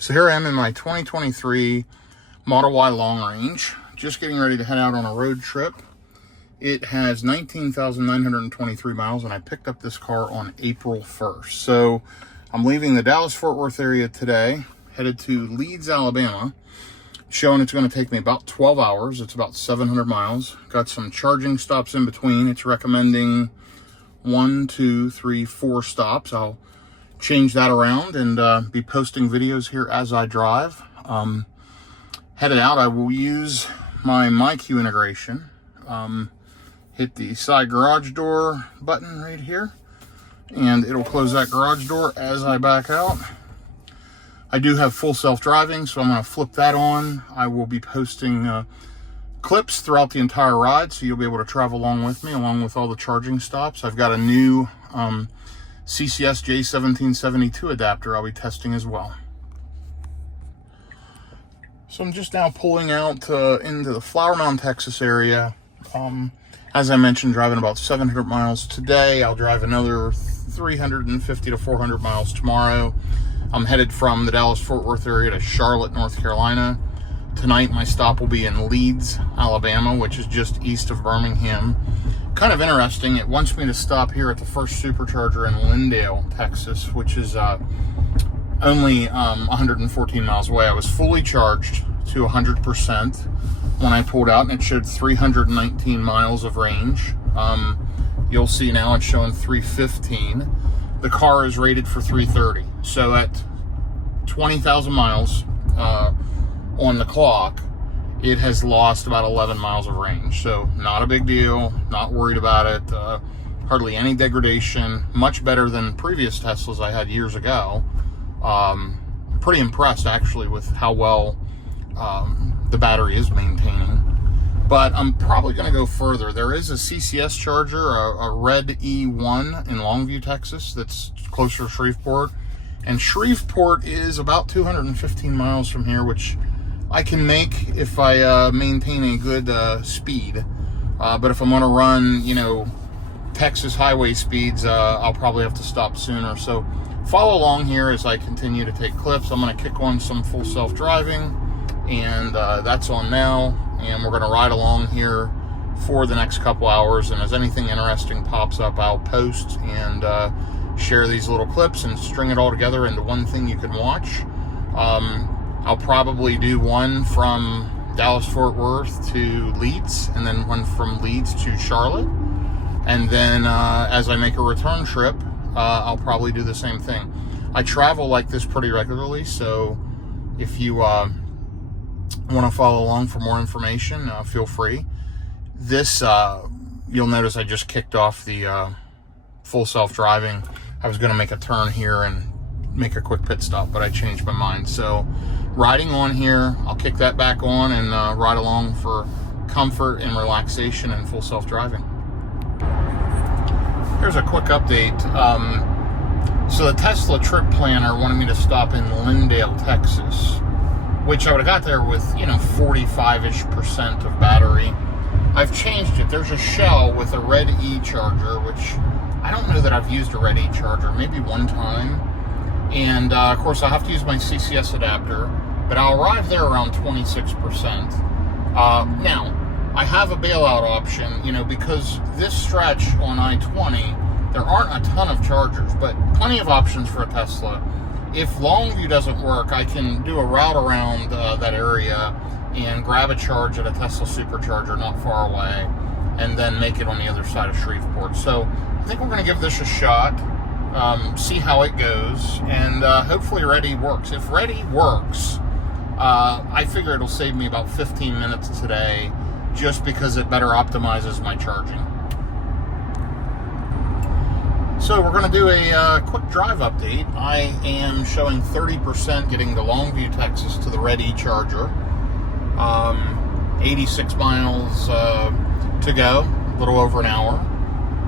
So here I am in my 2023 Model Y long range, just getting ready to head out on a road trip. It has 19,923 miles, and I picked up this car on April 1st. So I'm leaving the Dallas-Fort Worth area today, headed to Leeds, Alabama, showing it's going to take me about 12 hours. It's about 700 miles. Got some charging stops in between. It's recommending 1, 2, 3, 4 stops. I'll change that around and be posting videos here as I drive. Headed out, I will use my MyQ integration. Hit the side garage door button right here, and it'll close that garage door as I back out. I do have full self-driving, so I'm going to flip that on. I will be posting clips throughout the entire ride, so you'll be able to travel along with me, along with all the charging stops. I've got a new CCS J1772 adapter I'll be testing as well. So I'm just now pulling out into the Flower Mound, Texas area. As I mentioned, driving about 700 miles today. I'll drive another 350 to 400 miles tomorrow. I'm headed from the Dallas-Fort Worth area to Charlotte, North Carolina. Tonight my stop will be in Leeds, Alabama, which is just east of Birmingham. Kind of interesting, it wants me to stop here at the first supercharger in Lindale, Texas, which is only 114 miles away. I was fully charged to 100% when I pulled out, and it showed 319 miles of range. You'll see now it's showing 315. The car is rated for 330. So at 20,000 miles on the clock, it has lost about 11 miles of range. So not a big deal, not worried about it. Hardly any degradation, much better than previous Teslas I had years ago. Pretty impressed actually with how well the battery is maintaining. But I'm probably going to go further. There is a CCS charger, a Red E1 in Longview, Texas, that's closer to Shreveport. And Shreveport is about 215 miles from here, which I can make if I maintain a good speed. But if I'm going to run, Texas highway speeds, I'll probably have to stop sooner. So follow along here as I continue to take clips. I'm going to kick on some full self-driving, and that's on now. And we're going to ride along here for the next couple hours. And as anything interesting pops up, I'll post and share these little clips and string it all together into one thing you can watch. I'll probably do one from Dallas-Fort Worth to Leeds, and then one from Leeds to Charlotte. And then as I make a return trip, I'll probably do the same thing. I travel like this pretty regularly, so if you want to follow along for more information, feel free. This, you'll notice I just kicked off the full self-driving. I was going to make a turn here and make a quick pit stop, but I changed my mind. So riding on here, I'll kick that back on and ride along for comfort and relaxation and full self-driving. Here's a quick update. So the Tesla trip planner wanted me to stop in Lindale, Texas, which I would have got there with, 45-ish% of battery. I've changed it. There's a Shell with a Red E charger, which I don't know that I've used a Red E charger, maybe one time. And of course I'll have to use my CCS adapter, but I'll arrive there around 26%. Now, I have a bailout option, because this stretch on I-20, there aren't a ton of chargers, but plenty of options for a Tesla. If Longview doesn't work, I can do a route around that area and grab a charge at a Tesla supercharger not far away, and then make it on the other side of Shreveport. So I think we're going to give this a shot, see how it goes, and hopefully Red E works. If Red E works, I figure it'll save me about 15 minutes today, just because it better optimizes my charging. So we're going to do a quick drive update. I am showing 30% getting to Longview, Texas to the Red E charger. 86 miles to go, a little over an hour.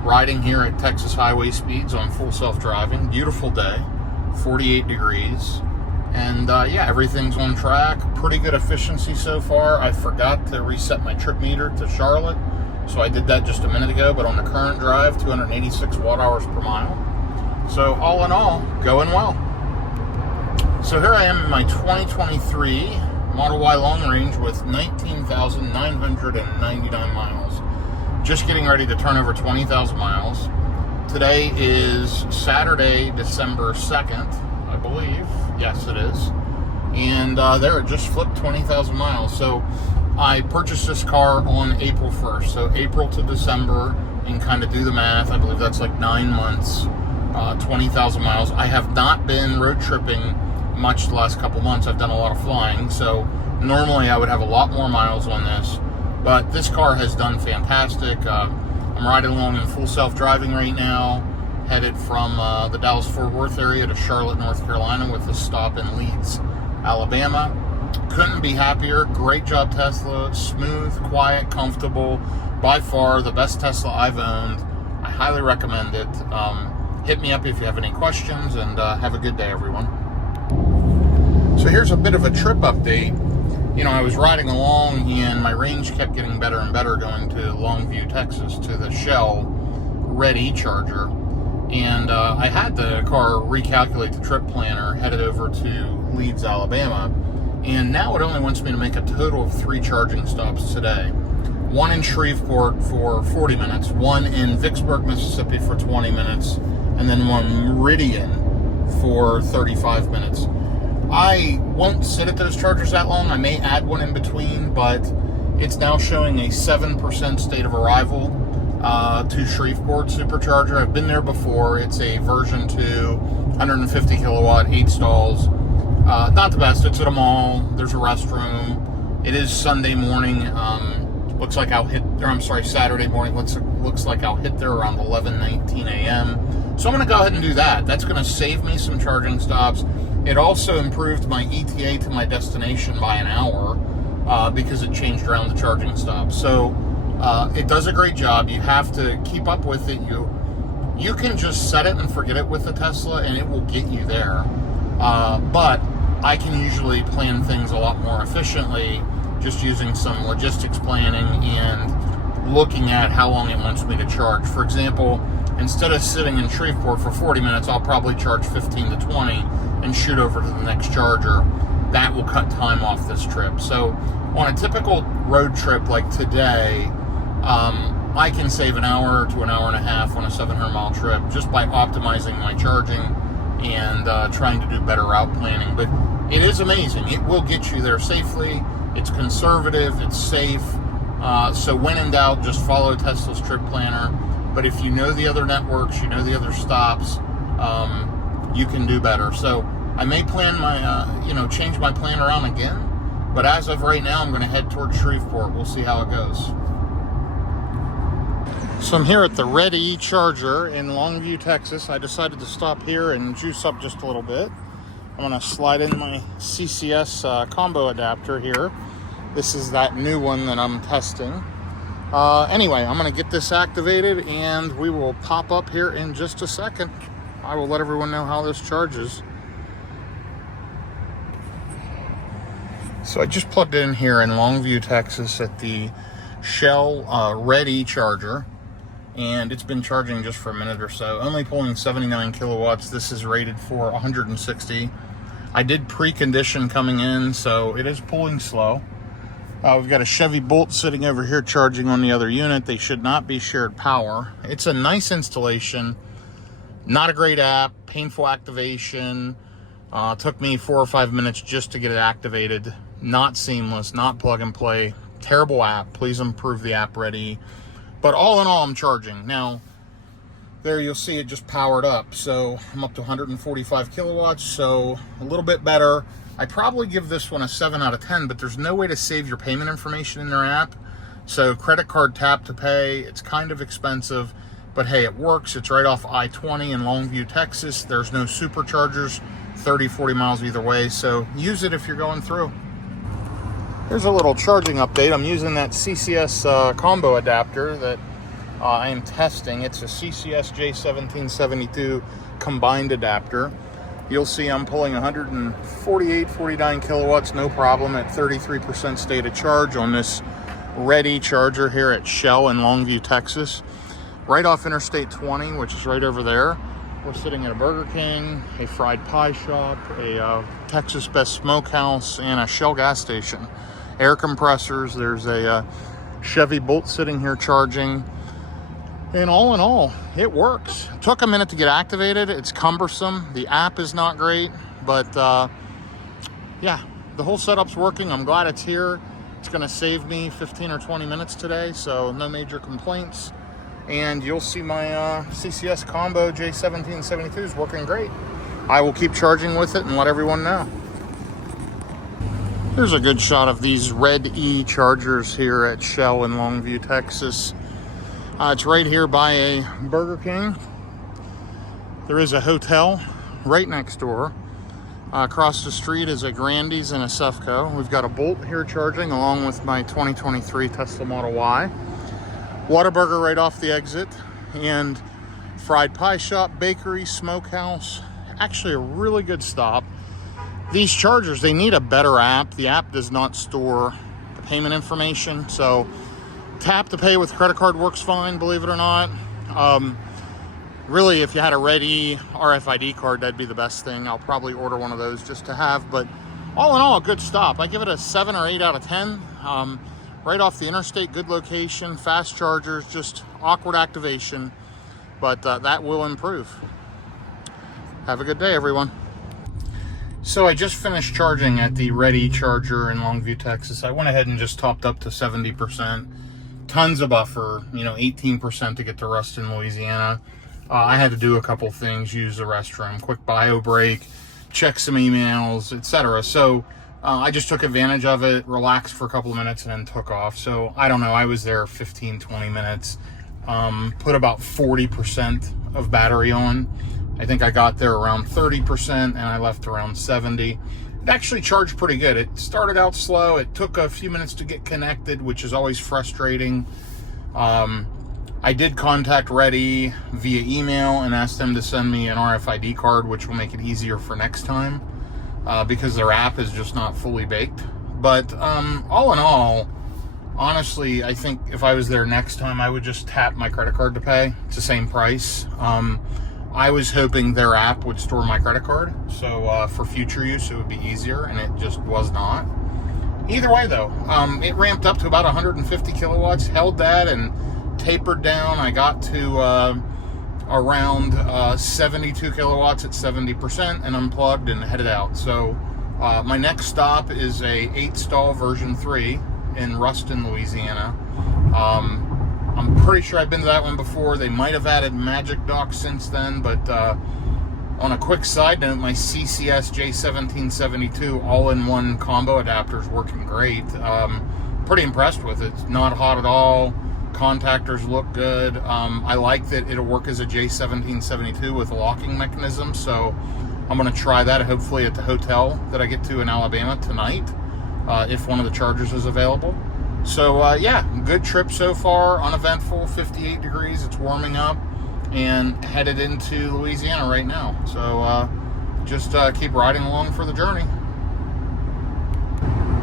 Riding here at Texas highway speeds on full self-driving. Beautiful day, 48 degrees. And yeah, everything's on track. Pretty good efficiency so far. I forgot to reset my trip meter to Charlotte, so I did that just a minute ago. But on the current drive, 286 watt hours per mile. So all in all, going well. So here I am in my 2023 Model Y long range with 19,999 miles. Just getting ready to turn over 20,000 miles. Today is Saturday, December 2nd, I believe. Yes, it is. And there, it just flipped 20,000 miles. So I purchased this car on April 1st. So April to December, and kind of do the math, I believe that's like 9 months, 20,000 miles. I have not been road tripping much the last couple months. I've done a lot of flying, so normally I would have a lot more miles on this, but this car has done fantastic. I'm riding along in full self-driving right now, headed from the Dallas-Fort Worth area to Charlotte, North Carolina, with a stop in Leeds, Alabama. Couldn't be happier. Great job, Tesla. Smooth, quiet, comfortable. By far the best Tesla I've owned. I highly recommend it. Hit me up if you have any questions, and have a good day, everyone. So here's a bit of a trip update. You know, I was riding along and my range kept getting better and better going to Longview, Texas, to the Shell Red E-Charger. And I had the car recalculate the trip planner, headed over to Leeds, Alabama. And now it only wants me to make a total of 3 charging stops today. One in Shreveport for 40 minutes, one in Vicksburg, Mississippi for 20 minutes, and then one Meridian for 35 minutes. I won't sit at those chargers that long. I may add one in between, but it's now showing a 7% state of arrival to Shreveport Supercharger. I've been there before. It's a version 2, 150 kilowatt, 8 stalls. Not the best. It's at a mall. There's a restroom. It is Sunday morning. Looks like I'll hit, or I'm sorry, Saturday morning. Looks like I'll hit there around 11:19 a.m. So I'm going to go ahead and do that. That's going to save me some charging stops. It also improved my ETA to my destination by an hour because it changed around the charging stops. So it does a great job. You have to keep up with it. You can just set it and forget it with the Tesla, and it will get you there. But I can usually plan things a lot more efficiently, just using some logistics planning and looking at how long it wants me to charge. For example, instead of sitting in Shreveport for 40 minutes, I'll probably charge 15 to 20 and shoot over to the next charger. That will cut time off this trip. So on a typical road trip like today, I can save an hour to an hour and a half on a 700-mile trip just by optimizing my charging and trying to do better route planning. But it is amazing. It will get you there safely. It's conservative. It's safe. So when in doubt, just follow Tesla's trip planner. But if you know the other networks, you know the other stops, you can do better. So I may plan my, change my plan around again. But as of right now, I'm going to head towards Shreveport. We'll see how it goes. So I'm here at the Red E-Charger in Longview, Texas. I decided to stop here and juice up just a little bit. I'm going to slide in my CCS combo adapter here. This is that new one that I'm testing. Anyway, I'm going to get this activated and we will pop up here in just a second. I will let everyone know how this charges. So I just plugged in here in Longview, Texas at the Shell Red E-Charger. And it's been charging just for a minute or so, only pulling 79 kilowatts. This is rated for 160. I did precondition coming in, so it is pulling slow. We've got a Chevy Bolt sitting over here charging on the other unit. They should not be shared power. It's a nice installation, not a great app, painful activation. Took me 4 or 5 minutes just to get it activated. Not seamless, not plug and play. Terrible app. Please improve the app ready. But all in all, I'm charging. Now, there you'll see it just powered up. So I'm up to 145 kilowatts, so a little bit better. I probably give this one a 7 out of 10, but there's no way to save your payment information in their app. So credit card tap to pay, it's kind of expensive, but hey, it works. It's right off I-20 in Longview, Texas. There's no superchargers, 30, 40 miles either way. So use it if you're going through. Here's a little charging update. I'm using that CCS combo adapter that I am testing. It's a CCS J1772 combined adapter. You'll see I'm pulling 148, 49 kilowatts, no problem, at 33% state of charge on this Red E-Charger here at Shell in Longview, Texas. Right off Interstate 20, which is right over there. We're sitting at a Burger King, a fried pie shop, a Texas Best Smokehouse, and a Shell gas station. Air compressors. There's a Chevy Bolt sitting here charging. And all in all, it works. It took a minute to get activated. It's cumbersome. The app is not great, but yeah, the whole setup's working. I'm glad it's here. It's going to save me 15 or 20 minutes today, so no major complaints. And you'll see my CCS combo J1772 is working great. I will keep charging with it and let everyone know. Here's a good shot of these red E chargers here at Shell in Longview, Texas. It's right here by a Burger King. There is a hotel right next door. Across the street is a Grandy's and a Sefco. We've got a Bolt here charging along with my 2023 Tesla Model Y. Whataburger right off the exit, and fried pie shop, bakery, smokehouse. Actually a really good stop. These chargers, they need a better app. The app does not store the payment information, so tap to pay with credit card works fine, believe it or not. Really, if you had a ready RFID card, that'd be the best thing. I'll probably order one of those just to have, but all in all, a good stop. I give it a 7 or 8 out of 10. Right off the interstate, good location, fast chargers, just awkward activation, but that will improve. Have a good day, everyone. So I just finished charging at the Ready charger in Longview, Texas. I went ahead and just topped up to 70%. Tons of buffer, 18% to get to Ruston, Louisiana. I had to do a couple things, use the restroom, quick bio break, check some emails, etc. So I just took advantage of it, relaxed for a couple of minutes, and then took off. So I don't know, I was there 15, 20 minutes, put about 40% of battery on. I think I got there around 30% and I left around 70. It actually charged pretty good. It started out slow. It took a few minutes to get connected, which is always frustrating. I did contact Ready via email and asked them to send me an RFID card, which will make it easier for next time because their app is just not fully baked. But all in all, honestly, I think if I was there next time, I would just tap my credit card to pay. It's the same price. I was hoping their app would store my credit card, so for future use it would be easier, and it just was not. Either way though, it ramped up to about 150 kilowatts, held that and tapered down. I got to around 72 kilowatts at 70% and unplugged and headed out. So my next stop is a 8-stall version 3 in Ruston, Louisiana. I'm pretty sure I've been to that one before. They might have added Magic Dock since then, but on a quick side note, my CCS J1772 all-in-one combo adapter is working great. Pretty impressed with it. It's not hot at all. Contactors look good. I like that it'll work as a J1772 with a locking mechanism, so I'm going to try that hopefully at the hotel that I get to in Alabama tonight, if one of the chargers is available. So yeah, good trip so far, uneventful, 58 degrees, it's warming up, and headed into Louisiana right now. So just keep riding along for the journey.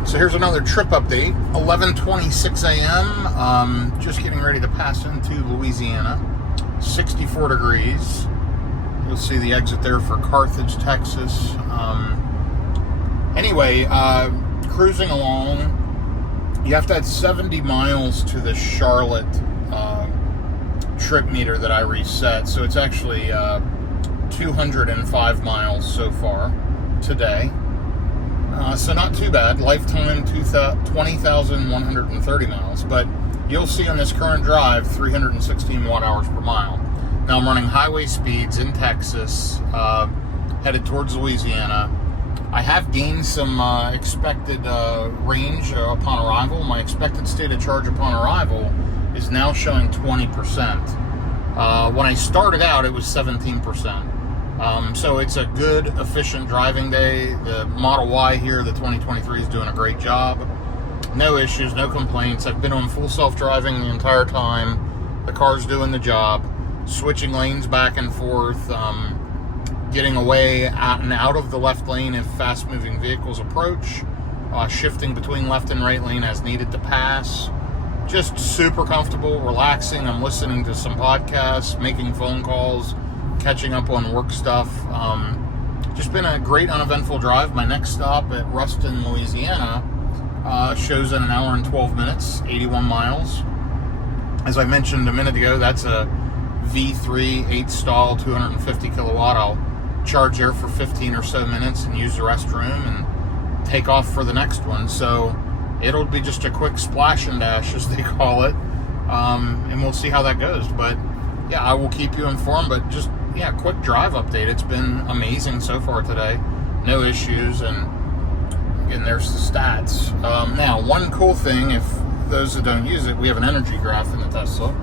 So here's another trip update, 11:26 a.m., just getting ready to pass into Louisiana, 64 degrees. You'll see the exit there for Carthage, Texas. Anyway, cruising along. You have to add 70 miles to the Charlotte trip meter that I reset. So it's actually 205 miles so far today. So not too bad. Lifetime 20,130 miles. But you'll see on this current drive 316 watt hours per mile. Now I'm running highway speeds in Texas, headed towards Louisiana. I have gained some expected range upon arrival. My expected state of charge upon arrival is now showing 20%. When I started out, it was 17%. So it's a good, efficient driving day. The Model Y here, the 2023, is doing a great job. No issues, no complaints. I've been on full self-driving the entire time. The car's doing the job. Switching lanes back and forth. Getting away out of the left lane if fast-moving vehicles approach, shifting between left and right lane as needed to pass. Just super comfortable, relaxing. I'm listening to some podcasts, making phone calls, catching up on work stuff. Just been a great uneventful drive. My next stop at Ruston, Louisiana, shows in an hour and 12 minutes, 81 miles. As I mentioned a minute ago, that's a V3 8-stall 250 kilowatt. I'll charge there for 15 or so minutes and use the restroom and take off for the next one. So it'll be just a quick splash and dash, as they call it, and we'll see how that goes. But yeah, I will keep you informed. But just, yeah, quick drive update. It's been amazing so far today. No issues, and again, there's the stats. Now, one cool thing, if those that don't use it, we have an energy graph in the Tesla,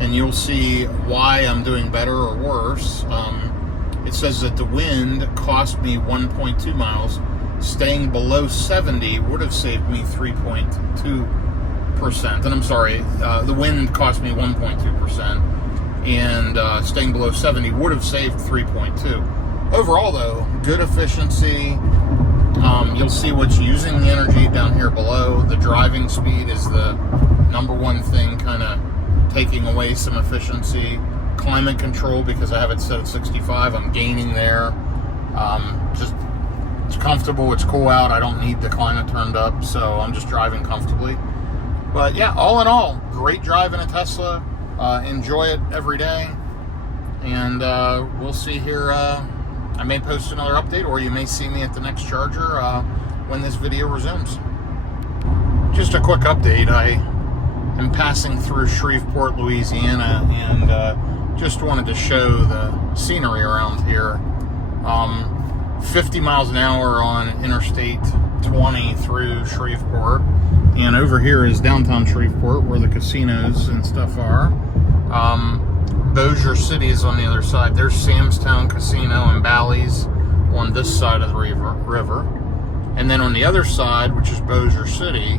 and you'll see why I'm doing better or worse. It says that the wind cost me 1.2 miles. Staying below 70 would have saved me 3.2%. And I'm sorry, the wind cost me 1.2%. And staying below 70 would have saved 3.2. Overall, though, good efficiency. You'll see what's using the energy down here below. The driving speed is the number one thing kind of taking away some efficiency. Climate control, because I have it set at 65, I'm gaining there. Just, it's comfortable, it's cool out, I don't need the climate turned up, so I'm just driving comfortably. But yeah, all in all, great drive in a Tesla. Enjoy it every day. And we'll see here. I may post another update, or you may see me at the next charger when this video resumes. Just a quick update. I am passing through Shreveport, Louisiana, and just wanted to show the scenery around here. 50 miles an hour on Interstate 20 through Shreveport. And over here is downtown Shreveport, where the casinos and stuff are. Bossier City is on the other side. There's Samstown Casino and Bally's on this side of the river. And then on the other side, which is Bossier City,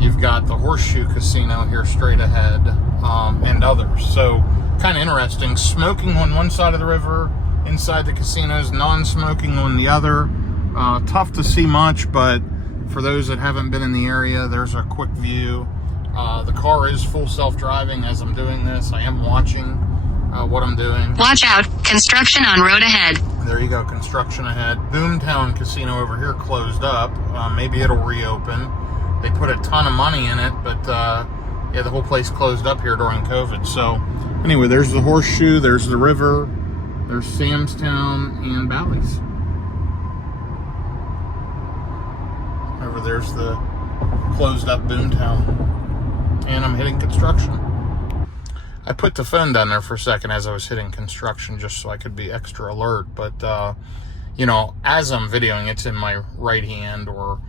you've got the Horseshoe Casino here straight ahead, and others. So kind of interesting. Smoking on one side of the river inside the casinos, non-smoking on the other. Tough to see much, but for those that haven't been in the area, there's a quick view. The car is full self-driving as I'm doing this. I am watching what I'm doing. Watch out, construction on road ahead. There you go, construction ahead. Boomtown Casino over here closed up. Maybe it'll reopen. They put a ton of money in it, but yeah, the whole place closed up here during COVID. So anyway, there's the Horseshoe, there's the river, there's Samstown and Bally's. Over there's the closed up Boomtown. And I'm hitting construction. I put the phone down there for a second as I was hitting construction, just so I could be extra alert. But, you know, as I'm videoing, it's in my right hand or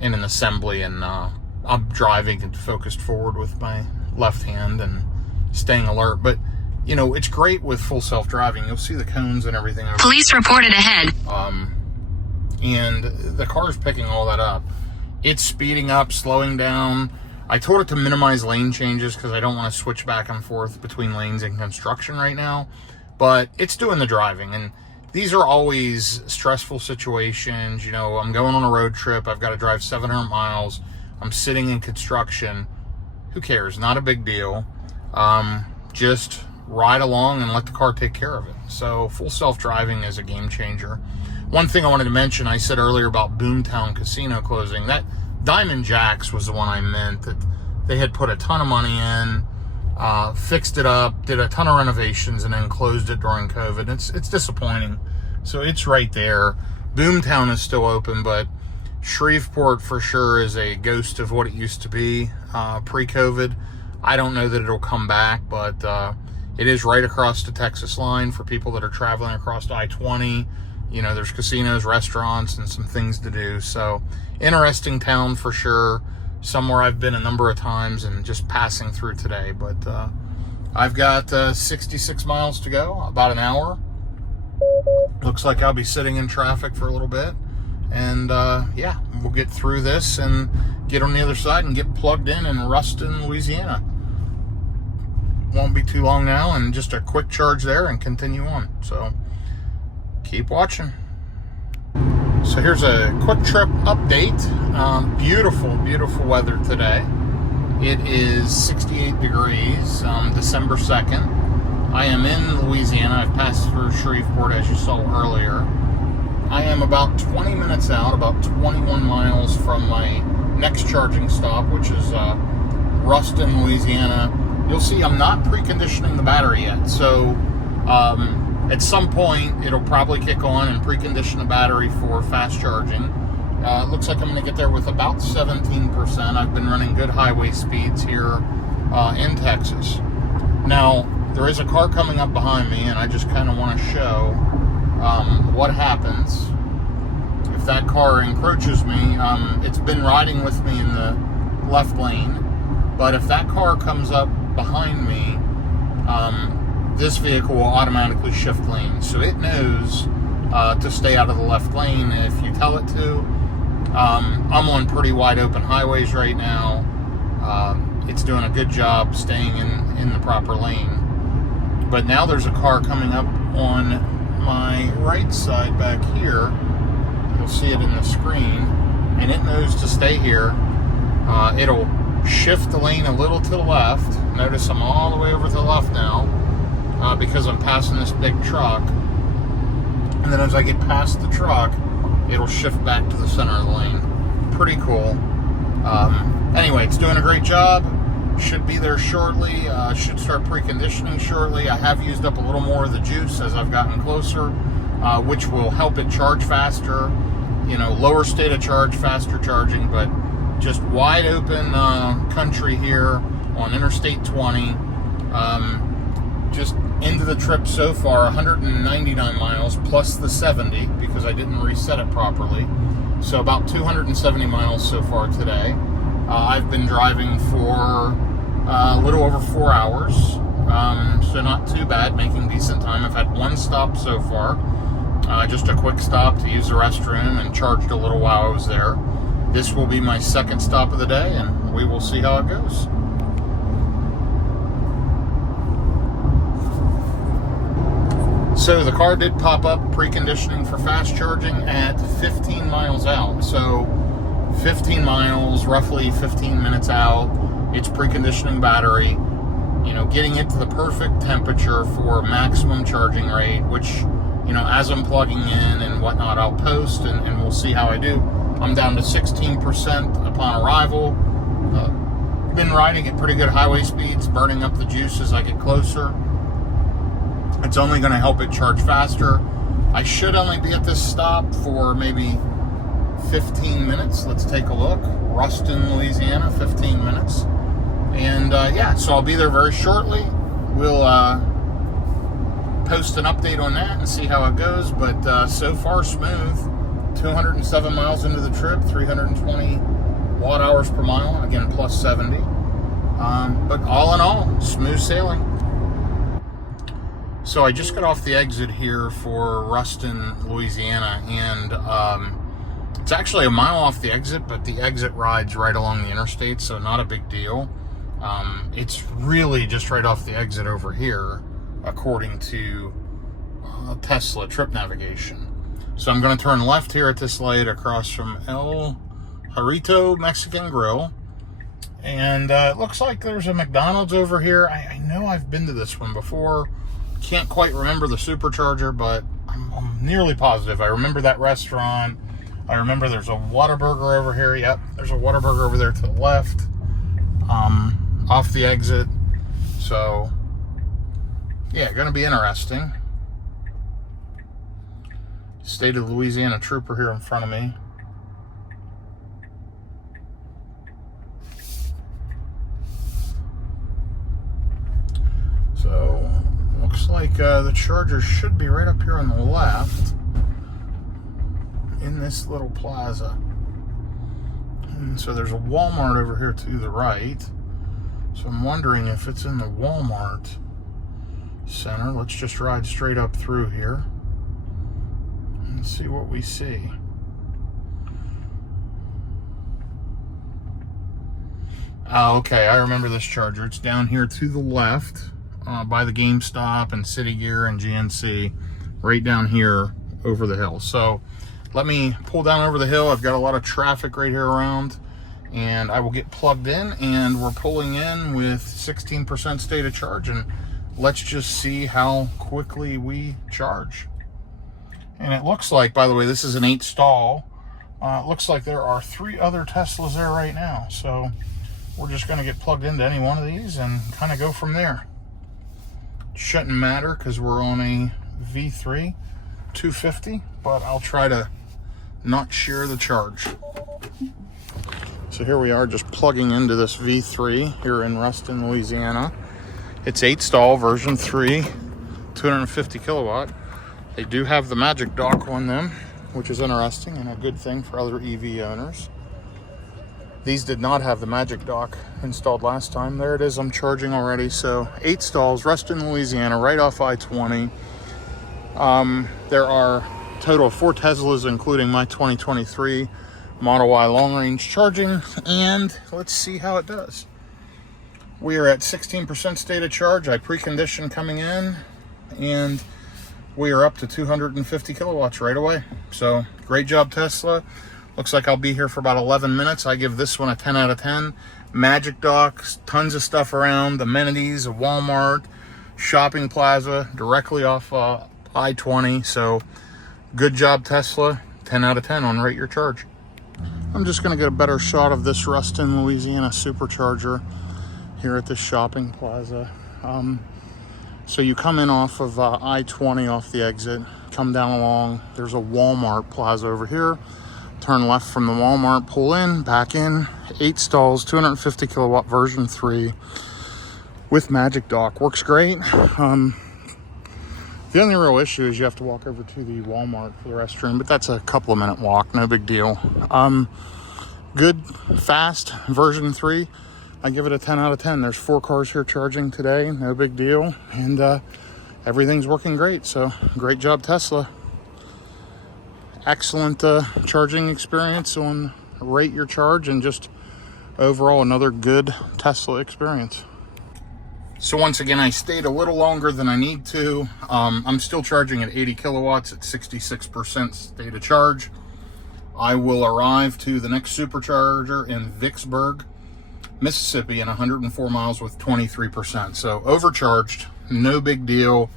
in an assembly, and I'm driving and focused forward with my left hand and staying alert. But, you know, it's great with full self-driving. You'll see the cones and everything. Police reported ahead. And the car's picking all that up. It's speeding up, slowing down. I told it to minimize lane changes because I don't want to switch back and forth between lanes in construction right now. But it's doing the driving. And these are always stressful situations. You know, I'm going on a road trip. I've got to drive 700 miles. I'm sitting in construction. Who cares? Not a big deal. Just ride along and let the car take care of it. So full self-driving is a game changer. One thing I wanted to mention, I said earlier about Boomtown Casino closing. That Diamond Jack's was the one I meant, that they had put a ton of money in, fixed it up, did a ton of renovations, and then closed it during COVID. It's disappointing. So it's right there. Boomtown is still open, but Shreveport for sure is a ghost of what it used to be pre-COVID. I don't know that it'll come back, but it is right across the Texas line for people that are traveling across I-20. You know, there's casinos, restaurants, and some things to do. So, interesting town for sure. Somewhere I've been a number of times and just passing through today. But I've got 66 miles to go, about an hour. Looks like I'll be sitting in traffic for a little bit. And yeah, we'll get through this and get on the other side and get plugged in Ruston, Louisiana. Won't be too long now, and just a quick charge there and continue on. So keep watching. So here's a quick trip update. Beautiful, beautiful weather today. It is 68 degrees, December 2nd. I am in Louisiana. I've passed through Shreveport, as you saw earlier. I am about 20 minutes out, about 21 miles from my next charging stop, which is Ruston, Louisiana. You'll see I'm not preconditioning the battery yet, so at some point it'll probably kick on and precondition the battery for fast charging. It looks like I'm going to get there with about 17%. I've been running good highway speeds here in Texas. Now, there is a car coming up behind me, and I just kind of want to show what happens if that car encroaches me. It's been riding with me in the left lane, but if that car comes up behind me, this vehicle will automatically shift lanes. So it knows to stay out of the left lane if you tell it to. I'm on pretty wide open highways right now. It's doing a good job staying in the proper lane. But now there's a car coming up on my right side back here. You'll see it in the screen, and it knows to stay here. It'll shift the lane a little to the left. Notice I'm all the way over to the left now because I'm passing this big truck. And then as I get past the truck, it'll shift back to the center of the lane. Pretty cool. Anyway, it's doing a great job. Should be there shortly. Should start preconditioning shortly. I have used up a little more of the juice as I've gotten closer, which will help it charge faster. You know, lower state of charge, faster charging, but just wide open country here on Interstate 20. Just into the trip so far, 199 miles plus the 70 because I didn't reset it properly. So about 270 miles so far today. I've been driving for a little over 4 hours, so not too bad, making decent time. I've had one stop so far, just a quick stop to use the restroom, and charged a little while I was there. This will be my second stop of the day, and we will see how it goes. So the car did pop up preconditioning for fast charging at 15 miles out. So 15 miles, roughly 15 minutes out, it's preconditioning battery, you know, getting it to the perfect temperature for maximum charging rate, which, you know, as I'm plugging in and whatnot, I'll post and we'll see how I do. I'm down to 16% upon arrival. Been riding at pretty good highway speeds, burning up the juice as I get closer. It's only going to help it charge faster. I should only be at this stop for maybe 15 minutes. Let's take a look. Ruston, Louisiana, 15 minutes. And yeah, so I'll be there very shortly. We'll post an update on that and see how it goes. But so far, smooth. 207 miles into the trip, 320 watt hours per mile. Again, plus 70. But all in all, smooth sailing. So I just got off the exit here for Ruston, Louisiana, and it's actually a mile off the exit, but the exit rides right along the interstate, so not a big deal. It's really just right off the exit over here, according to Tesla trip navigation. So I'm going to turn left here at this light across from El Jarrito Mexican Grill. And it looks like there's a McDonald's over here. I know I've been to this one before. Can't quite remember the supercharger, but I'm nearly positive. I remember that restaurant. I remember there's a Whataburger over here. Yep, there's a Whataburger over there to the left, off the exit. So, yeah, going to be interesting. State of Louisiana trooper here in front of me. So, looks like the charger should be right up here on the left in this little plaza. And so there's a Walmart over here to the right. So I'm wondering if it's in the Walmart center. Let's just ride straight up through here and see what we see. Oh, okay, I remember this charger. It's down here to the left by the GameStop and City Gear and GNC, right down here over the hill. So let me pull down over the hill. I've got a lot of traffic right here around, and I will get plugged in, and we're pulling in with 16% state of charge, and let's just see how quickly we charge. And it looks like, by the way, this is an 8 stall. It looks like there are 3 other Teslas there right now. So we're just going to get plugged into any one of these and kind of go from there. Shouldn't matter because we're on a V3 250, but I'll try to not share the charge. So here we are just plugging into this V3 here in Ruston, Louisiana. It's 8 stall, version 3, 250 kilowatt. They do have the Magic Dock on them, which is interesting and a good thing for other EV owners. These did not have the Magic Dock installed last time. There it is, I'm charging already. So 8 stalls, Ruston, Louisiana, right off I-20. There are a total of 4 Teslas, including my 2023 Model Y long range charging, and let's see how it does. We are at 16% state of charge. I preconditioned coming in, and we are up to 250 kilowatts right away. So great job, Tesla. Looks like I'll be here for about 11 minutes. I give this one a 10 out of 10. Magic Docks, tons of stuff around, amenities, a Walmart, shopping plaza, directly off I-20. So good job, Tesla. 10 out of 10 on Rate Your Charge. I'm just going to get a better shot of this Ruston, Louisiana supercharger here at this shopping plaza. So you come in off of I-20 off the exit, come down along. There's a Walmart plaza over here. Turn left from the Walmart, pull in, back in. 8 stalls, 250 kilowatt, version 3 with Magic Dock. Works great. The only real issue is you have to walk over to the Walmart for the restroom, but that's a couple of minute walk, no big deal. Good, fast, version 3. I give it a 10 out of 10. There's 4 cars here charging today, no big deal. And everything's working great, so great job, Tesla. Excellent charging experience on Rate Your Charge, and just overall another good Tesla experience. So once again, I stayed a little longer than I need to. I'm still charging at 80 kilowatts at 66% state of charge. I will arrive to the next supercharger in Vicksburg, Mississippi, in 104 miles with 23%. So overcharged, no big deal.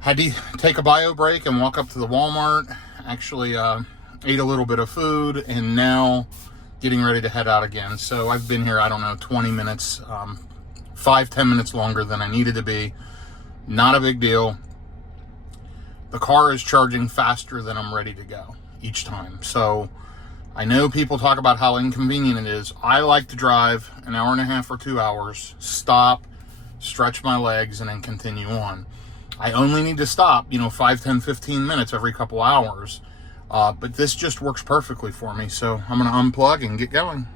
Had to take a bio break and walk up to the Walmart. Actually ate a little bit of food, and now getting ready to head out again. So I've been here, I don't know, 20 minutes, 5-10 minutes longer than I needed to be. Not a big deal. The car is charging faster than I'm ready to go each time. So I know people talk about how inconvenient it is. I like to drive an hour and a half or 2 hours, stop, stretch my legs, and then continue on. I only need to stop, 5, 10, 15 minutes every couple hours. But this just works perfectly for me. So I'm going to unplug and get going.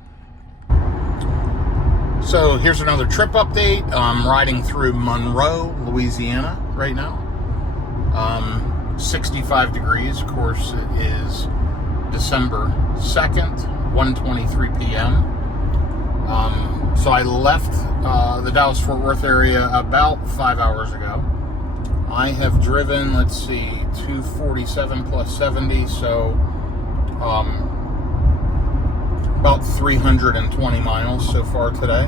So here's another trip update. I'm riding through Monroe, Louisiana right now. 65 degrees. Of course, it is December 2nd, 1:23 p.m. So I left the Dallas-Fort Worth area about 5 hours ago. I have driven, 247 plus 70, so about 320 miles so far today.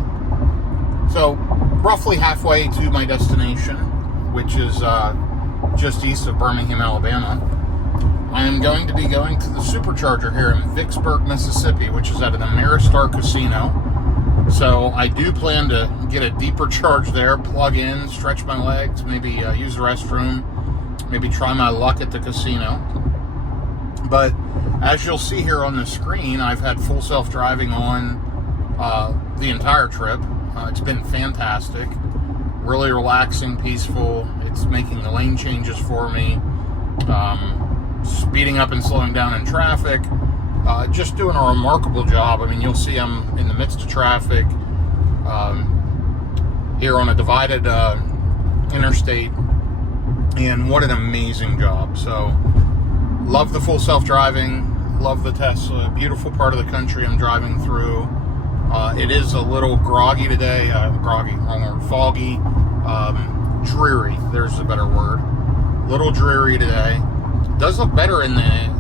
So roughly halfway to my destination, which is just east of Birmingham, Alabama. I am going to be going to the supercharger here in Vicksburg, Mississippi, which is at an Ameristar casino. So I do plan to get a deeper charge there, plug in, stretch my legs, maybe use the restroom, maybe try my luck at the casino. But as you'll see here on the screen, I've had full self-driving on the entire trip. It's been fantastic, really relaxing, peaceful. It's making the lane changes for me, speeding up and slowing down in traffic. Just doing a remarkable job. I mean, you'll see I'm in the midst of traffic here on a divided interstate, and what an amazing job. So love the full self-driving, love the Tesla. Beautiful part of the country I'm driving through. It is a little groggy today, foggy, dreary, there's a better word. Little dreary today. Does look better in the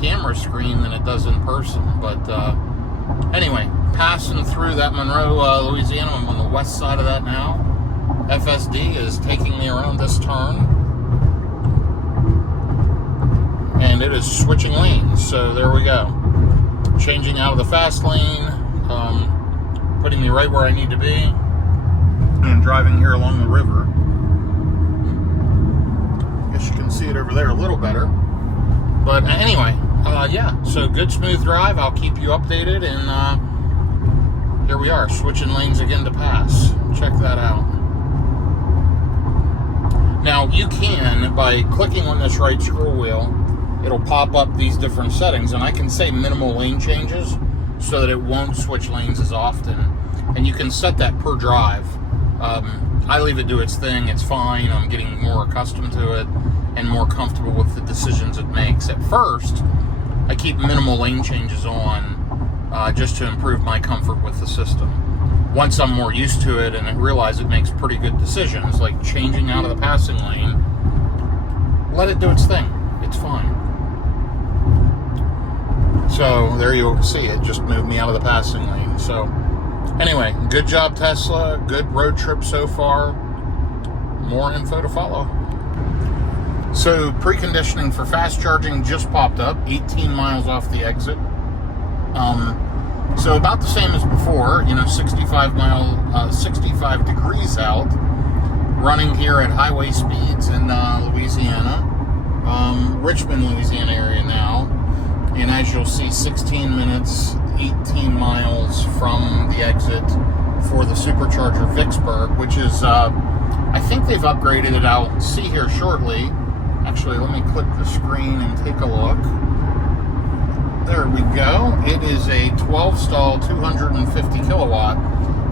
camera screen than it does in person, but anyway, passing through that Monroe, Louisiana. I'm on the west side of that now. FSD is taking me around this turn, and it is switching lanes. So there we go. Changing out of the fast lane, putting me right where I need to be, and driving here along the river. Guess you can see it over there a little better. But anyway, yeah, so good smooth drive. I'll keep you updated, and here we are, switching lanes again to pass. Check that out. Now, you can, by clicking on this right scroll wheel, it'll pop up these different settings, and I can say minimal lane changes so that it won't switch lanes as often. And you can set that per drive. I leave it do its thing. It's fine. I'm getting more accustomed to it and more comfortable with the decisions it makes. At first, I keep minimal lane changes on just to improve my comfort with the system. Once I'm more used to it and I realize it makes pretty good decisions, like changing out of the passing lane, let it do its thing. It's fine. So there you see it just moved me out of the passing lane. So anyway, good job, Tesla. Good road trip so far. More info to follow. So preconditioning for fast charging just popped up, 18 miles off the exit. So about the same as before, 65 degrees out, running here at highway speeds in Louisiana, Richmond, Louisiana area now. And as you'll see, 16 minutes, 18 miles from the exit for the supercharger Vicksburg, which is, I think they've upgraded it out. See here shortly. Actually, let me click the screen and take a look. There we go. It is a 12 stall, 250 kilowatt.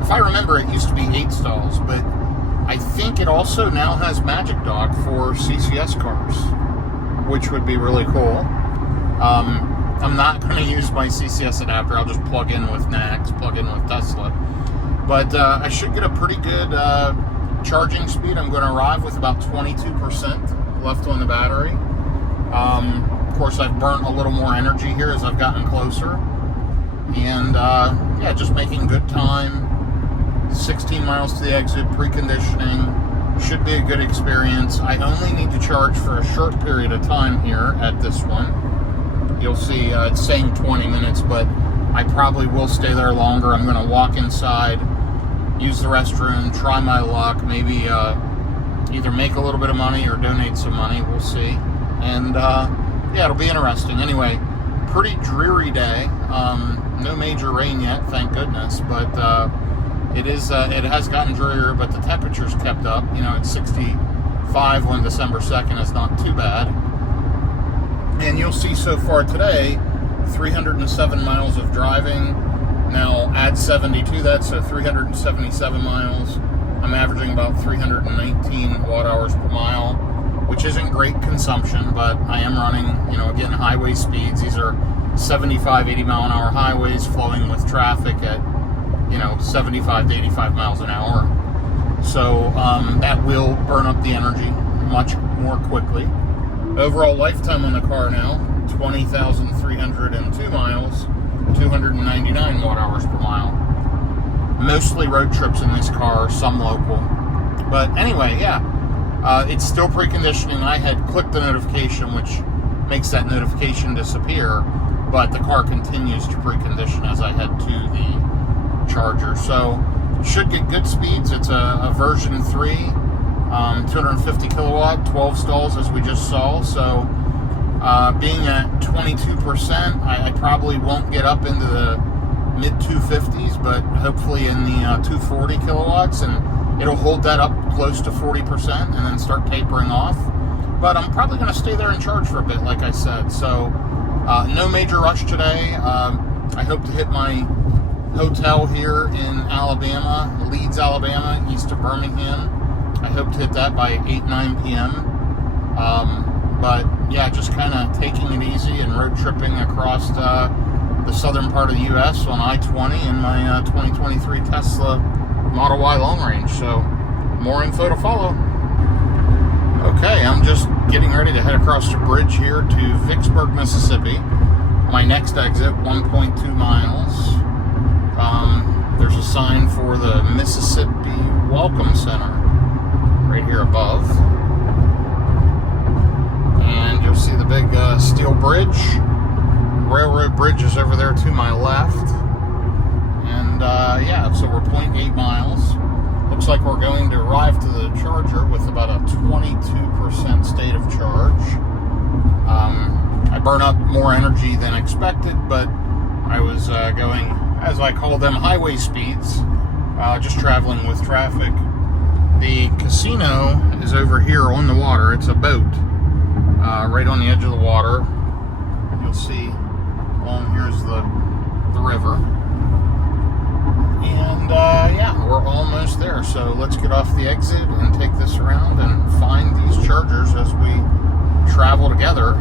If I remember, it used to be 8 stalls, but I think it also now has Magic Dock for CCS cars, which would be really cool. I'm not going to use my CCS adapter. I'll just plug in with NACS, plug in with Tesla. But I should get a pretty good charging speed. I'm going to arrive with about 22% left on the battery. Of course, I've burnt a little more energy here as I've gotten closer. And yeah, just making good time. 16 miles to the exit, preconditioning. Should be a good experience. I only need to charge for a short period of time here at this one. You'll see it's saying 20 minutes, but I probably will stay there longer. I'm going to walk inside, use the restroom, try my luck, maybe either make a little bit of money or donate some money. We'll see. And yeah, it'll be interesting. Anyway, pretty dreary day. No major rain yet, thank goodness. But it has gotten drearier, but the temperature's kept up. It's 65 on December 2nd. It's not too bad. And you'll see so far today, 307 miles of driving. Now add 70 to that, so 377 miles. I'm averaging about 319 watt hours per mile, which isn't great consumption, but I am running, again, highway speeds. These are 75, 80 mile an hour highways flowing with traffic at, 75 to 85 miles an hour. So that will burn up the energy much more quickly. Overall lifetime on the car now, 20,302 miles, 299 watt hours per mile. Mostly road trips in this car, some local. But anyway, yeah. It's still preconditioning. I had clicked the notification, which makes that notification disappear, but the car continues to precondition as I head to the charger. So should get good speeds. It's a version 3, 250 kilowatt, 12 stalls as we just saw. So being at 22%, I probably won't get up into the mid 250s, but hopefully in the 240 kilowatts, and it'll hold that up close to 40% and then start tapering off. But I'm probably going to stay there and charge for a bit, like I said. So no major rush today. I hope to hit my hotel here in Alabama, Leeds, Alabama, east of Birmingham. I hope to hit that by 8, 9 p.m. But yeah, just kind of taking it easy and road tripping across the southern part of the U.S. on I-20 in my 2023 Tesla Model Y long range. So more info to follow. Okay, I'm just getting ready to head across the bridge here to Vicksburg, Mississippi. My next exit, 1.2 miles. There's a sign for the Mississippi Welcome Center right here above. And you'll see the big steel bridge. Railroad bridge is over there to my left. And yeah, so we're 0.8 miles. Looks like we're going to arrive to the charger with about a 22% state of charge. I burn up more energy than expected, but I was going, as I call them, highway speeds, just traveling with traffic. The casino is over here on the water. It's a boat right on the edge of the water. You'll see along here's the river. And yeah, we're almost there. So let's get off the exit and take this around and find these chargers as we travel together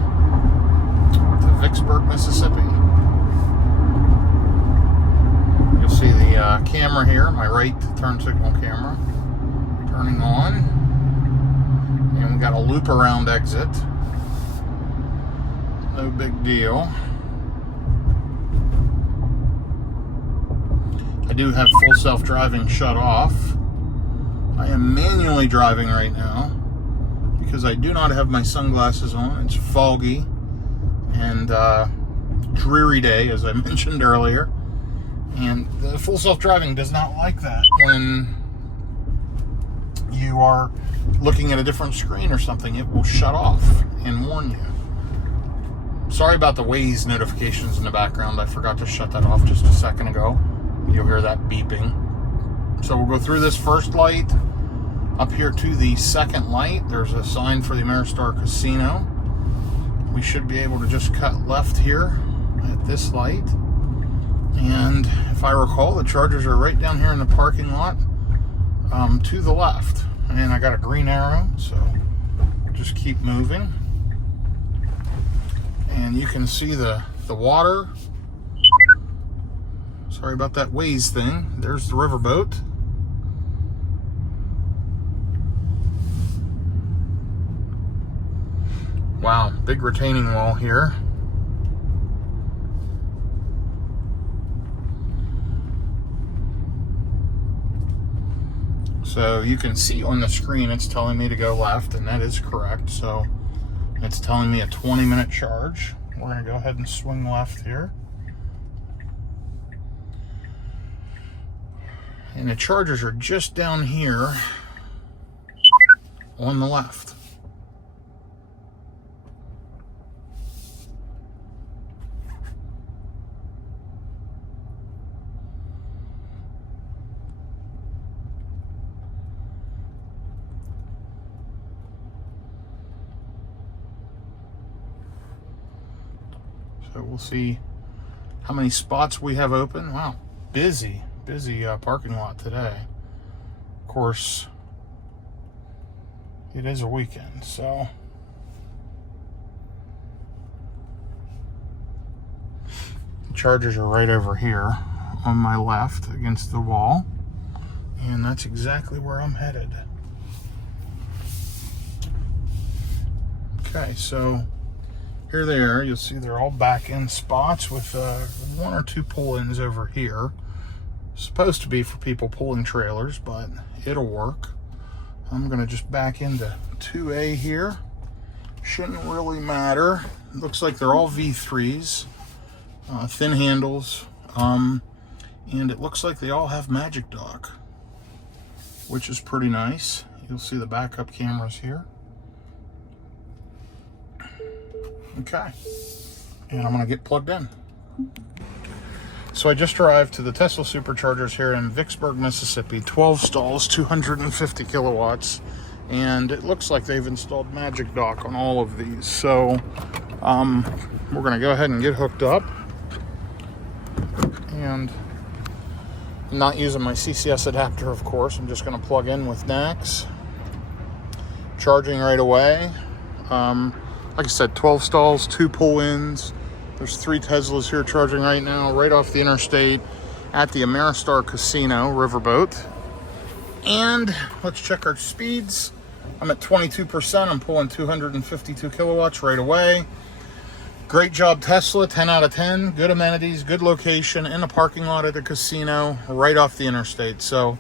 to Vicksburg, Mississippi. You'll see the camera here, my right turn signal camera, turning on. And we got a loop around exit. No big deal. I do have full self-driving shut off. I am manually driving right now because I do not have my sunglasses on. It's foggy and dreary day, as I mentioned earlier. And the full self-driving does not like that when you are looking at a different screen or something. It will shut off and warn you. Sorry about the Waze notifications in the background. I forgot to shut that off just a second ago. You'll hear that beeping. So we'll go through this first light. Up here to the second light, there's a sign for the Ameristar Casino. We should be able to just cut left here at this light. And if I recall, the chargers are right down here in the parking lot to the left. And I got a green arrow, so just keep moving. And you can see the water. Sorry about that Waze thing. There's the riverboat. Wow, big retaining wall here. So you can see on the screen it's telling me to go left, and that is correct. So it's telling me a 20-minute charge. We're going to go ahead and swing left here. And the chargers are just down here on the left. So we'll see how many spots we have open. Wow, busy parking lot today. Of course, it is a weekend, so the chargers are right over here on my left against the wall, and that's exactly where I'm headed. Okay, so here they are. You'll see they're all back in spots with one or two pull-ins over here. Supposed to be for people pulling trailers, but it'll work. I'm gonna just back into 2A here. Shouldn't really matter. Looks like they're all V3s, thin handles, and it looks like they all have Magic Dock, which is pretty nice. You'll see the backup cameras here. Okay, and I'm gonna get plugged in. So I just arrived to the Tesla Superchargers here in Vicksburg, Mississippi. 12 stalls, 250 kilowatts. And it looks like they've installed Magic Dock on all of these. So we're going to go ahead and get hooked up. And I'm not using my CCS adapter, of course. I'm just going to plug in with NACS. Charging right away. Like I said, 12 stalls, 2 pull-ins. There's 3 Teslas here charging right now, right off the interstate at the Ameristar Casino riverboat. And let's check our speeds. I'm at 22%. I'm pulling 252 kilowatts right away. Great job, Tesla. 10 out of 10. Good amenities, good location in the parking lot at the casino, right off the interstate. So,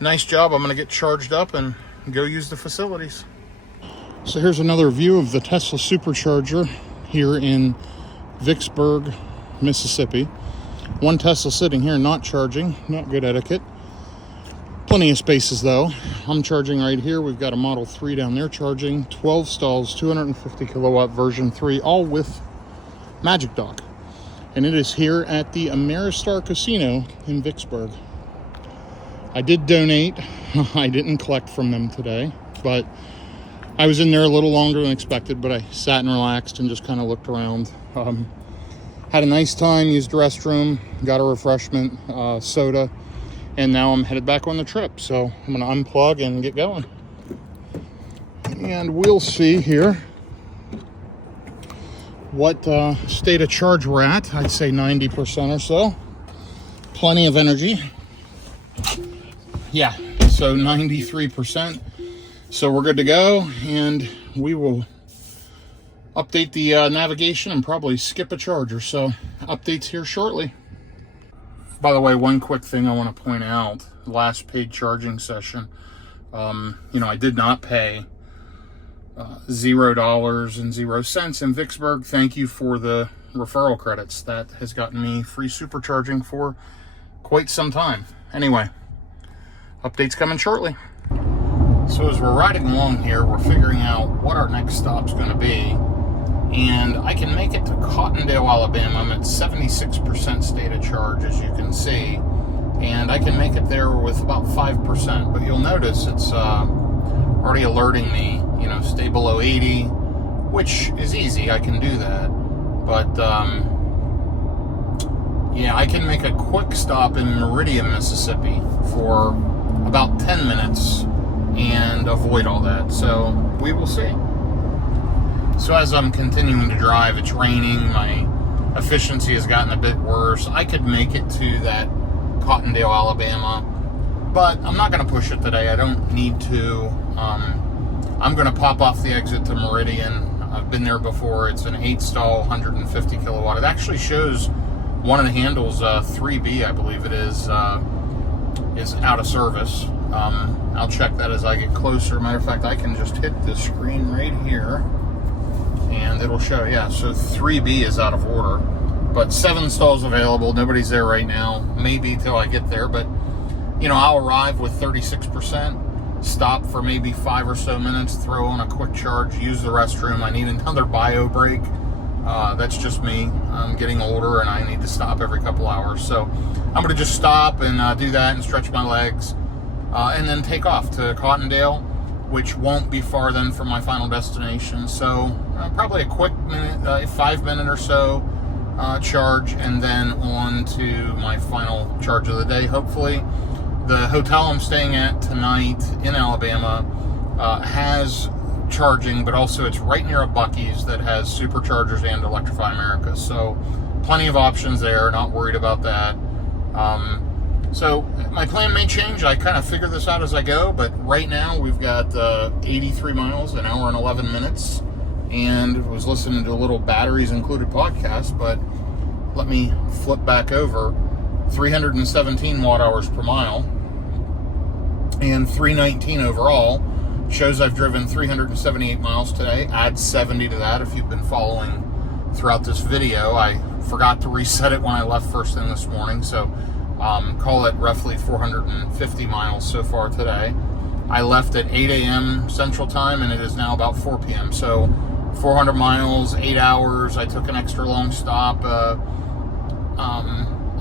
nice job. I'm going to get charged up and go use the facilities. So here's another view of the Tesla supercharger here in Vicksburg, Mississippi. One Tesla sitting here not charging. Not good etiquette. Plenty of spaces though. I'm charging right here. We've got a Model 3 down there charging. 12 stalls, 250 kilowatt version 3, all with Magic Dock. And it is here at the Ameristar Casino in Vicksburg. I did donate. I didn't collect from them today, but I was in there a little longer than expected, but I sat and relaxed and just kind of looked around. Had a nice time, used the restroom, got a refreshment, soda, and now I'm headed back on the trip. So I'm gonna unplug and get going. And we'll see here what state of charge we're at. I'd say 90% or so. Plenty of energy. Yeah, so 93%. So we're good to go, and we will update the navigation and probably skip a charger. So updates here shortly. By the way, one quick thing I want to point out. Last paid charging session, I did not pay $0.00 in Vicksburg. Thank you for the referral credits. That has gotten me free supercharging for quite some time. Anyway, updates coming shortly. So as we're riding along here, we're figuring out what our next stop's going to be. And I can make it to Cottondale, Alabama. I'm at 76% state of charge, as you can see. And I can make it there with about 5%. But you'll notice it's already alerting me, stay below 80, which is easy. I can do that. But, I can make a quick stop in Meridian, Mississippi for about 10 minutes and avoid all that. So we will see. So as I'm continuing to drive, it's raining. My efficiency has gotten a bit worse. I could make it to that Cottondale, Alabama, but I'm not going to push it today. I don't need to. I'm going to pop off the exit to Meridian. I've been there before. It's an 8-stall, 150 kilowatt. It actually shows one of the handles, 3B, I believe it is out of service. I'll check that as I get closer. Matter of fact, I can just hit the screen right here, and it'll show, so 3B is out of order. But 7 stalls available. Nobody's there right now. Maybe till I get there, but I'll arrive with 36%. Stop for maybe 5 or so minutes, throw on a quick charge, use the restroom. I need another bio break. That's just me. I'm getting older and I need to stop every couple hours. So I'm going to just stop and do that and stretch my legs and then take off to Cottondale, which won't be far then from my final destination. So probably a quick minute, 5-minute or so charge, and then on to my final charge of the day, hopefully. The hotel I'm staying at tonight in Alabama has charging, but also it's right near a Buc-ee's that has superchargers and Electrify America. So plenty of options there, not worried about that. So my plan may change. I kind of figure this out as I go, but right now we've got 83 miles, an hour and 11 minutes, and was listening to a little batteries included podcast, but let me flip back over. 317 watt hours per mile and 319 overall. Shows I've driven 378 miles today. Add 70 to that if you've been following throughout this video. I forgot to reset it when I left first thing this morning, so call it roughly 450 miles so far today. I left at 8 a.m. Central Time, and it is now about 4 p.m. So 400 miles, 8 hours. I took an extra long stop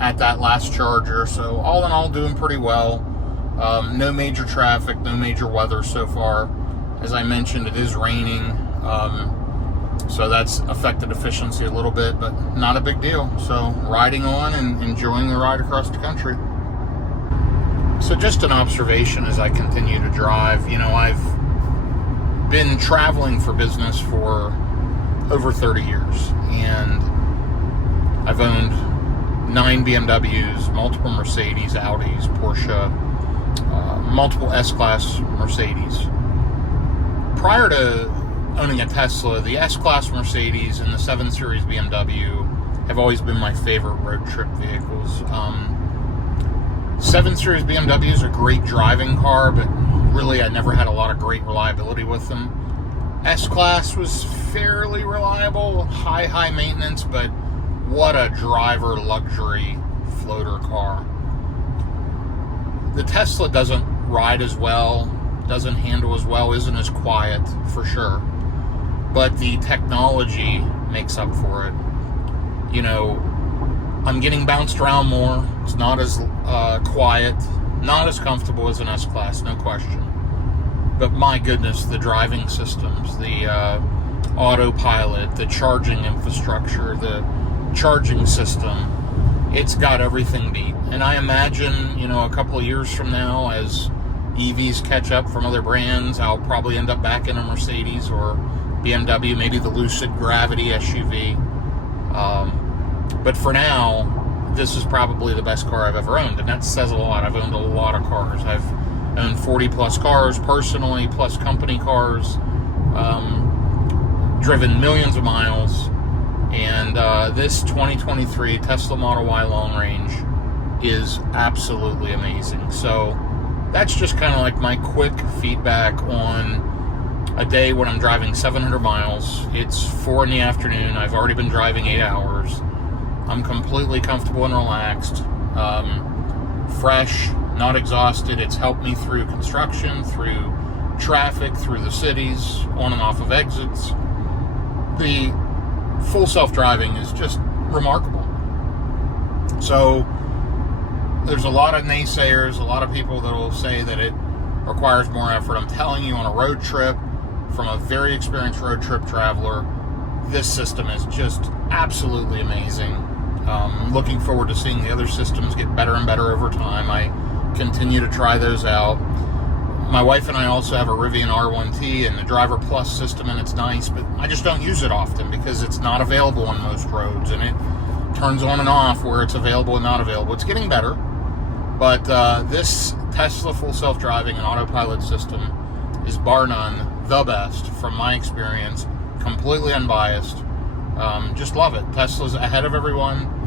at that last charger. So all in all, doing pretty well. No major traffic, no major weather so far. As I mentioned, it is raining, so that's affected efficiency a little bit, but not a big deal. So riding on and enjoying the ride across the country. So just an observation as I continue to drive. I've been traveling for business for over 30 years, and I've owned 9 BMWs, multiple Mercedes, Audis, Porsche, multiple S-Class Mercedes. Prior to owning a Tesla, the S-Class Mercedes and the 7 Series BMW have always been my favorite road trip vehicles. 7 Series BMW is a great driving car, but really I never had a lot of great reliability with them. S-Class was fairly reliable, high maintenance, but what a driver luxury floater car. The Tesla doesn't ride as well, doesn't handle as well, isn't as quiet for sure, but the technology makes up for it. You know, I'm getting bounced around more. It's not as quiet, not as comfortable as an S-Class, no question. But my goodness, the driving systems, the autopilot, the charging infrastructure, the charging system, it's got everything beat. And I imagine, you know, a couple of years from now, as EVs catch up from other brands, I'll probably end up back in a Mercedes or BMW, maybe the Lucid Gravity SUV. But for now, this is probably the best car I've ever owned, and that says a lot. I've owned a lot of cars. I've owned 40 plus cars personally, plus company cars, driven millions of miles, and this 2023 Tesla Model Y long range is absolutely amazing. So that's just kind of like my quick feedback on a day when I'm driving 700 miles. It's 4 in the afternoon. I've already been driving 8 hours. I'm completely comfortable and relaxed, fresh, not exhausted. It's helped me through construction, through traffic, through the cities, on and off of exits. The full self-driving is just remarkable. So there's a lot of naysayers, a lot of people that will say that it requires more effort. I'm telling you, on a road trip, from a very experienced road trip traveler, this system is just absolutely amazing. Looking forward to seeing the other systems get better and better over time. I continue to try those out. My wife and I also have a Rivian R1T and the Driver Plus system, and it's nice, but I just don't use it often because it's not available on most roads, and it turns on and off where it's available and not available. It's getting better, but this Tesla full self-driving and autopilot system is bar none the best from my experience, completely unbiased. Just love it. Tesla's ahead of everyone.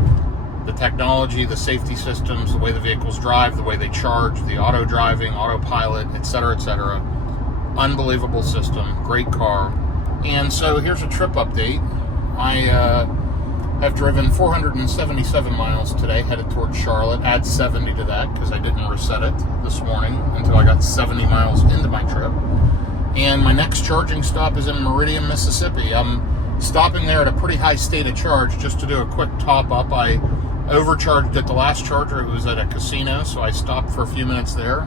The technology, the safety systems, the way the vehicles drive, the way they charge, the auto driving, autopilot, etc., etc. Unbelievable system. Great car. And so here's a trip update. I have driven 477 miles today, headed towards Charlotte. Add 70 to that because I didn't reset it this morning until I got 70 miles into my trip. And my next charging stop is in Meridian, Mississippi. I'm stopping there at a pretty high state of charge just to do a quick top up. I overcharged at the last charger. It was at a casino, so I stopped for a few minutes there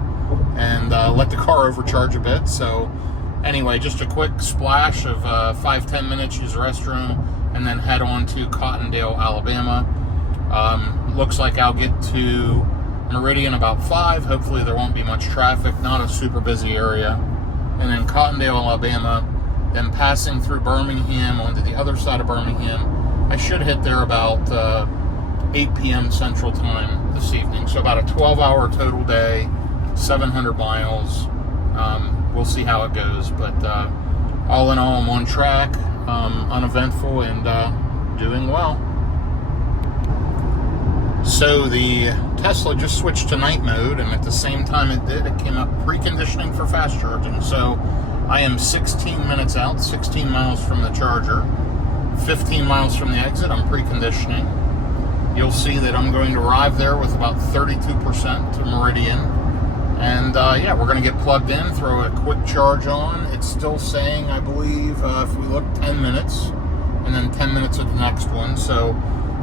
and let the car overcharge a bit. So anyway, just a quick splash of 5-10 minutes, use the restroom, and then head on to Cottondale, Alabama. Looks like I'll get to Meridian about 5. Hopefully there won't be much traffic, not a super busy area. And then Cottondale, Alabama, then passing through Birmingham onto the other side of Birmingham. I should hit there about 8 p.m. Central Time this evening. So about a 12-hour total day, 700 miles. We'll see how it goes. But all in all, I'm on track, uneventful, and doing well. So the Tesla just switched to night mode, and at the same time it did, it came up preconditioning for fast charging. So I am 16 minutes out, 16 miles from the charger, 15 miles from the exit. I'm preconditioning. You'll see that I'm going to arrive there with about 32% to Meridian. And yeah, we're going to get plugged in, throw a quick charge on. It's still saying, I believe, if we look, 10 minutes, and then 10 minutes at the next one. So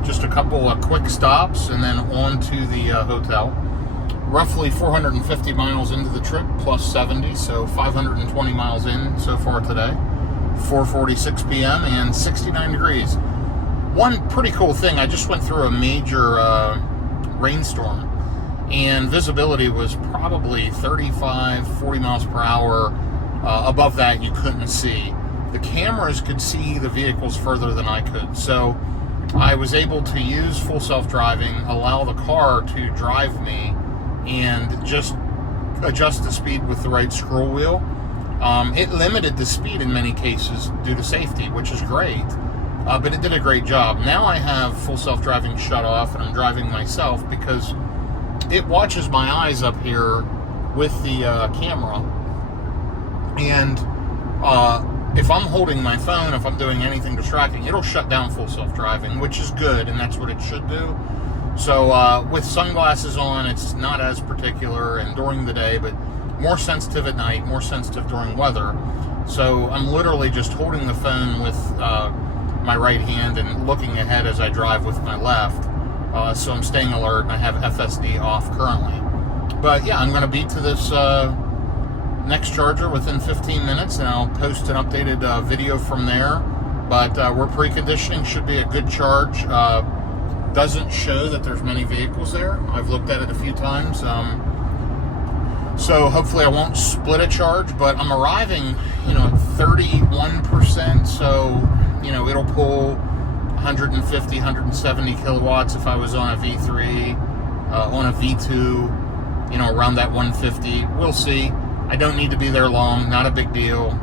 just a couple of quick stops and then on to the hotel. Roughly 450 miles into the trip, plus 70, so 520 miles in so far today. 4:46 p.m. and 69 degrees. One pretty cool thing, I just went through a major rainstorm, and visibility was probably 35, 40 miles per hour. Above that, you couldn't see. The cameras could see the vehicles further than I could, so I was able to use full self-driving, allow the car to drive me, and just adjust the speed with the right scroll wheel. It limited the speed in many cases due to safety, which is great, but it did a great job. Now I have full self-driving shut off, and I'm driving myself because it watches my eyes up here with the camera, and if I'm holding my phone, if I'm doing anything distracting, it'll shut down full self-driving, which is good, and that's what it should do. So with sunglasses on, it's not as particular, and during the day, but more sensitive at night, more sensitive during weather. So I'm literally just holding the phone with my right hand and looking ahead as I drive with my left. So I'm staying alert, and I have FSD off currently. But yeah, I'm going to be to this next charger within 15 minutes, and I'll post an updated video from there. But we're preconditioning, should be a good charge. Doesn't show that there's many vehicles there. I've looked at it a few times. So hopefully I won't split a charge, but I'm arriving, at 31%. So, it'll pull 150, 170 kilowatts if I was on a V3, on a V2, around that 150. We'll see. I don't need to be there long, not a big deal.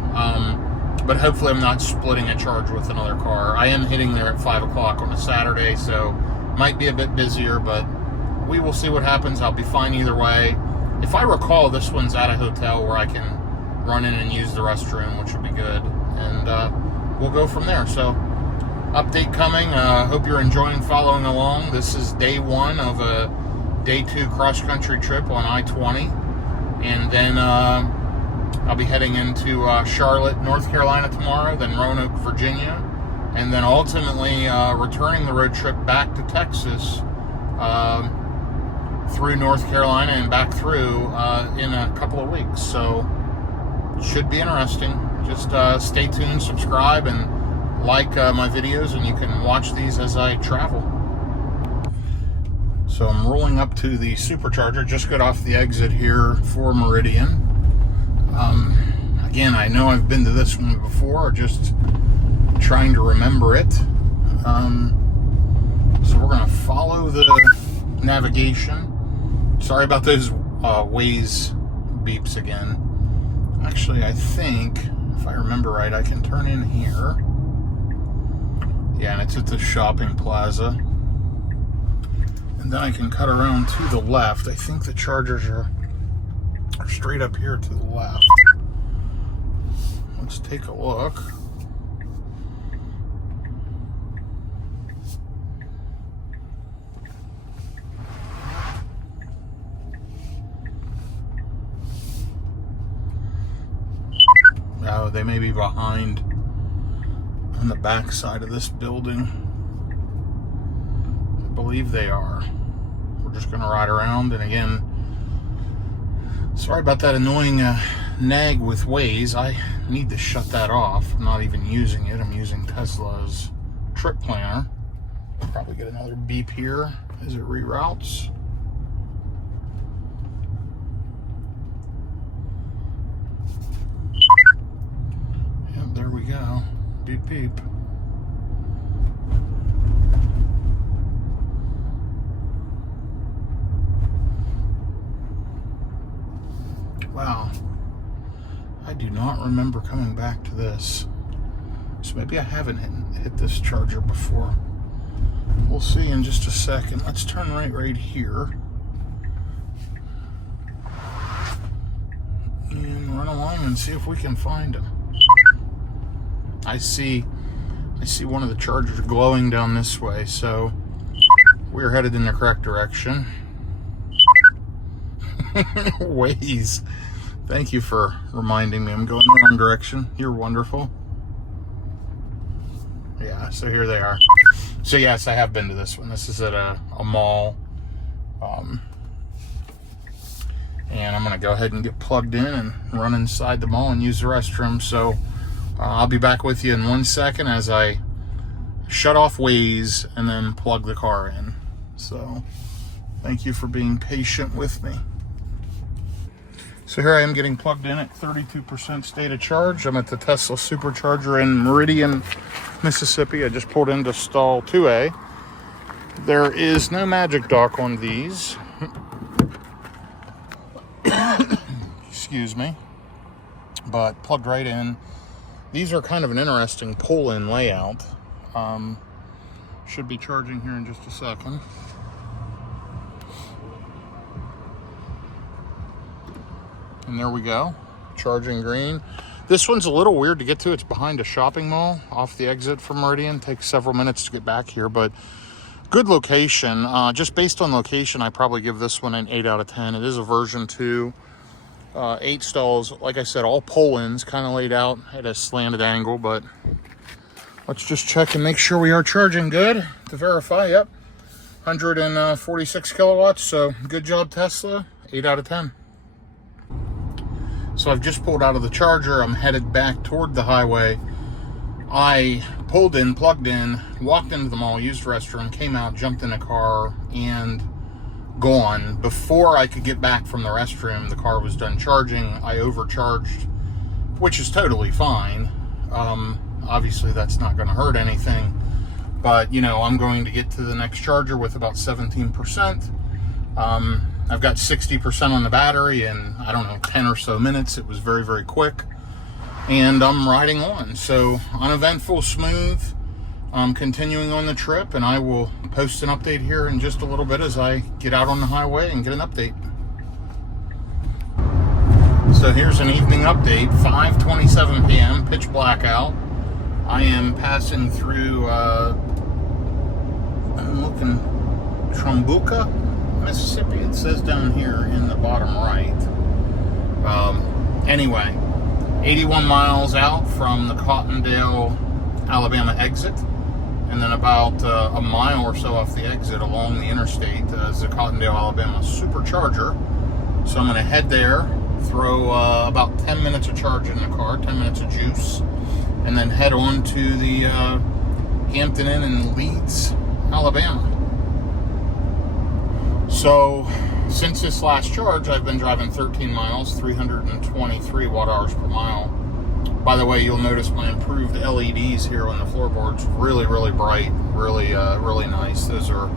But hopefully I'm not splitting a charge with another car. I am hitting there at 5 o'clock on a Saturday, so might be a bit busier, but we will see what happens. I'll be fine either way. If I recall, this one's at a hotel where I can run in and use the restroom, which would be good. And we'll go from there. So, update coming. Hope you're enjoying following along. This is day one of a day 2 cross-country trip on I-20. And then I'll be heading into Charlotte, North Carolina tomorrow, then Roanoke, Virginia. And then ultimately returning the road trip back to Texas through North Carolina and back through in a couple of weeks. So should be interesting. Just stay tuned, subscribe, and like my videos, and you can watch these as I travel. So I'm rolling up to the supercharger. Just got off the exit here for Meridian. Again, I know I've been to this one before, just trying to remember it. So we're going to follow the navigation. Sorry about those Waze beeps again. Actually, I think, if I remember right, I can turn in here. Yeah, and it's at the shopping plaza. And then I can cut around to the left. I think the chargers are straight up here to the left. Let's take a look. Oh, they may be behind on the back side of this building. I believe they are. We're just going to ride around, and again, sorry about that annoying nag with Waze. I need to shut that off. I'm not even using it. I'm using Tesla's trip planner. Probably get another beep here as it reroutes. Yep, there we go. Beep, beep. Wow. I do not remember coming back to this. So maybe I haven't hit this charger before. We'll see in just a second. Let's turn right here. And run along and see if we can find them. I see one of the chargers glowing down this way, so we're headed in the correct direction. Waze. Thank you for reminding me I'm going the wrong direction. You're wonderful. Yeah, so here they are. So yes, I have been to this one. This is at a mall. And I'm going to go ahead and get plugged in and run inside the mall and use the restroom. So I'll be back with you in 1 second as I shut off Waze and then plug the car in. So thank you for being patient with me. So here I am getting plugged in at 32% state of charge. I'm at the Tesla supercharger in Meridian, Mississippi. I just pulled into stall 2A. There is no magic dock on these. Excuse me. but plugged right in. These are kind of an interesting pull-in layout. Should be charging here in just a second. And there we go, charging green. This one's a little weird to get to. It's behind a shopping mall off the exit from Meridian. Takes several minutes to get back here, but good location. Just based on location, I probably give this one an 8 out of 10. It is a version 2. 8 stalls, like I said, all pull-ins, kind of laid out at a slanted angle, but let's just check and make sure we are charging good to verify. Yep, 146 kilowatts, so good job, Tesla. 8 out of 10. So I've just pulled out of the charger. I'm headed back toward the highway. I pulled in, plugged in, walked into the mall, used the restroom, came out, jumped in a car, and gone. Before I could get back from the restroom, the car was done charging. I overcharged, which is totally fine. Obviously, that's not going to hurt anything. But, you know, I'm going to get to the next charger with about 17%. I've got 60% on the battery in, I don't know, 10 or so minutes. It was very, very quick. And I'm riding on. So, uneventful, smooth. I'm continuing on the trip, and I will post an update here in just a little bit as I get out on the highway and get an update. So here's an evening update, 5:27 p.m., pitch blackout. I am passing through, I'm looking, Trumbuca, Mississippi. It says down here in the bottom right. Anyway, 81 miles out from the Cottondale, Alabama exit. And then about a mile or so off the exit along the interstate is the Cottondale, Alabama supercharger. So I'm going to head there, throw about 10 minutes of charge in the car, 10 minutes of juice, and then head on to the Hampton Inn in Leeds, Alabama. So since this last charge, I've been driving 13 miles, 323 watt-hours per mile. By the way, you'll notice my improved LEDs here on the floorboards. Really, really bright. Really, really nice. Those are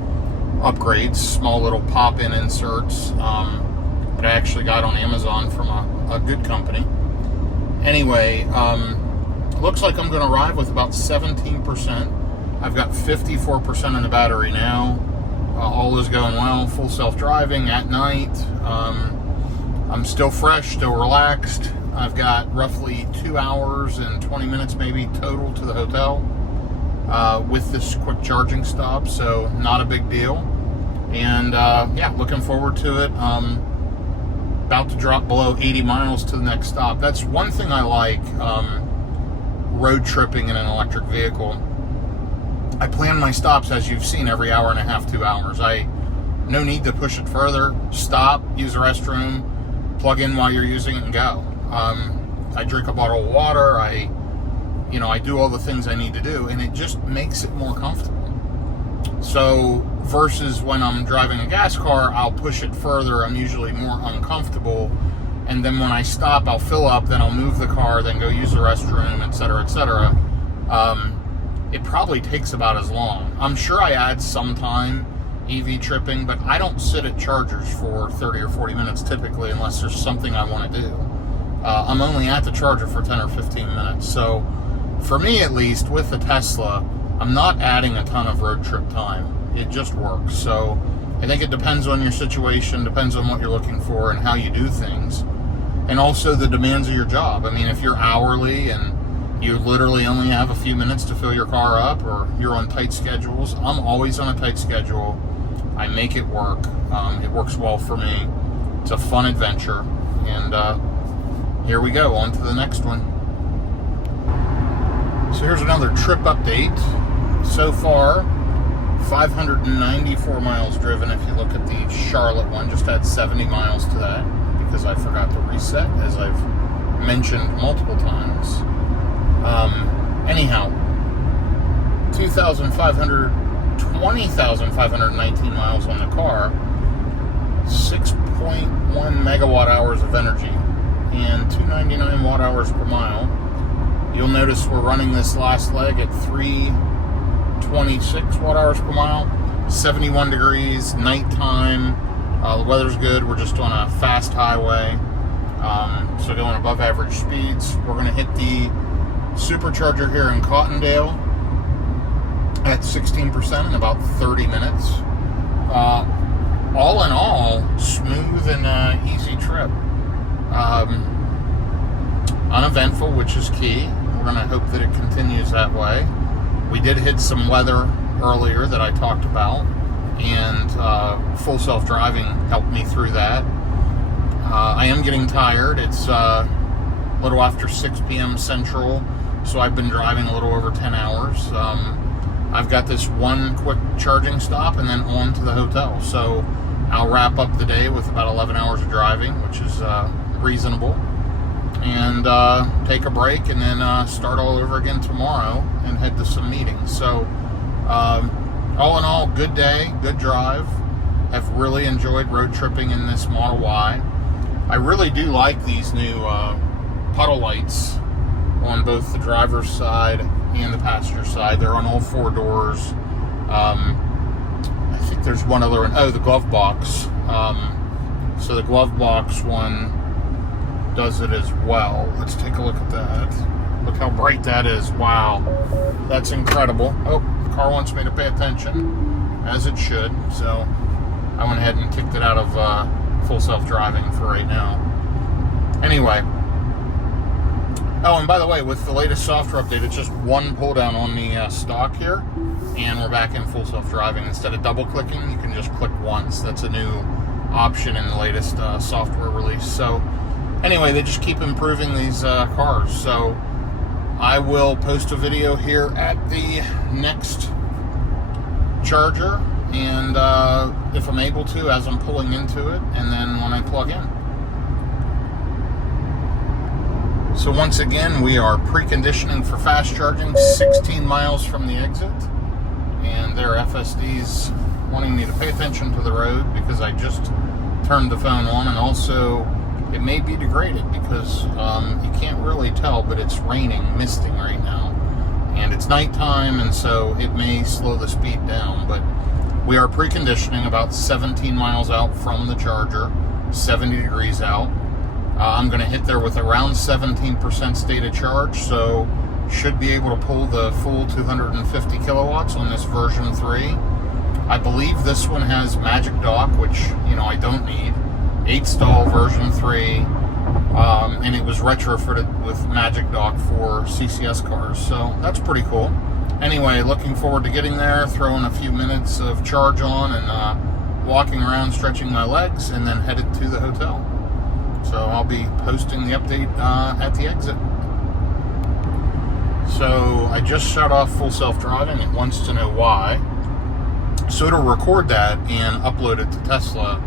upgrades. Small little pop-in inserts that I actually got on Amazon from a good company. Anyway, looks like I'm going to arrive with about 17%. I've got 54% in the battery now. All is going well. Full self-driving at night. I'm still fresh, still relaxed. I've got roughly 2 hours and 20 minutes maybe total to the hotel with this quick charging stop, so not a big deal. And yeah, looking forward to it. About to drop below 80 miles to the next stop. That's one thing I like road tripping in an electric vehicle. I plan my stops, as you've seen, every hour and a half, 2 hours. No need to push it further. Stop, use the restroom, plug in while you're using it, and go. I drink a bottle of water. I do all the things I need to do, and it just makes it more comfortable. So versus when I'm driving a gas car, I'll push it further. I'm usually more uncomfortable, and then when I stop, I'll fill up, then I'll move the car, then go use the restroom, etc., etc. It probably takes about as long. I'm sure I add some time EV tripping, but I don't sit at chargers for 30 or 40 minutes typically unless there's something I want to do. I'm only at the charger for 10 or 15 minutes. So for me, at least, with the Tesla, I'm not adding a ton of road trip time. It just works. So I think it depends on your situation, depends on what you're looking for and how you do things, and also the demands of your job. I mean, if you're hourly and you literally only have a few minutes to fill your car up, or you're on tight schedules, I'm always on a tight schedule. I make it work. It works well for me. It's a fun adventure. And here we go, on to the next one. So here's another trip update. So far, 594 miles driven. If you look at the Charlotte one, just had 70 miles to that because I forgot to reset, as I've mentioned multiple times. Anyhow, 20,519 miles on the car, 6.1 megawatt hours of energy, and 299 watt hours per mile. You'll notice we're running this last leg at 326 watt hours per mile, 71 degrees, nighttime. The weather's good. We're just on a fast highway. So going above average speeds. We're going to hit the supercharger here in Cottondale at 16% in about 30 minutes. All in all, smooth and easy trip. Uneventful, which is key. We're going to hope that it continues that way. We did hit some weather earlier that I talked about, and full self-driving helped me through that. I am getting tired. It's a little after 6 p.m. Central, so I've been driving a little over 10 hours. I've got this one quick charging stop and then on to the hotel. So I'll wrap up the day with about 11 hours of driving, which is reasonable. And take a break and then start all over again tomorrow and head to some meetings. So all in all, good day, good drive. Have really enjoyed road tripping in this Model Y. I really do like these new puddle lights on both the driver's side and the passenger side. They're on all 4 doors. I think there's one other one. Oh, the glove box. So the glove box one does it as well. Let's take a look at that. Look how bright that is. Wow. That's incredible. Oh, the car wants me to pay attention, as it should. So I went ahead and kicked it out of full self-driving for right now. Anyway. Oh, and by the way, with the latest software update, it's just one pull down on the stock here, and we're back in full self-driving. Instead of double clicking, you can just click once. That's a new option in the latest software release. So anyway, they just keep improving these cars. So I will post a video here at the next charger, and if I'm able to, as I'm pulling into it, and then when I plug in. So once again, we are preconditioning for fast charging 16 miles from the exit, and their FSD's wanting me to pay attention to the road because I just turned the phone on, and also it may be degraded because you can't really tell, but it's raining, misting right now, and it's nighttime, and so it may slow the speed down. But we are preconditioning about 17 miles out from the charger, 70 degrees out. I'm going to hit there with around 17% state of charge, so should be able to pull the full 250 kilowatts on this version 3. I believe this one has Magic Dock, which, I don't need. 8-stall version 3, and it was retrofitted with Magic Dock for CCS cars, so that's pretty cool. Anyway, looking forward to getting there, throwing a few minutes of charge on, and walking around, stretching my legs, and then headed to the hotel. So I'll be posting the update at the exit. So I just shut off full self-driving. It wants to know why. So it'll record that and upload it to Tesla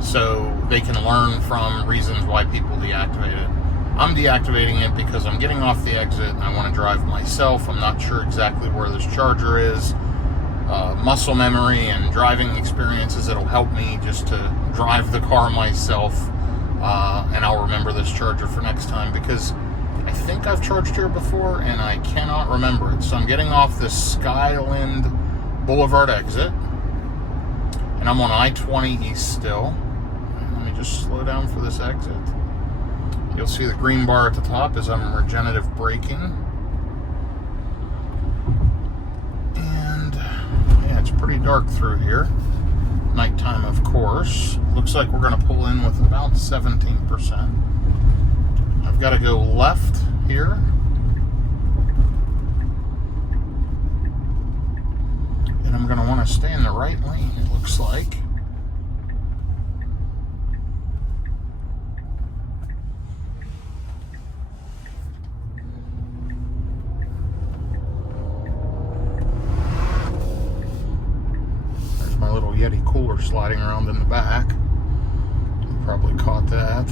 so they can learn from reasons why people deactivate it. I'm deactivating it because I'm getting off the exit and I want to drive myself. I'm not sure exactly where this charger is. Muscle memory and driving experiences, it'll help me just to drive the car myself. And I'll remember this charger for next time because I think I've charged here before and I cannot remember it. So I'm getting off this Skyland Boulevard exit and I'm on I-20 East still. Let me just slow down for this exit. You'll see the green bar at the top as I'm regenerative braking. And yeah, it's pretty dark through here. Nighttime, of course. Looks like we're going to pull in with about 17%. I've got to go left here. And I'm going to want to stay in the right lane, it looks like. My little Yeti cooler sliding around in the back. You probably caught that.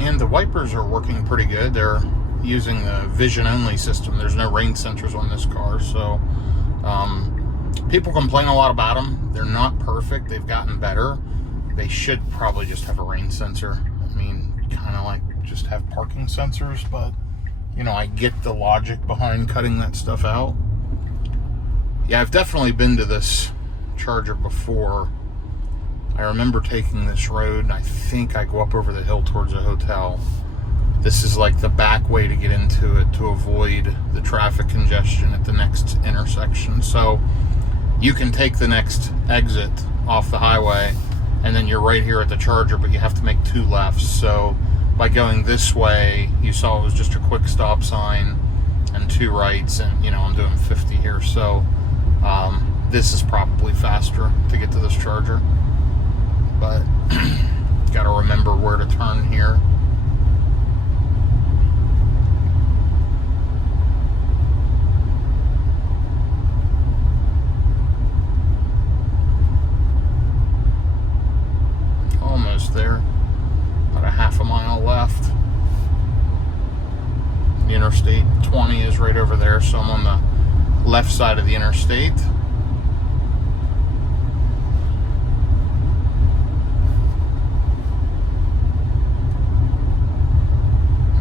And the wipers are working pretty good. They're using the vision only system. There's no rain sensors on this car, so people complain a lot about them. They're not perfect. They've gotten better. They should probably just have a rain sensor. I mean, kind of like just have parking sensors, but I get the logic behind cutting that stuff out. Yeah, I've definitely been to this charger before. I remember taking this road, and I think I go up over the hill towards a hotel. This is like the back way to get into it to avoid the traffic congestion at the next intersection. So you can take the next exit off the highway, and then you're right here at the charger, but you have to make 2 lefts. So by going this way, you saw it was just a quick stop sign and 2 rights, and I'm doing 50 here. So this is probably faster to get to this charger, but got to remember where to turn here. Almost there. About a half a mile left. The Interstate 20 is right over there, so I'm on the left side of the interstate.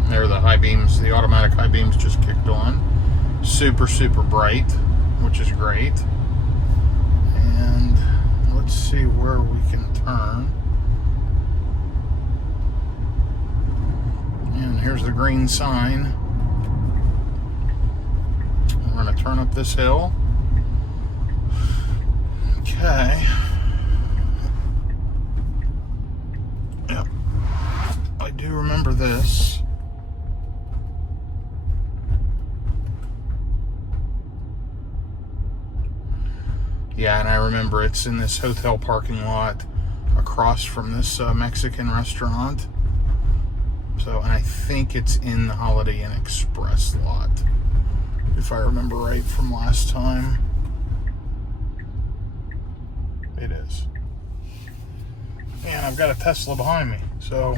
There are the high beams. The automatic high beams just kicked on. Super, super bright, which is great. And let's see where we can turn. And here's the green sign. We're going to turn up this hill. Okay. Yep. I do remember this. Yeah, and I remember it's in this hotel parking lot across from this Mexican restaurant. So, and I think it's in the Holiday Inn Express lot, if I remember right from last time. It is. And I've got a Tesla behind me, so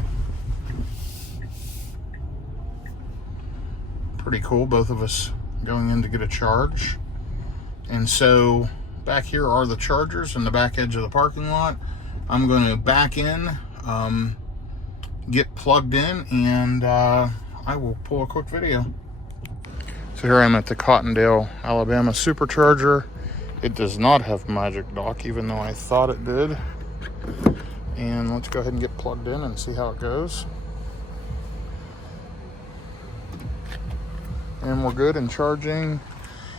pretty cool. Both of us going in to get a charge. And so back here are the chargers in the back edge of the parking lot. I'm going to back in, get plugged in, and I will pull a quick video. So here I am at the Cottondale, Alabama supercharger. It does not have Magic Dock, even though I thought it did. And let's go ahead and get plugged in and see how it goes. And we're good and charging.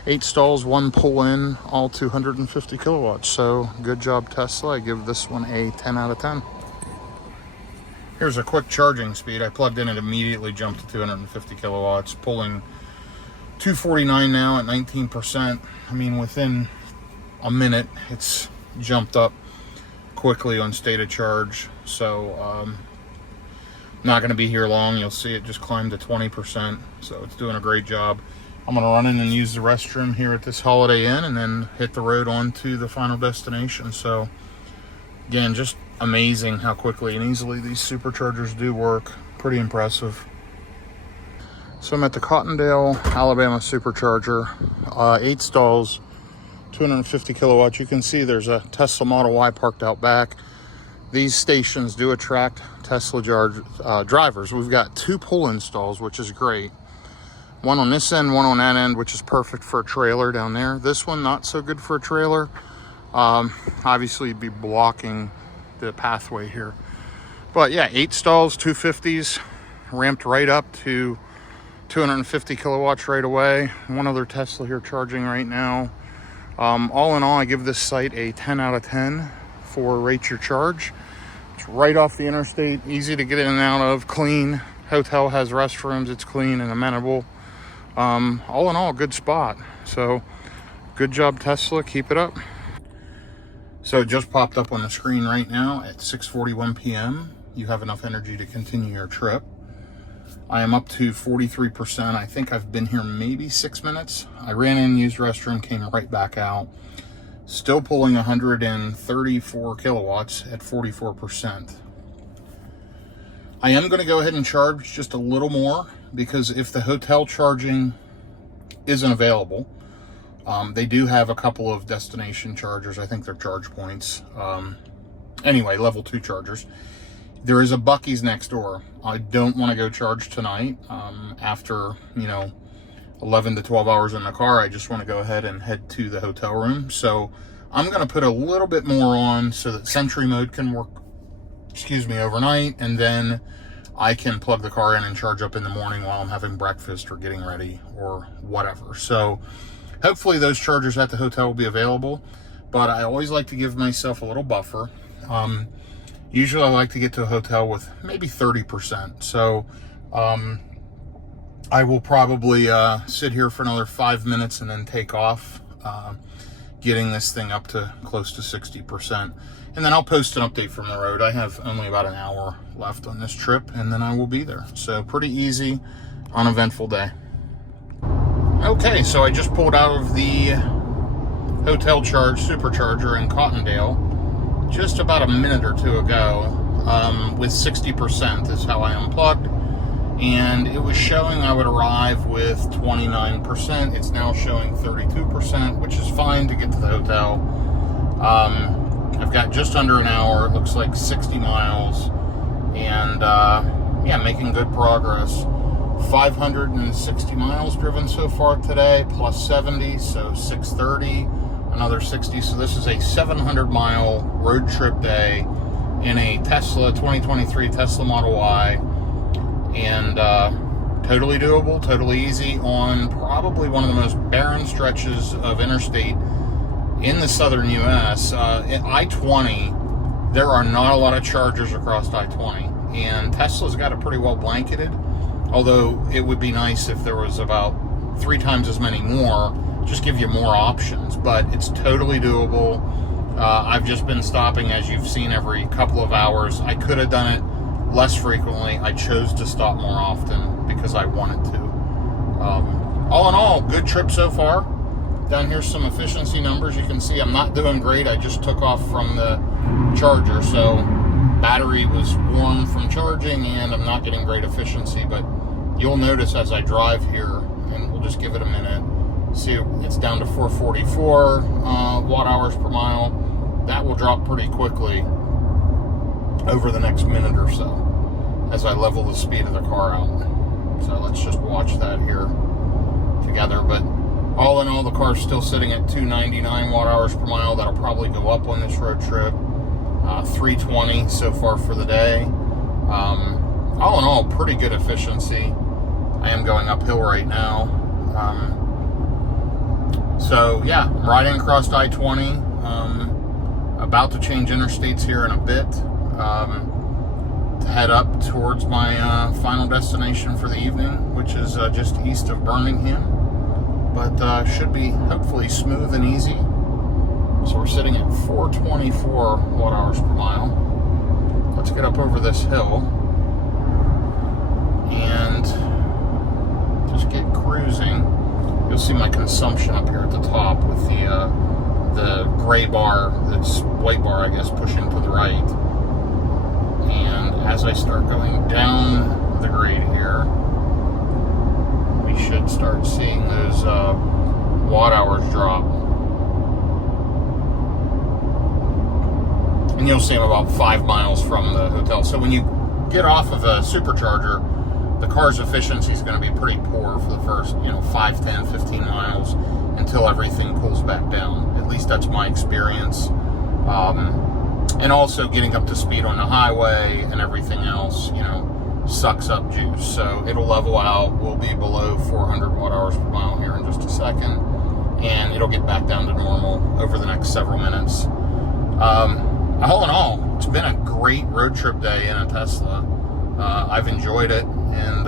8 stalls, 1 pull-in, all 250 kilowatts. So good job, Tesla. I give this one a 10 out of 10. Here's a quick charging speed. I plugged in and immediately jumped to 250 kilowatts, pulling 249 now at 19%. I mean, within a minute, it's jumped up quickly on state of charge. So not going to be here long. You'll see it just climbed to 20%. So it's doing a great job. I'm going to run in and use the restroom here at this Holiday Inn and then hit the road on to the final destination. So again, just amazing how quickly and easily these superchargers do work. Pretty impressive. So I'm at the Cottondale, Alabama supercharger. 8 stalls, 250 kilowatts. You can see there's a Tesla Model Y parked out back. These stations do attract Tesla drivers. We've got 2 pull-in stalls, which is great. One on this end, one on that end, which is perfect for a trailer down there. This one, not so good for a trailer. Obviously, you'd be blocking the pathway here. But yeah, 8 stalls, 250s, ramped right up to 250 kilowatts right away. One other Tesla here charging right now. All in all, I give this site a 10 out of 10 for rate your charge. It's right off the interstate, easy to get in and out of, clean. Hotel has restrooms, it's clean and amenable. All in all, good spot. So good job, Tesla, keep it up. So it just popped up on the screen right now at 6:41 p.m. You have enough energy to continue your trip. I am up to 43%. I think I've been here maybe 6 minutes. I ran in, used the restroom, came right back out. Still pulling 134 kilowatts at 44%. I am going to go ahead and charge just a little more, because if the hotel charging isn't available, they do have a couple of destination chargers. I think they're charge points. Anyway, level 2 chargers. There is a Buc-ee's next door. I don't want to go charge tonight after, 11 to 12 hours in the car. I just want to go ahead and head to the hotel room. So I'm going to put a little bit more on so that Sentry mode can work, overnight, and then I can plug the car in and charge up in the morning while I'm having breakfast or getting ready or whatever. So hopefully those chargers at the hotel will be available, but I always like to give myself a little buffer. Usually I like to get to a hotel with maybe 30%. So I will probably sit here for another 5 minutes and then take off, getting this thing up to close to 60%. And then I'll post an update from the road. I have only about an hour left on this trip, and then I will be there. So pretty easy, uneventful day. Okay, so I just pulled out of the hotel supercharger in Cottondale just about a minute or two ago, with 60% is how I unplugged. And it was showing I would arrive with 29%. It's now showing 32%, which is fine to get to the hotel. I've got just under an hour. It looks like 60 miles. And, yeah, making good progress. 560 miles driven so far today, plus 70, so 630, another 60. So this is a 700-mile road trip day in a Tesla, 2023 Tesla Model Y. And totally doable, totally easy on probably one of the most barren stretches of interstate in the southern U.S. I-20, there are not a lot of chargers across I-20, and Tesla's got it pretty well blanketed, although it would be nice if there was about 3 times as many more, just give you more options, but it's totally doable. I've just been stopping, as you've seen, every couple of hours. I could have done it less frequently. I chose to stop more often because I wanted to. All in all, good trip so far. Down here's some efficiency numbers. You can see I'm not doing great. I just took off from the charger, so battery was warm from charging, and I'm not getting great efficiency, but you'll notice as I drive here, and we'll just give it a minute, see it's down to 444 watt hours per mile. That will drop pretty quickly over the next minute or so as I level the speed of the car out. So let's just watch that here together. But all in all, the car's still sitting at 299 watt hours per mile. That'll probably go up on this road trip. 320 so far for the day. All in all, pretty good efficiency. I am going uphill right now. So yeah, I'm riding across I-20. About to change interstates here in a bit. To head up towards my final destination for the evening, which is just east of Birmingham, but should be hopefully smooth and easy. So we're sitting at 424 watt hours per mile. Let's get up over this hill and just get cruising. You'll see my consumption up here at the top with the gray bar, that's white bar, I guess, pushing to the right. And as I start going down the grade here, we should start seeing those watt hours drop. And you'll see them about 5 miles from the hotel. So when you get off of a supercharger, the car's efficiency is going to be pretty poor for the first, 5, 10, 15 miles until everything cools back down. At least that's my experience. And also getting up to speed on the highway and everything else, sucks up juice. So it'll level out. We'll be below 400 watt hours per mile here in just a second. And it'll get back down to normal over the next several minutes. All in all, it's been a great road trip day in a Tesla. I've enjoyed it, and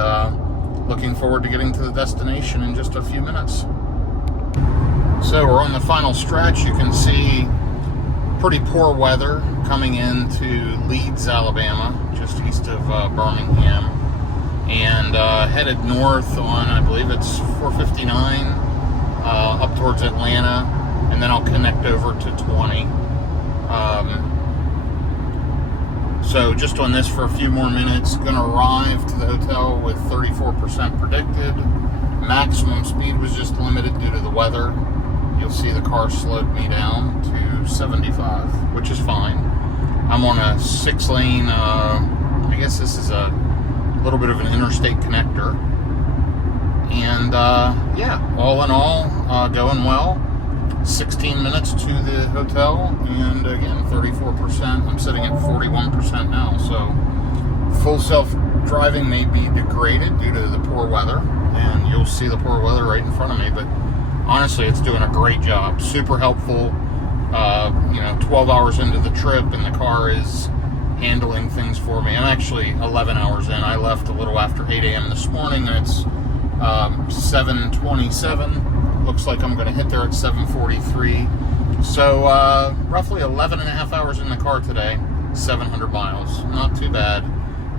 looking forward to getting to the destination in just a few minutes. So we're on the final stretch. You can see pretty poor weather coming into Leeds, Alabama, just east of Birmingham, and headed north on, I believe it's 459, up towards Atlanta, and then I'll connect over to 20. So just on this for a few more minutes. Going to arrive to the hotel with 34% predicted. Maximum speed was just limited due to the weather. You'll see the car slowed me down to 75, which is fine. I'm on a 6-lane, I guess this is a little bit of an interstate connector. And yeah, all in all, going well. 16 minutes to the hotel, and again, 34%. I'm sitting at 41% now, so full self-driving may be degraded due to the poor weather, and you'll see the poor weather right in front of me, but honestly, it's doing a great job. Super helpful. 12 hours into the trip, and the car is handling things for me. I'm actually 11 hours in. I left a little after 8 a.m. this morning, and it's 7:27. Looks like I'm going to hit there at 7:43. So roughly 11 and a half hours in the car today, 700 miles. Not too bad.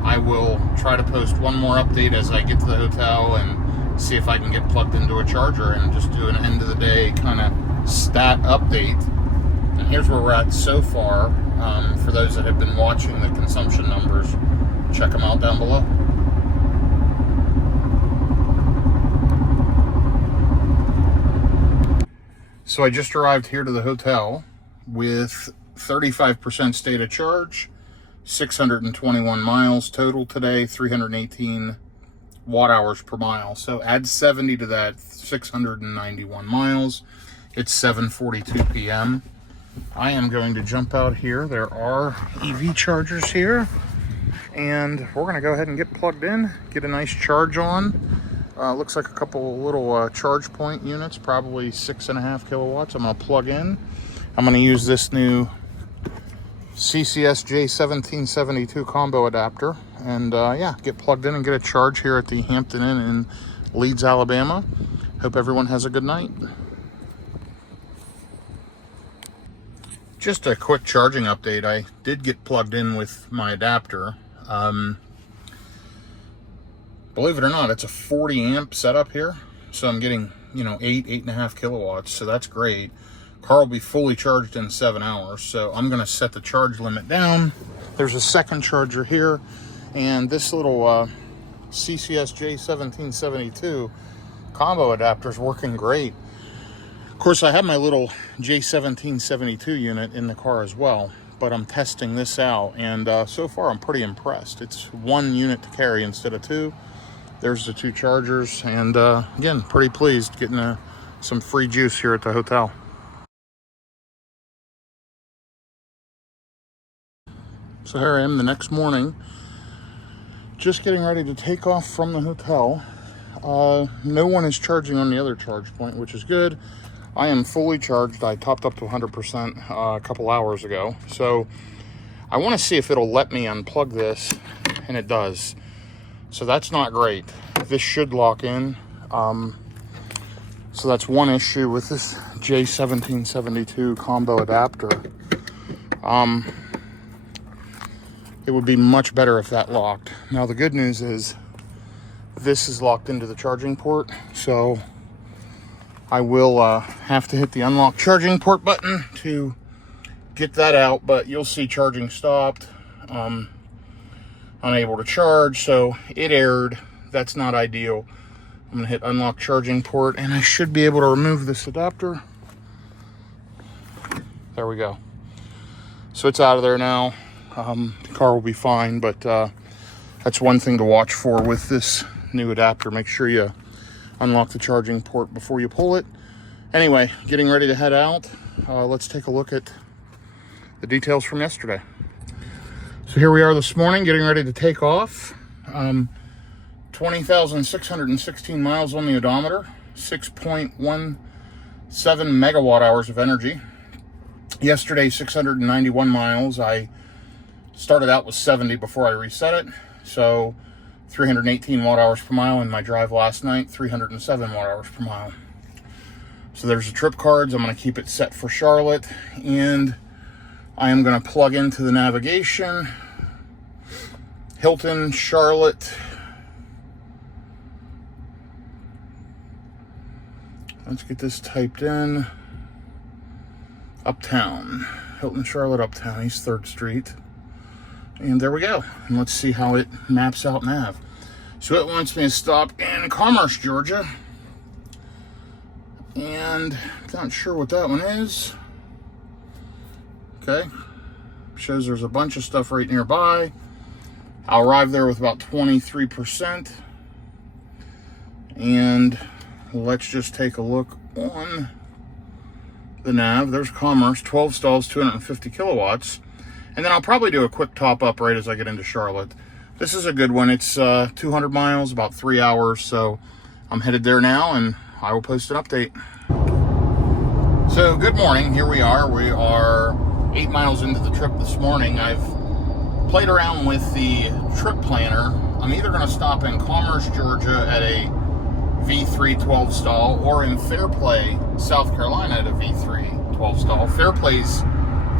I will try to post one more update as I get to the hotel and see if I can get plugged into a charger and just do an end of the day kind of stat update. And here's where we're at so far. For those that have been watching the consumption numbers, check them out down below. So I just arrived here to the hotel with 35% state of charge, 621 miles total today, 318 watt hours per mile. So add 70 to that, 691 miles. It's 7:42 p.m. I am going to jump out here. There are EV chargers here, and we're going to go ahead and get plugged in, get a nice charge on. Looks like a couple little charge point units, probably 6.5 kilowatts. I'm going to plug in. I'm going to use this new CCS J1772 combo adapter, and yeah, get plugged in and get a charge here at the Hampton Inn in Leeds, Alabama. Hope everyone has a good night. Just a quick charging update. I did get plugged in with my adapter. Believe it or not, it's a 40 amp setup here. So I'm getting, 8.5 kilowatts. So that's great. Car will be fully charged in 7 hours. So I'm going to set the charge limit down. There's a second charger here. And this little CCS J1772 combo adapter is working great. Of course, I have my little J1772 unit in the car as well, but I'm testing this out, and so far I'm pretty impressed. It's one unit to carry instead of two. There's the two chargers, and again, pretty pleased getting some free juice here at the hotel. So here I am the next morning, just getting ready to take off from the hotel. No one is charging on the other charge point, which is good. I am fully charged. I topped up to 100% a couple hours ago. So I want to see if it'll let me unplug this, and it does. So that's not great. This should lock in. So that's one issue with this J1772 combo adapter. It would be much better if that locked. Now the good news is this is locked into the charging port, so I will have to hit the unlock charging port button to get that out, but you'll see charging stopped, unable to charge, so it errored. That's not ideal. I'm gonna hit unlock charging port, and I should be able to remove this adapter. There we go. So it's out of there now. The car will be fine, but that's one thing to watch for with this new adapter. Make sure you unlock the charging port before you pull it. Anyway, getting ready to head out. Let's take a look at the details from yesterday. So here we are this morning, getting ready to take off. 20,616 miles on the odometer, 6.17 megawatt hours of energy. Yesterday, 691 miles. I started out with 70 before I reset it. So 318 watt hours per mile. In my drive last night, 307 watt hours per mile. So there's the trip cards. I'm going to keep it set for Charlotte, and I am going to plug into the navigation. Hilton, Charlotte. Let's get this typed in. Uptown. Hilton, Charlotte, Uptown, East 3rd Street. And there we go. And let's see how it maps out nav. So it wants me to stop in Commerce, Georgia. And I'm not sure what that one is. Okay. Shows there's a bunch of stuff right nearby. I'll arrive there with about 23%. And let's just take a look on the nav. There's Commerce, 12 stalls, 250 kilowatts. And then I'll probably do a quick top up right as I get into Charlotte. This is a good one. It's 200 miles, about 3 hours. So I'm headed there now, and I will post an update. So good morning. Here we are. We are 8 miles into the trip this morning. I've played around with the trip planner. I'm either going to stop in Commerce, Georgia at a V3 12 stall, or in Fairplay, South Carolina at a V3 12 stall. Fairplay's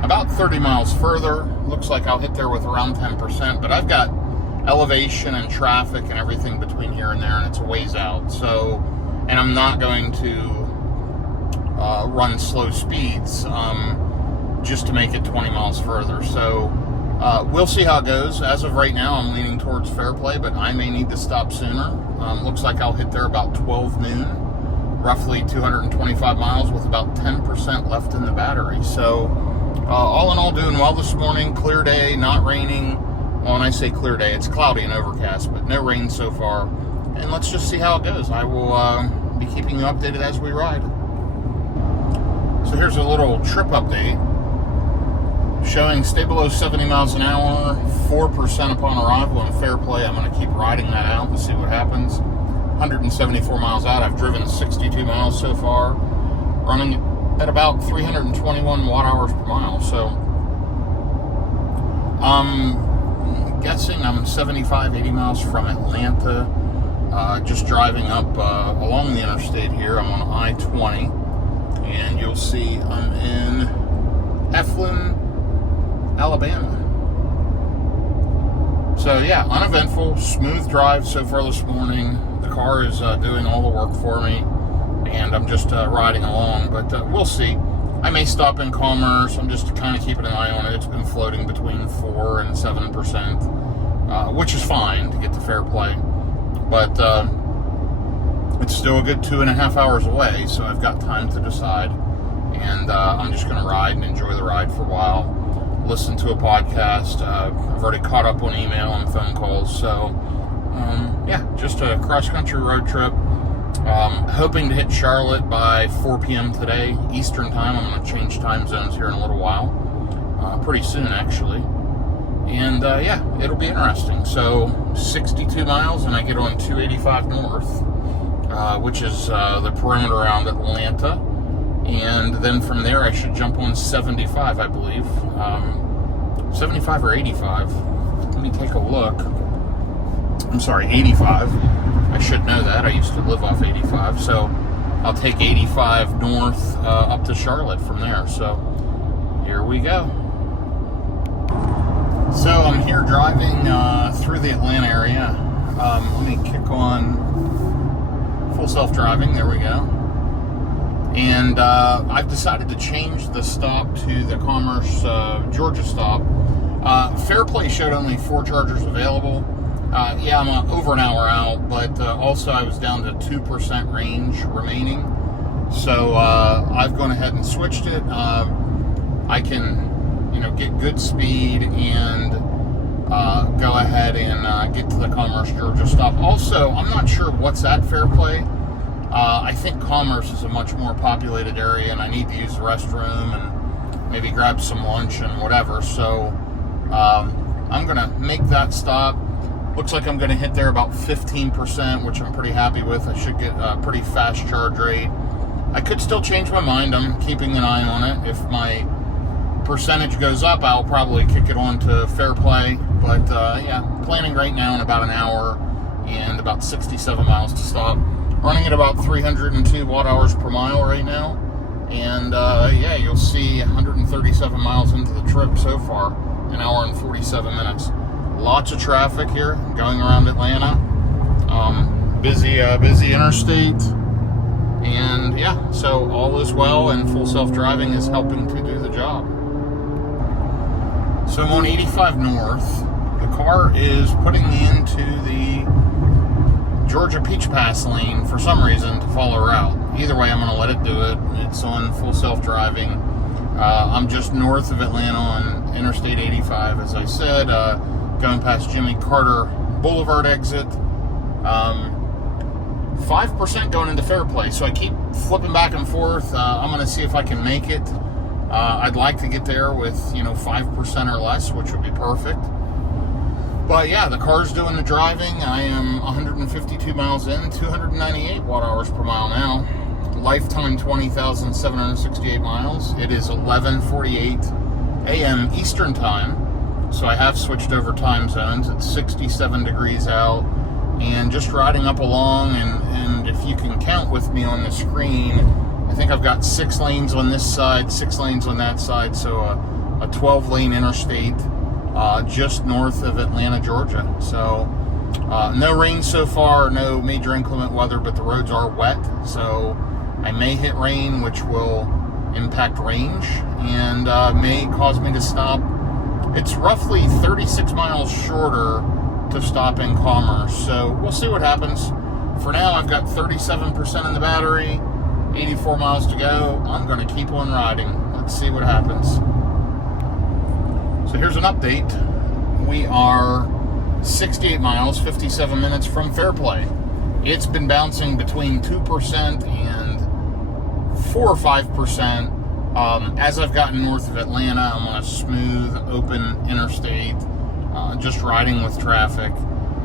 about 30 miles further. Looks like I'll hit there with around 10%, but I've got elevation and traffic and everything between here and there, and it's a ways out. So, and I'm not going to run slow speeds just to make it 20 miles further. So we'll see how it goes. As of right now, I'm leaning towards Fairplay, but I may need to stop sooner. Looks like I'll hit there about 12 noon, roughly 225 miles with about 10% left in the battery. So all in all, doing well this morning. Clear day, not raining. Well, when I say clear day, it's cloudy and overcast, but no rain so far. And let's just see how it goes. I will be keeping you updated as we ride. So here's a little trip update. Showing stay below 70 miles an hour, 4% upon arrival in Fairplay. I'm going to keep riding that out to see what happens. 174 miles out. I've driven 62 miles so far, running at about 321 watt hours per mile. So I'm guessing I'm 75, 80 miles from Atlanta. Just driving up along the interstate here. I'm on I-20, and you'll see I'm in Eflin, Alabama. So yeah, uneventful, smooth drive so far this morning. The car is doing all the work for me, and I'm just riding along, but we'll see. I may stop in Commerce. I'm just kind of keeping an eye on it. It's been floating between 4 and 7%, which is fine to get to Fairplay, but it's still a good 2.5 hours away, so I've got time to decide, and I'm just going to ride and enjoy the ride for a while. Listen to a podcast. I've already caught up on email and phone calls. So, yeah, just a cross-country road trip. Hoping to hit Charlotte by 4 p.m. today, Eastern time. I'm going to change time zones here in a little while. Pretty soon, actually. And, yeah, it'll be interesting. So, 62 miles, and I get on 285 north, which is the perimeter around Atlanta. And then from there, I should jump on 75, I believe. 75 or 85. Let me take a look. I'm sorry, 85. I should know that. I used to live off 85. So I'll take 85 north up to Charlotte from there. So here we go. So I'm here driving through the Atlanta area. Let me kick on full self-driving. There we go. And I've decided to change the stop to the Commerce, Georgia stop. Fairplay showed only 4 chargers available. Yeah, I'm over an hour out, but also I was down to 2% range remaining. So I've gone ahead and switched it. I can, get good speed and go ahead and get to the Commerce, Georgia stop. Also, I'm not sure what's at Fairplay. I think Commerce is a much more populated area, and I need to use the restroom and maybe grab some lunch and whatever. So I'm going to make that stop. Looks like I'm going to hit there about 15%, which I'm pretty happy with. I should get a pretty fast charge rate. I could still change my mind. I'm keeping an eye on it. If my percentage goes up, I'll probably kick it on to Fairplay. But yeah, planning right now in about an hour and about 67 miles to stop. Running at about 302 watt hours per mile right now. And yeah, you'll see 137 miles into the trip so far, an hour and 47 minutes. Lots of traffic here going around Atlanta. Busy interstate. And yeah, so all is well, and full self-driving is helping to do the job. So I'm on 85 north. The car is putting me into the Georgia Peach Pass lane for some reason to follow a route. Either way, I'm going to let it do it. It's on full self-driving. I'm just north of Atlanta on Interstate 85, as I said, going past Jimmy Carter Boulevard exit. 5% going into Fairplay. So I keep flipping back and forth. I'm going to see if I can make it. I'd like to get there with, 5% or less, which would be perfect. But yeah, the car's doing the driving. I am 152 miles in, 298 watt-hours per mile now. Lifetime 20,768 miles. It is 11:48 a.m. Eastern Time. So I have switched over time zones. It's 67 degrees out. And just riding up along, and if you can count with me on the screen, I think I've got 6 lanes on this side, 6 lanes on that side. So a 12-lane interstate just north of Atlanta, Georgia. So no rain so far, no major inclement weather, but the roads are wet. So I may hit rain, which will impact range and may cause me to stop. It's roughly 36 miles shorter to stop in Commerce. So we'll see what happens. For now, I've got 37% in the battery, 84 miles to go. I'm going to keep on riding. Let's see what happens. So here's an update. We are 68 miles, 57 minutes from Fairplay. It's been bouncing between 2% and 4 or 5%. As I've gotten north of Atlanta, I'm on a smooth, open interstate, just riding with traffic,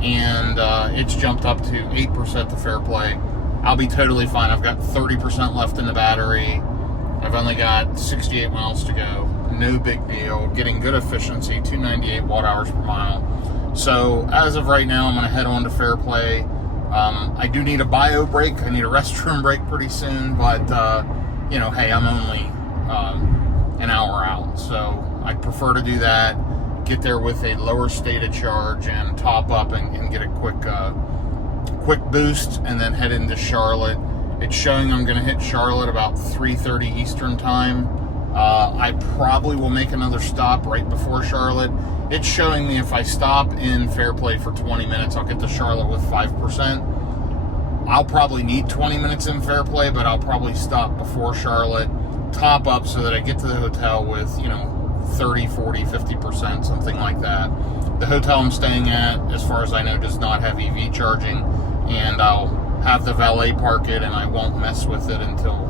and it's jumped up to 8% to Fairplay. I'll be totally fine. I've got 30% left in the battery. I've only got 68 miles to go. No big deal. Getting good efficiency, 298 watt-hours per mile. So as of right now, I'm going to head on to Fairplay. I do need a bio break. I need a restroom break pretty soon, but hey, I'm only an hour out, so I'd prefer to do that, get there with a lower state of charge and top up and get a quick boost, and then head into Charlotte. It's showing I'm going to hit Charlotte about 3:30 Eastern Time. I probably will make another stop right before Charlotte. It's showing me if I stop in Fairplay for 20 minutes, I'll get to Charlotte with 5%. I'll probably need 20 minutes in Fairplay, but I'll probably stop before Charlotte, top up so that I get to the hotel with, 30, 40, 50%, something like that. The hotel I'm staying at, as far as I know, does not have EV charging, and I'll have the valet park it, and I won't mess with it until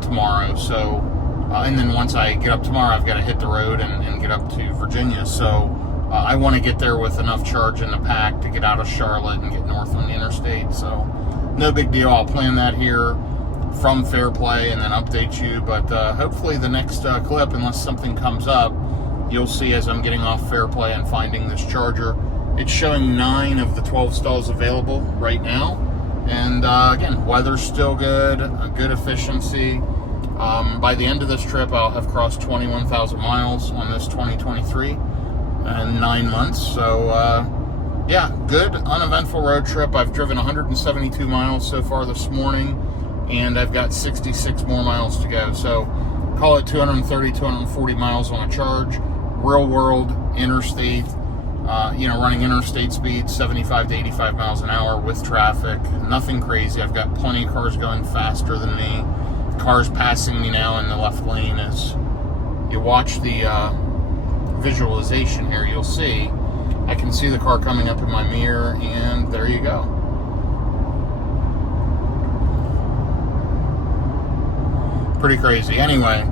tomorrow. So, and then once I get up tomorrow, I've got to hit the road and get up to Virginia. So I want to get there with enough charge in the pack to get out of Charlotte and get north on the interstate. So no big deal. I'll plan that here from Fairplay and then update you. But hopefully the next clip, unless something comes up, you'll see as I'm getting off Fairplay and finding this charger. It's showing 9 of the 12 stalls available right now. And again, weather's still good, good efficiency. By the end of this trip, I'll have crossed 21,000 miles on this 2023 in 9 months. So yeah, good, uneventful road trip. I've driven 172 miles so far this morning, and I've got 66 more miles to go. So call it 230, 240 miles on a charge. Real world, interstate, running interstate speed, 75 to 85 miles an hour with traffic. Nothing crazy. I've got plenty of cars going faster than me. Cars passing me now in the left lane. As you watch the visualization here, you'll see I can see the car coming up in my mirror, and there you go. Pretty crazy. Anyway,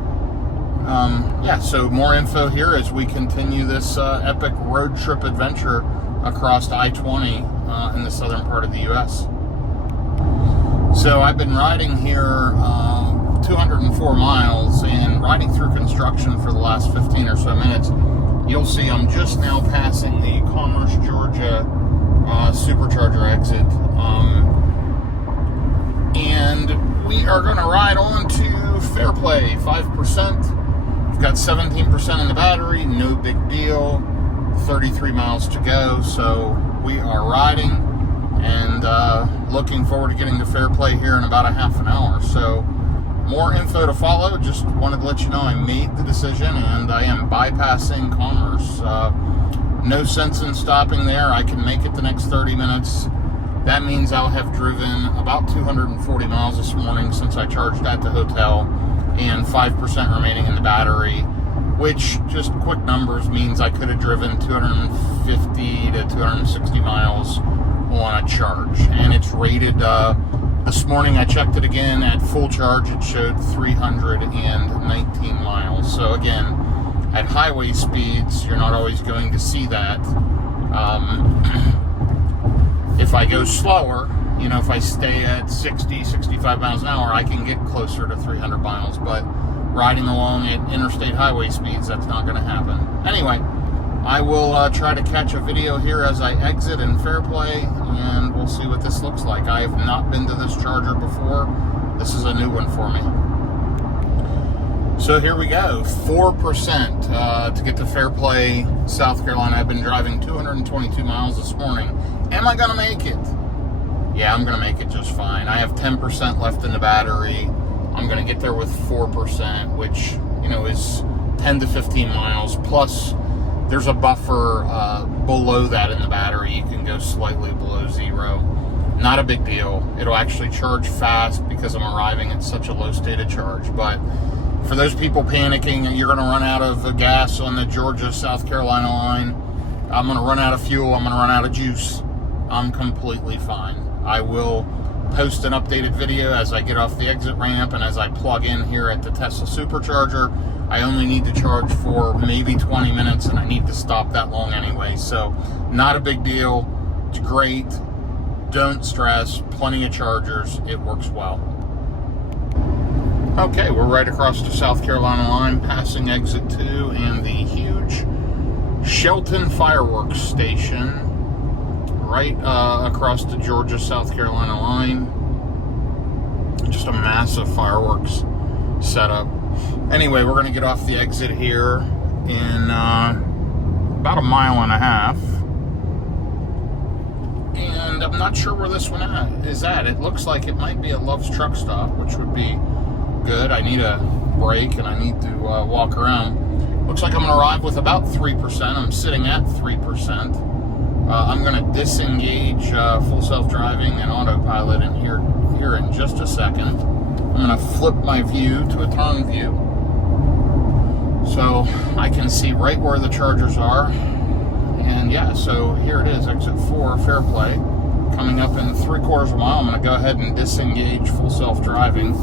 so more info here as we continue this epic road trip adventure across I-20 in the southern part of the U.S. So I've been riding here 204 miles and riding through construction for the last 15 or so minutes. You'll see I'm just now passing the Commerce, Georgia supercharger exit. And we are going to ride on to Fairplay, 5%. We've got 17% in the battery, no big deal. 33 miles to go, so we are riding and looking forward to getting to Fairplay here in about a half an hour. So more info to follow. Just wanted to let you know I made the decision and I am bypassing Commerce. No sense in stopping there. I can make it the next 30 minutes. That means I'll have driven about 240 miles this morning since I charged at the hotel, and 5% remaining in the battery, which, just quick numbers, means I could have driven 250 to 260 miles on a charge. And it's rated This morning I checked it again at full charge. It showed 319 miles. So again, at highway speeds, you're not always going to see that. If I go slower, you know, if I stay at 60, 65 miles an hour, I can get closer to 300 miles. But riding along at interstate highway speeds, that's not going to happen. Anyway, I will try to catch a video here as I exit in Fairplay, and we'll see what this looks like. I have not been to this charger before. This is a new one for me. So here we go, 4% to get to Fairplay, South Carolina. I've been driving 222 miles this morning. Am I gonna make it? Yeah, I'm gonna make it just fine. I have 10% left in the battery. I'm gonna get there with 4%, which, you know, is 10 to 15 miles. Plus, there's a buffer below that in the battery. You can go slightly below zero. Not a big deal. It'll actually charge fast because I'm arriving at such a low state of charge. But for those people panicking, you're going to run out of gas on the Georgia-South Carolina line. I'm going to run out of fuel. I'm going to run out of juice. I'm completely fine. I will post an updated video as I get off the exit ramp and as I plug in here at the Tesla Supercharger. I only need to charge for maybe 20 minutes, and I need to stop that long anyway. So not a big deal. It's great. Don't stress. Plenty of chargers. It works well. Okay, we're right across the South Carolina line, passing exit 2 and the huge Shelton Fireworks Station right across the Georgia-South Carolina line. Just a massive fireworks setup. Anyway, we're going to get off the exit here in about a mile and a half. And I'm not sure where this one is at. It looks like it might be a Love's Truck Stop, which would be good. I need a break and I need to walk around. Looks like I'm going to arrive with about 3%. I'm sitting at 3%. I'm going to disengage full self-driving and autopilot in here in just a second. I'm going to flip my view to a turn view so I can see right where the chargers are. And yeah, so here it is, exit 4, Fairplay. Coming up in 3/4 of a mile, I'm going to go ahead and disengage full self-driving.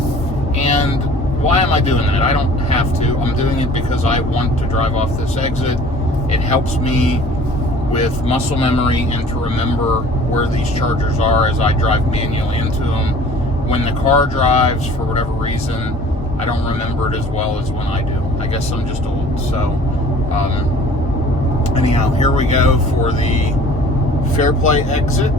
And why am I doing that? I don't have to. I'm doing it because I want to drive off this exit. It helps me with muscle memory and to remember where these chargers are as I drive manually into them. When the car drives, for whatever reason, I don't remember it as well as when I do. I guess I'm just old. So, anyhow, here we go for the Fairplay exit.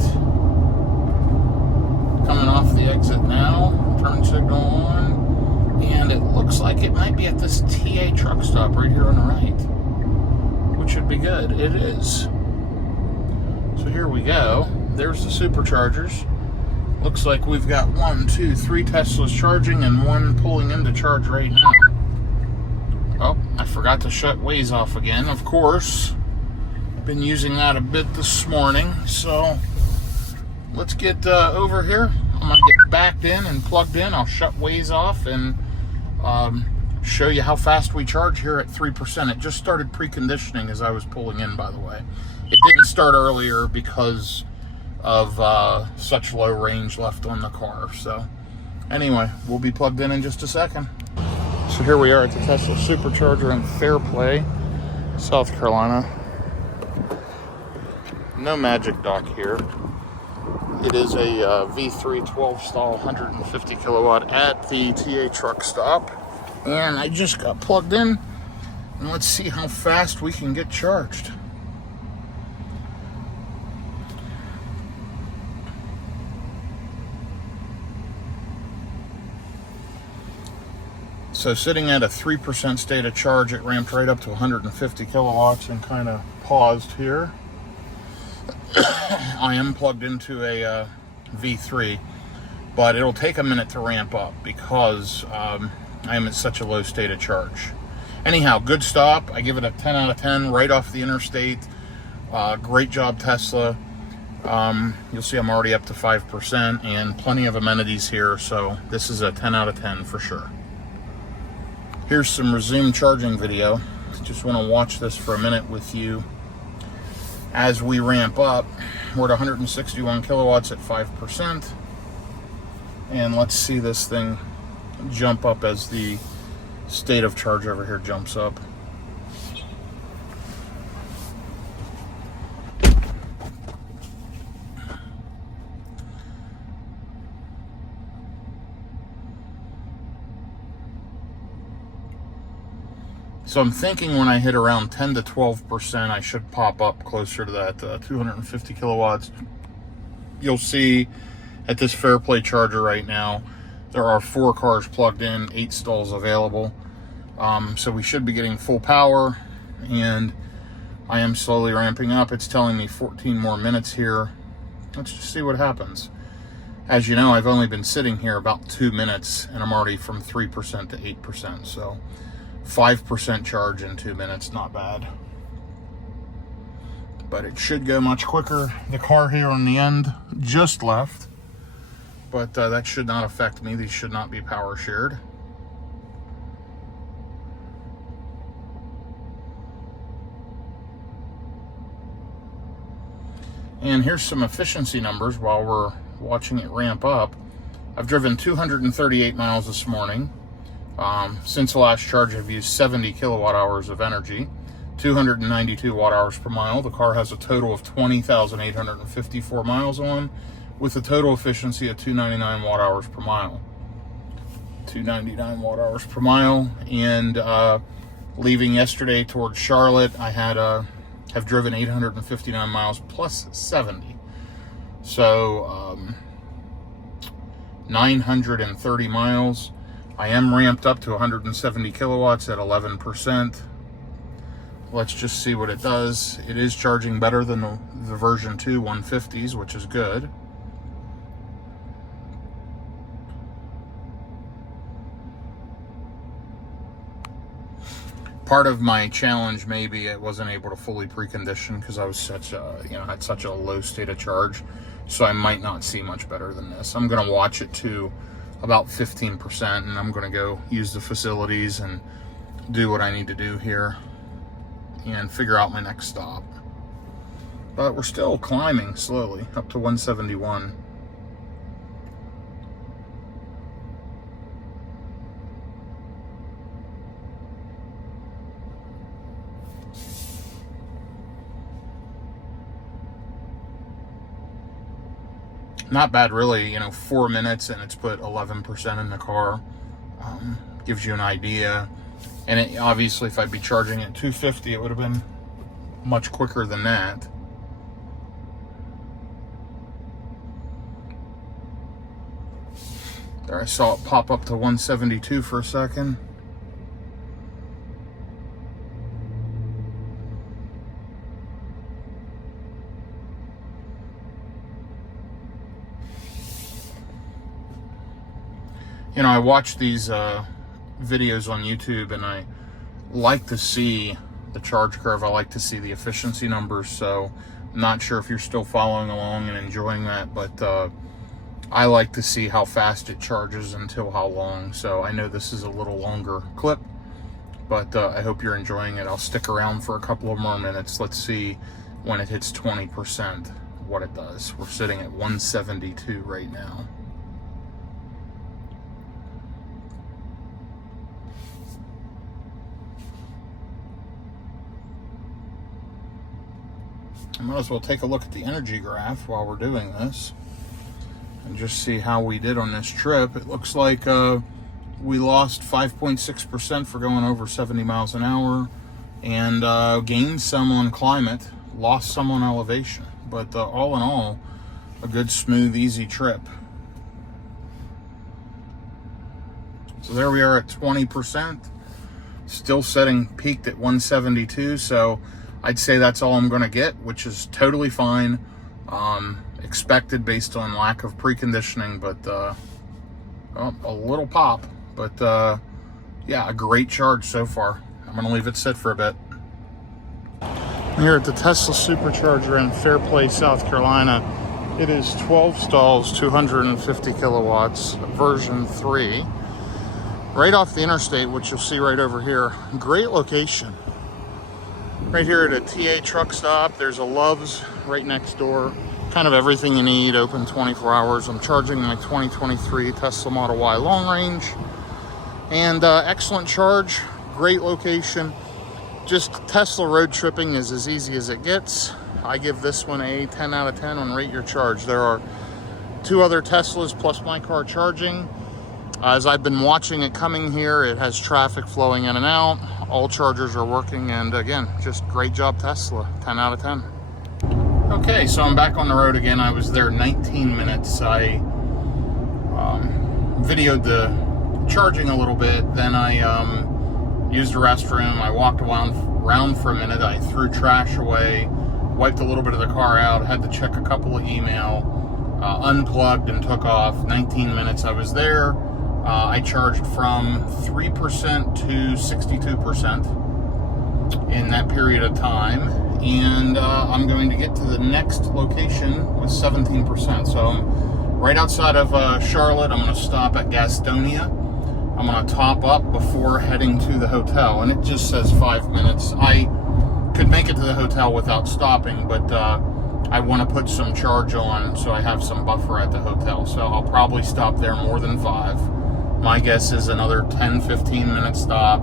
Coming off the exit now, turn signal on, and it looks like it might be at this TA truck stop right here on the right, which should be good. It is. So here we go. There's the superchargers. Looks like we've got 1, 2, 3 Teslas charging and 1 pulling in to charge right now. Oh, I forgot to shut Waze off again, of course. Been using that a bit this morning, so let's get over here. I'm going to get backed in and plugged in. I'll shut Waze off and show you how fast we charge here at 3%. It just started preconditioning as I was pulling in, by the way. It didn't start earlier because of such low range left on the car. So anyway, we'll be plugged in just a second. So here we are at the Tesla Supercharger in Fairplay, South Carolina. No magic dock here. It is a V3 12 stall 150 kilowatt at the TA truck stop. And I just got plugged in, and let's see how fast we can get charged. So sitting at a 3% state of charge, it ramped right up to 150 kilowatts and kind of paused here. I am plugged into a V3, but it'll take a minute to ramp up because I am at such a low state of charge. Anyhow, good stop. I give it a 10 out of 10 right off the interstate. Great job, Tesla. You'll see I'm already up to 5% and plenty of amenities here, so this is a 10 out of 10 for sure. Here's some resume charging video. Just want to watch this for a minute with you. As we ramp up, we're at 161 kilowatts at 5%. And let's see this thing jump up as the state of charge over here jumps up. So I'm thinking when I hit around 10 to 12%, I should pop up closer to that 250 kilowatts. You'll see at this Fairplay charger right now, there are 4 cars plugged in, 8 stalls available. So we should be getting full power, and I am slowly ramping up. It's telling me 14 more minutes here. Let's just see what happens. As you know, I've only been sitting here about 2 minutes, and I'm already from 3% to 8%. So 5% charge in 2 minutes, not bad. But it should go much quicker. The car here on the end just left, but that should not affect me. These should not be power shared. And here's some efficiency numbers while we're watching it ramp up. I've driven 238 miles this morning. Since the last charge, I've used 70 kilowatt hours of energy, 292 watt hours per mile. The car has a total of 20,854 miles on, with a total efficiency of 299 watt hours per mile. 299 watt hours per mile. And leaving yesterday towards Charlotte, I have driven 859 miles plus 70. So 930 miles. I am ramped up to 170 kilowatts at 11%. Let's just see what it does. It is charging better than the version 2 150s, which is good. Part of my challenge, maybe it wasn't able to fully precondition because I was had such a low state of charge. So I might not see much better than this. I'm going to watch it to about 15%, and I'm going to go use the facilities and do what I need to do here and figure out my next stop. But we're still climbing slowly up to 171. Not bad, really. 4 minutes and it's put 11% in the car. Gives you an idea. And obviously, if I'd be charging at 250, it would have been much quicker than that. There, I saw it pop up to 172 for a second. I watch these videos on YouTube, and I like to see the charge curve. I like to see the efficiency numbers. So I'm not sure if you're still following along and enjoying that, but I like to see how fast it charges until how long. So I know this is a little longer clip, but I hope you're enjoying it. I'll stick around for a couple of more minutes. Let's see when it hits 20% what it does. We're sitting at 172 right now. I might as well take a look at the energy graph while we're doing this and just see how we did on this trip. It looks like we lost 5.6% for going over 70 miles an hour, and gained some on climate, lost some on elevation. But all in all, a good, smooth, easy trip. So there we are at 20%, still peaked at 172. So I'd say that's all I'm going to get, which is totally fine. Expected based on lack of preconditioning, but a little pop. But yeah, a great charge so far. I'm going to leave it sit for a bit. Here at the Tesla Supercharger in Fairplay, South Carolina. It is 12 stalls, 250 kilowatts, version 3. Right off the interstate, which you'll see right over here. Great location. Right here at a TA truck stop. There's a Love's right next door. kind of everything you need, open 24 hours. I'm charging my 2023 Tesla Model Y long range, and excellent charge, great location. Just Tesla road tripping is as easy as it gets. I give this one a 10 out of 10 on rate your charge. There are 2 other Teslas plus my car charging. As I've been watching it coming here, it has traffic flowing in and out. All chargers are working, and again, just great job Tesla, 10 out of 10. Okay, so I'm back on the road again. I was there 19 minutes. I videoed the charging a little bit, then I used the restroom. I walked around for a minute. I threw trash away, wiped a little bit of the car out, had to check a couple of email, unplugged and took off. 19 minutes I was there. I charged from 3% to 62% in that period of time. And I'm going to get to the next location with 17%. So I'm right outside of Charlotte. I'm going to stop at Gastonia. I'm going to top up before heading to the hotel. And it just says 5 minutes. I could make it to the hotel without stopping, but I want to put some charge on so I have some buffer at the hotel. So I'll probably stop there more than 5. My guess is another 10-15 minute stop,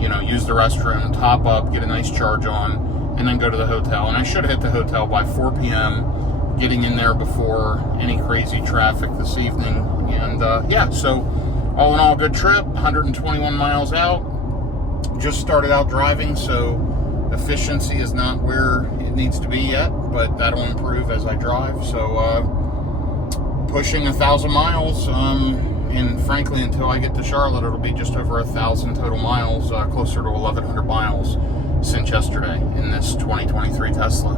use the restroom, top up, get a nice charge on, and then go to the hotel. And I should hit the hotel by 4 p.m., getting in there before any crazy traffic this evening. And yeah, so all in all, good trip, 121 miles out. Just started out driving, so efficiency is not where it needs to be yet, but that'll improve as I drive. So pushing 1,000 miles, and frankly, until I get to Charlotte, it'll be just over 1,000 total miles, closer to 1,100 miles since yesterday in this 2023 Tesla.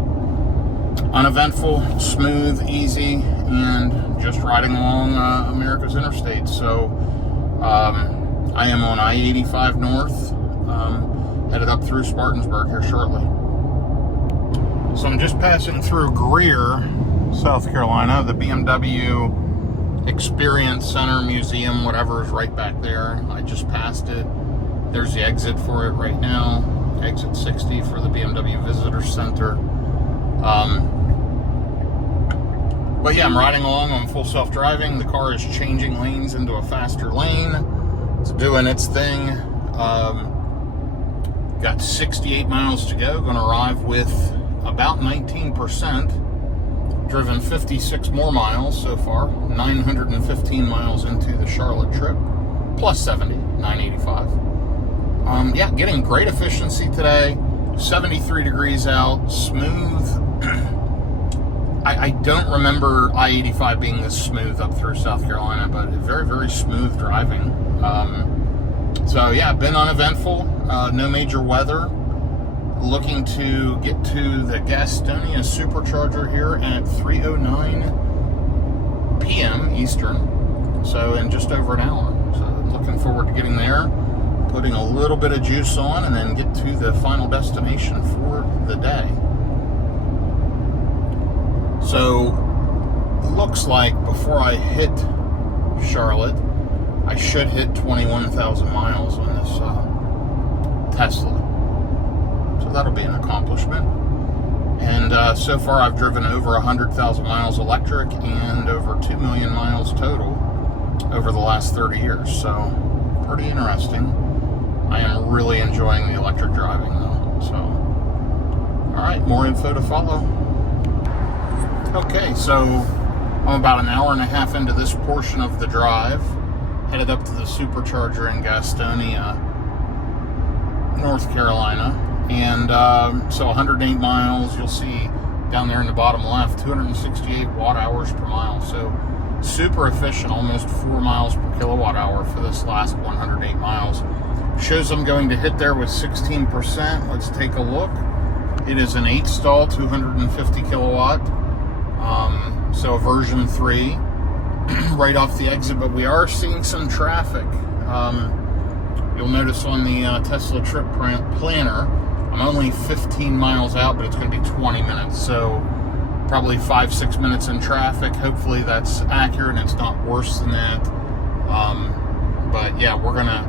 Uneventful, smooth, easy, and just riding along America's interstates. So I am on I-85 North, headed up through Spartansburg here shortly. So I'm just passing through Greer, South Carolina. The BMW Experience Center, Museum, whatever is right back there. I just passed it. There's the exit for it right now. Exit 60 for the BMW Visitor Center. But yeah, I'm riding along on full self-driving. The car is changing lanes into a faster lane. It's doing its thing. Got 68 miles to go. Going to arrive with about 19%. Driven 56 more miles so far. 915 miles into the Charlotte trip. Plus 70, 985. Yeah, getting great efficiency today. 73 degrees out, smooth. I don't remember I-85 being this smooth up through South Carolina, but very, very smooth driving. So yeah, been uneventful. No major weather. Looking to get to the Gastonia supercharger here at 3:09 p.m. Eastern. So in just over an hour. So looking forward to getting there, putting a little bit of juice on, and then get to the final destination for the day. So looks like before I hit Charlotte, I should hit 21,000 miles on this Tesla. So that'll be an accomplishment. And so far I've driven over 100,000 miles electric and over 2 million miles total over the last 30 years. So pretty interesting. I am really enjoying the electric driving though. So, all right, more info to follow. Okay, so I'm about an hour and a half into this portion of the drive. Headed up to the supercharger in Gastonia, North Carolina. And so 108 miles, you'll see down there in the bottom left, 268 watt hours per mile. So super efficient, almost 4 miles per kilowatt hour for this last 108 miles. Shows I'm going to hit there with 16%. Let's take a look. It is an 8-stall, 250 kilowatt. So version 3 right off the exit, but we are seeing some traffic. You'll notice on the Tesla trip planner, I'm only 15 miles out, but it's going to be 20 minutes. So probably 5-6 minutes in traffic. Hopefully that's accurate and it's not worse than that. But yeah, we're going to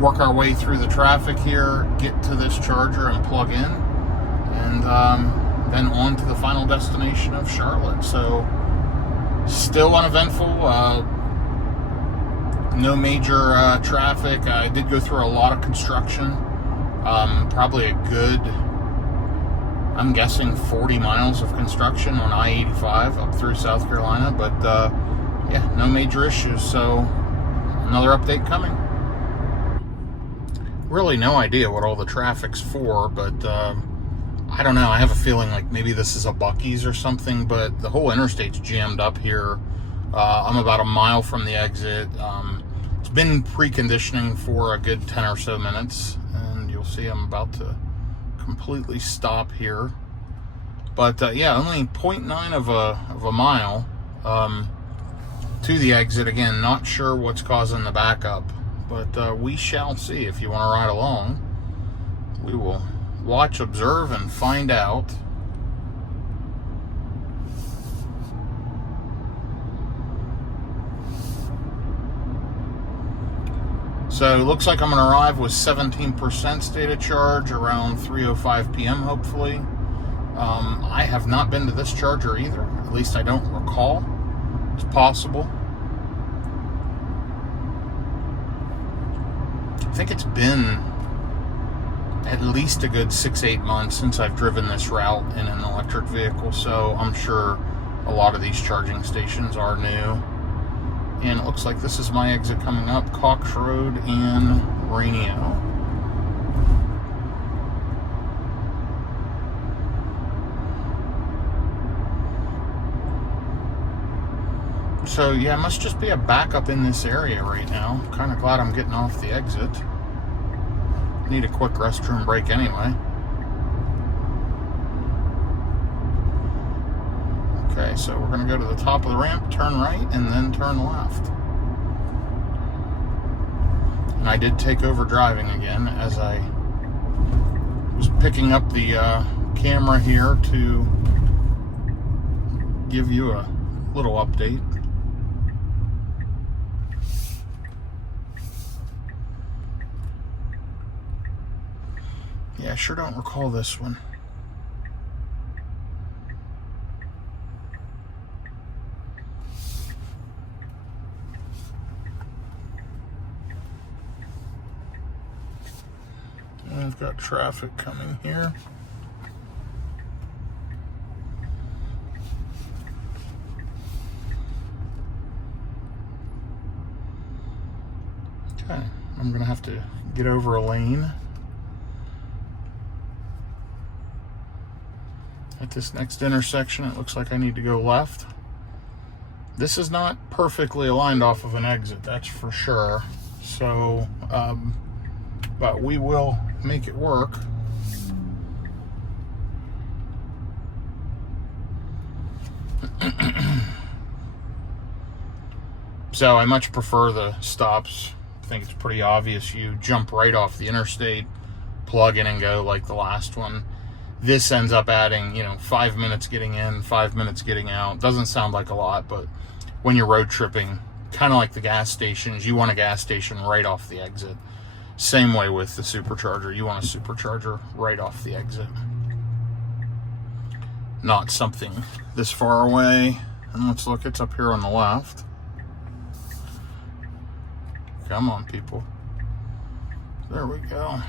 work our way through the traffic here, get to this charger and plug in. And then on to the final destination of Charlotte. So still uneventful. No major traffic. I did go through a lot of construction. Probably a good, I'm guessing 40 miles of construction on I-85 up through South Carolina. But yeah, no major issues. So another update coming. Really no idea what all the traffic's for, but I don't know. I have a feeling like maybe this is a Buc-ee's or something, but the whole interstate's jammed up here. I'm about a mile from the exit. It's been preconditioning for a good 10 or so minutes, and you'll see I'm about to completely stop here. But yeah, only 0.9 of a mile to the exit. Again, not sure what's causing the backup, but we shall see. If you want to ride along, we will watch, observe, and find out. So it looks like I'm going to arrive with 17% state of charge around 3:05 p.m. hopefully. I have not been to this charger either. At least I don't recall. It's possible. I think it's been at least a good 6-8 months since I've driven this route in an electric vehicle, so I'm sure a lot of these charging stations are new. And it looks like this is my exit coming up, Cox Road in Roanoke. So yeah, it must just be a backup in this area right now. I'm kind of glad I'm getting off the exit. Need a quick restroom break anyway. Okay, so we're going to go to the top of the ramp, turn right, and then turn left. And I did take over driving again as I was picking up the camera here to give you a little update. Yeah, I sure don't recall this one. We've got traffic coming here. Okay, I'm gonna have to get over a lane at this next intersection. It looks like I need to go left. This is not perfectly aligned off of an exit, that's for sure. So, but we will make it work. So I much prefer the stops. I think it's pretty obvious. You jump right off the interstate, plug in and go like the last one. This ends up adding, 5 minutes getting in, 5 minutes getting out. Doesn't sound like a lot, but when you're road tripping, kind of like the gas stations, you want a gas station right off the exit. Same way with the supercharger. You want a supercharger right off the exit. Not something this far away. And let's look, it's up here on the left. Come on, people. There we go.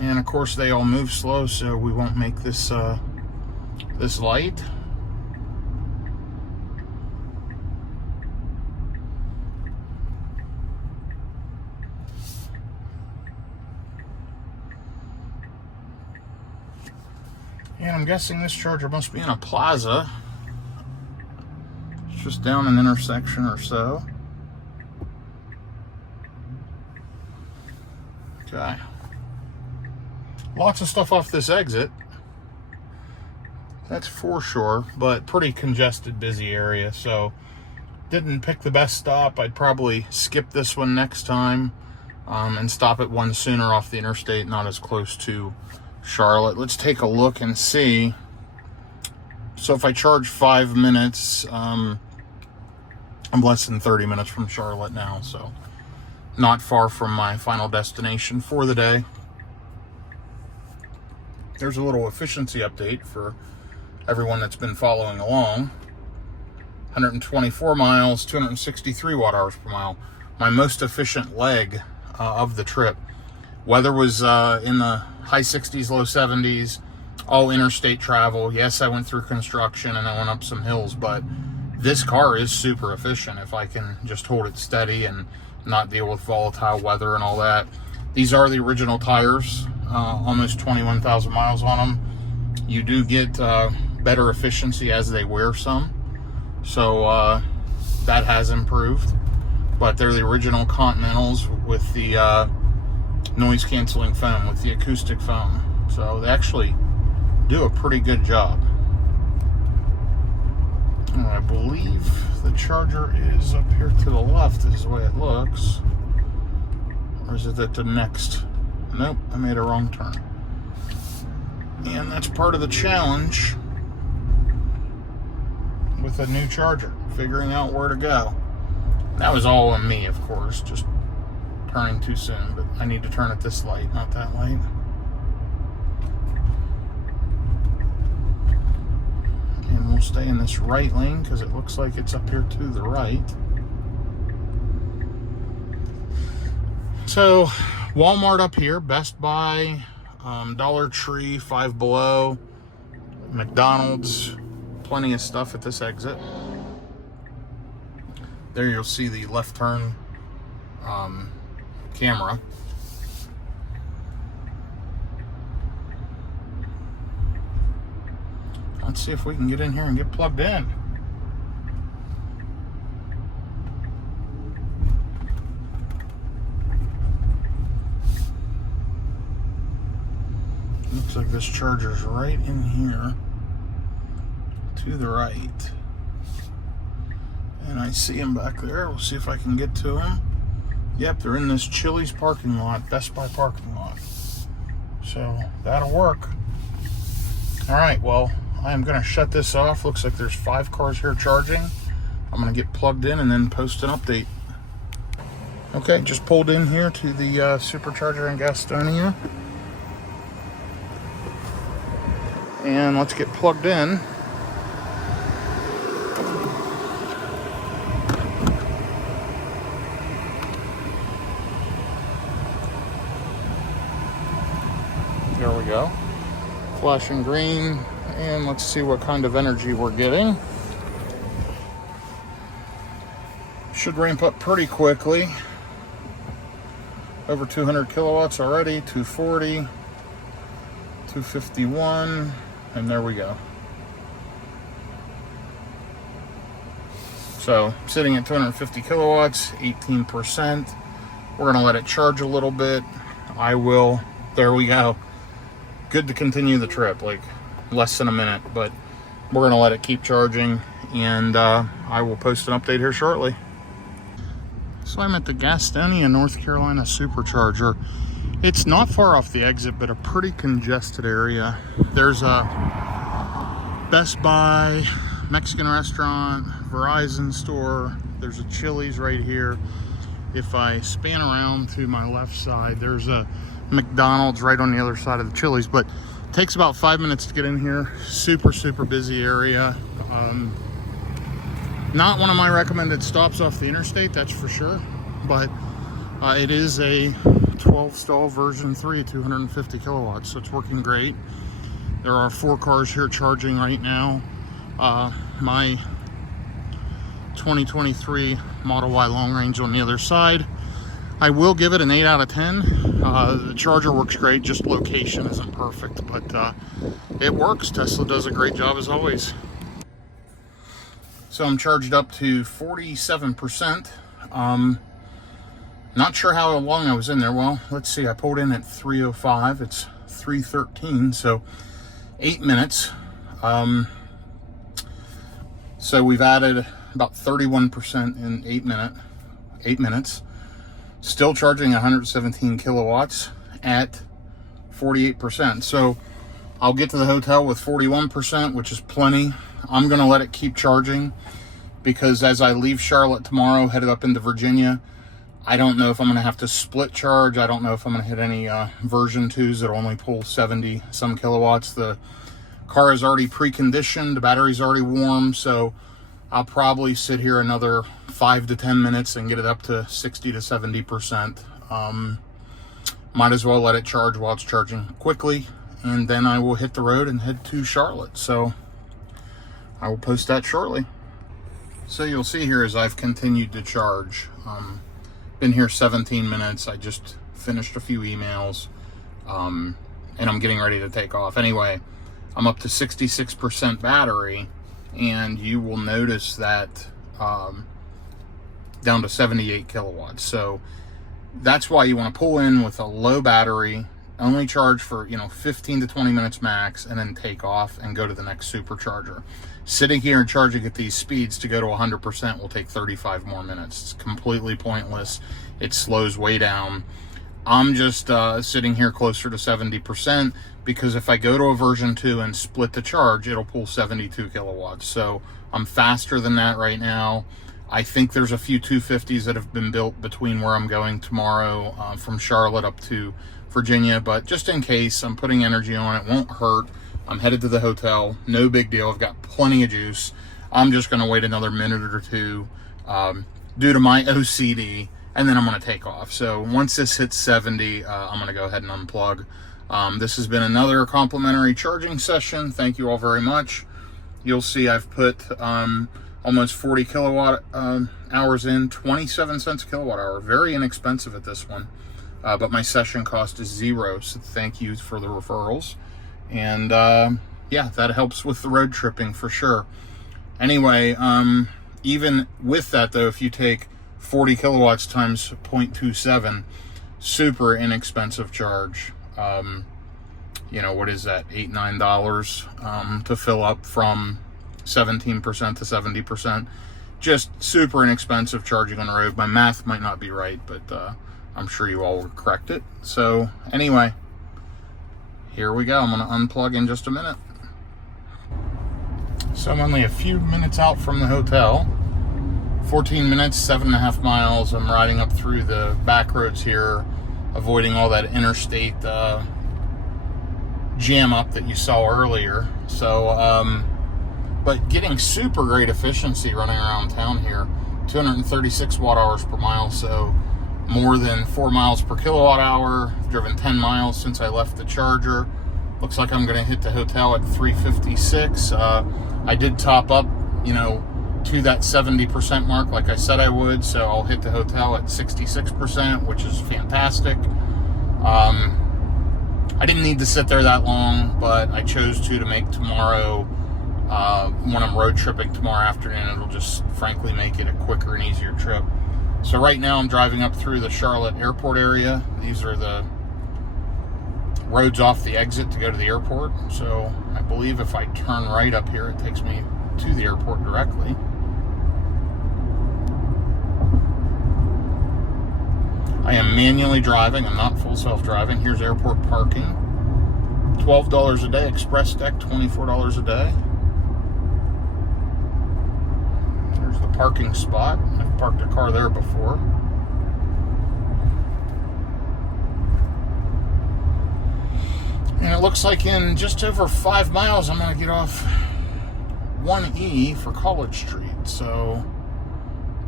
And of course they all move slow, so we won't make this this light. And I'm guessing this charger must be in a plaza. It's just down an intersection or so. Okay. Lots of stuff off this exit. That's for sure, but pretty congested, busy area. So didn't pick the best stop. I'd probably skip this one next time and stop at one sooner off the interstate, not as close to Charlotte. Let's take a look and see. So if I charge 5 minutes, I'm less than 30 minutes from Charlotte now, so not far from my final destination for the day. there's a little efficiency update for everyone that's been following along. 124 miles, 263 watt hours per mile. My most efficient leg of the trip. Weather was in the high 60s, low 70s, all interstate travel. Yes, I went through construction and I went up some hills, but this car is super efficient if I can just hold it steady and not deal with volatile weather and all that. These are the original tires, almost 21,000 miles on them. You do get better efficiency as they wear some. So that has improved, but they're the original Continentals with the noise canceling foam, with the acoustic foam. So they actually do a pretty good job. And I believe the charger is up here to the left is the way it looks. Or is it at the next? Nope, I made a wrong turn. And that's part of the challenge with a new charger, figuring out where to go. That was all on me, of course, just turning too soon, but I need to turn at this light, not that light. And we'll stay in this right lane because it looks like it's up here to the right. So, Walmart up here, Best Buy, Dollar Tree, Five Below, McDonald's, plenty of stuff at this exit. There you'll see the left turn camera. Let's see if we can get in here and get plugged in. Looks like this charger's right in here to the right. And I see them back there. We'll see if I can get to them. Yep, they're in this Chili's parking lot, Best Buy parking lot. So that'll work. All right, well, I am gonna shut this off. Looks like there's 5 cars here charging. I'm gonna get plugged in and then post an update. Okay, just pulled in here to the supercharger in Gastonia. And let's get plugged in. There we go. Flashing green. And let's see what kind of energy we're getting. Should ramp up pretty quickly. Over 200 kilowatts already. 240. 251. And there we go. So sitting at 250 kilowatts, 18%. We're gonna let it charge a little bit. There we go. Good to continue the trip, like less than a minute, but we're gonna let it keep charging, and I will post an update here shortly. So I'm at the Gastonia, North Carolina supercharger. It's not far off the exit, but a pretty congested area. There's a Best Buy, Mexican restaurant, Verizon store. There's a Chili's right here. If I span around to my left side, there's a McDonald's right on the other side of the Chili's, but it takes about 5 minutes to get in here. Super busy area. Not one of my recommended stops off the interstate, that's for sure, but it is a 12 stall version 3, 250 kilowatts, so it's working great. There are 4 cars here charging right now. My 2023 Model Y long range on the other side. I will give it an 8 out of 10. The charger works great, just location isn't perfect, but it works. Tesla does a great job as always. So I'm charged up to 47%. Not sure how long I was in there. Well, let's see, I pulled in at 3:05. It's 3:13, so 8 minutes. So we've added about 31% in 8 minutes. Still charging 117 kilowatts at 48%. So I'll get to the hotel with 41%, which is plenty. I'm gonna let it keep charging because as I leave Charlotte tomorrow, headed up into Virginia, I don't know if I'm going to have to split charge. I don't know if I'm going to hit any version 2s that only pull 70 some kilowatts. The car is already preconditioned. The battery's already warm, so I'll probably sit here another 5 to 10 minutes and get it up to 60 to 70%. Might as well let it charge while it's charging quickly, and then I will hit the road and head to Charlotte. So I will post that shortly. So you'll see here as I've continued to charge. Been here 17 minutes. I just finished a few emails, and I'm getting ready to take off. Anyway, I'm up to 66% battery, and you will notice that down to 78 kilowatts. So that's why you want to pull in with a low battery, only charge for 15 to 20 minutes max, and then take off and go to the next supercharger. Sitting here and charging at these speeds to go to 100% will take 35 more minutes. It's completely pointless. It slows way down. I'm just sitting here closer to 70% because if I go to a version 2 and split the charge, it'll pull 72 kilowatts. So I'm faster than that right now. I think there's a few 250s that have been built between where I'm going tomorrow from Charlotte up to Virginia, but just in case, I'm putting energy on it. Won't hurt. I'm headed to the hotel. No big deal. I've got plenty of juice. I'm just going to wait another minute or two due to my OCD, and then I'm going to take off. So once this hits 70, I'm going to go ahead and unplug. This has been another complimentary charging session. Thank you all very much. You'll see I've put almost 40 kilowatt hours in, 27 cents a kilowatt hour. Very inexpensive at this one. But my session cost is $0, so thank you for the referrals. And yeah, that helps with the road tripping for sure. Anyway, even with that though, if you take 40 kilowatts times 0.27, super inexpensive charge. What is that, $8-9 to fill up from 17% to 70%. Just super inexpensive charging on the road. My math might not be right, but I'm sure you all will correct it. So anyway, here we go. I'm going to unplug in just a minute. So I'm only a few minutes out from the hotel. 14 minutes, 7.5 miles. I'm riding up through the back roads here, avoiding all that interstate jam up that you saw earlier. So, but getting super great efficiency running around town here. 236 watt hours per mile, so more than 4 miles per kilowatt hour. I've driven 10 miles since I left the charger. Looks like I'm going to hit the hotel at 356. I did top up, to that 70% mark like I said I would, so I'll hit the hotel at 66%, which is fantastic. I didn't need to sit there that long, but I chose to make tomorrow, when I'm road tripping tomorrow afternoon, it'll just frankly make it a quicker and easier trip. So right now I'm driving up through the Charlotte airport area. These are the roads off the exit to go to the airport. So I believe if I turn right up here, it takes me to the airport directly. I am manually driving. I'm not full self-driving. Here's airport parking. $12 a day. Express deck, $24 a day. There's the parking spot. I've parked a car there before. And it looks like in just over 5 miles, I'm going to get off 1E for College Street. So,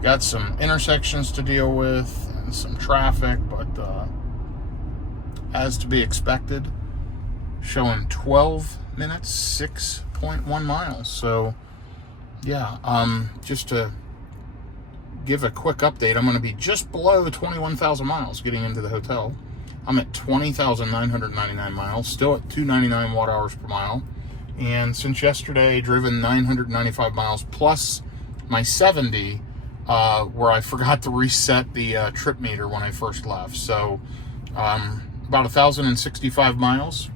got some intersections to deal with and some traffic, but as to be expected, showing 12 minutes, 6.1 miles. So, yeah, just to give a quick update, I'm going to be just below 21,000 miles getting into the hotel. I'm at 20,999 miles, still at 299 watt hours per mile. And since yesterday, driven 995 miles plus my 70, where I forgot to reset the trip meter when I first left. So about 1,065 miles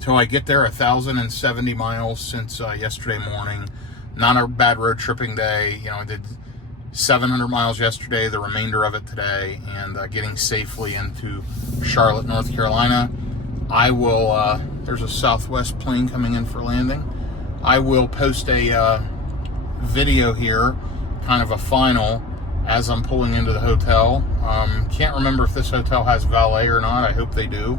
till I get there. 1,070 miles since yesterday morning. Not a bad road tripping day. I did 700 miles yesterday, the remainder of it today, and getting safely into Charlotte, North Carolina. I will, there's a Southwest plane coming in for landing. I will post a video here, kind of a final, as I'm pulling into the hotel. Can't remember if this hotel has valet or not. I hope they do.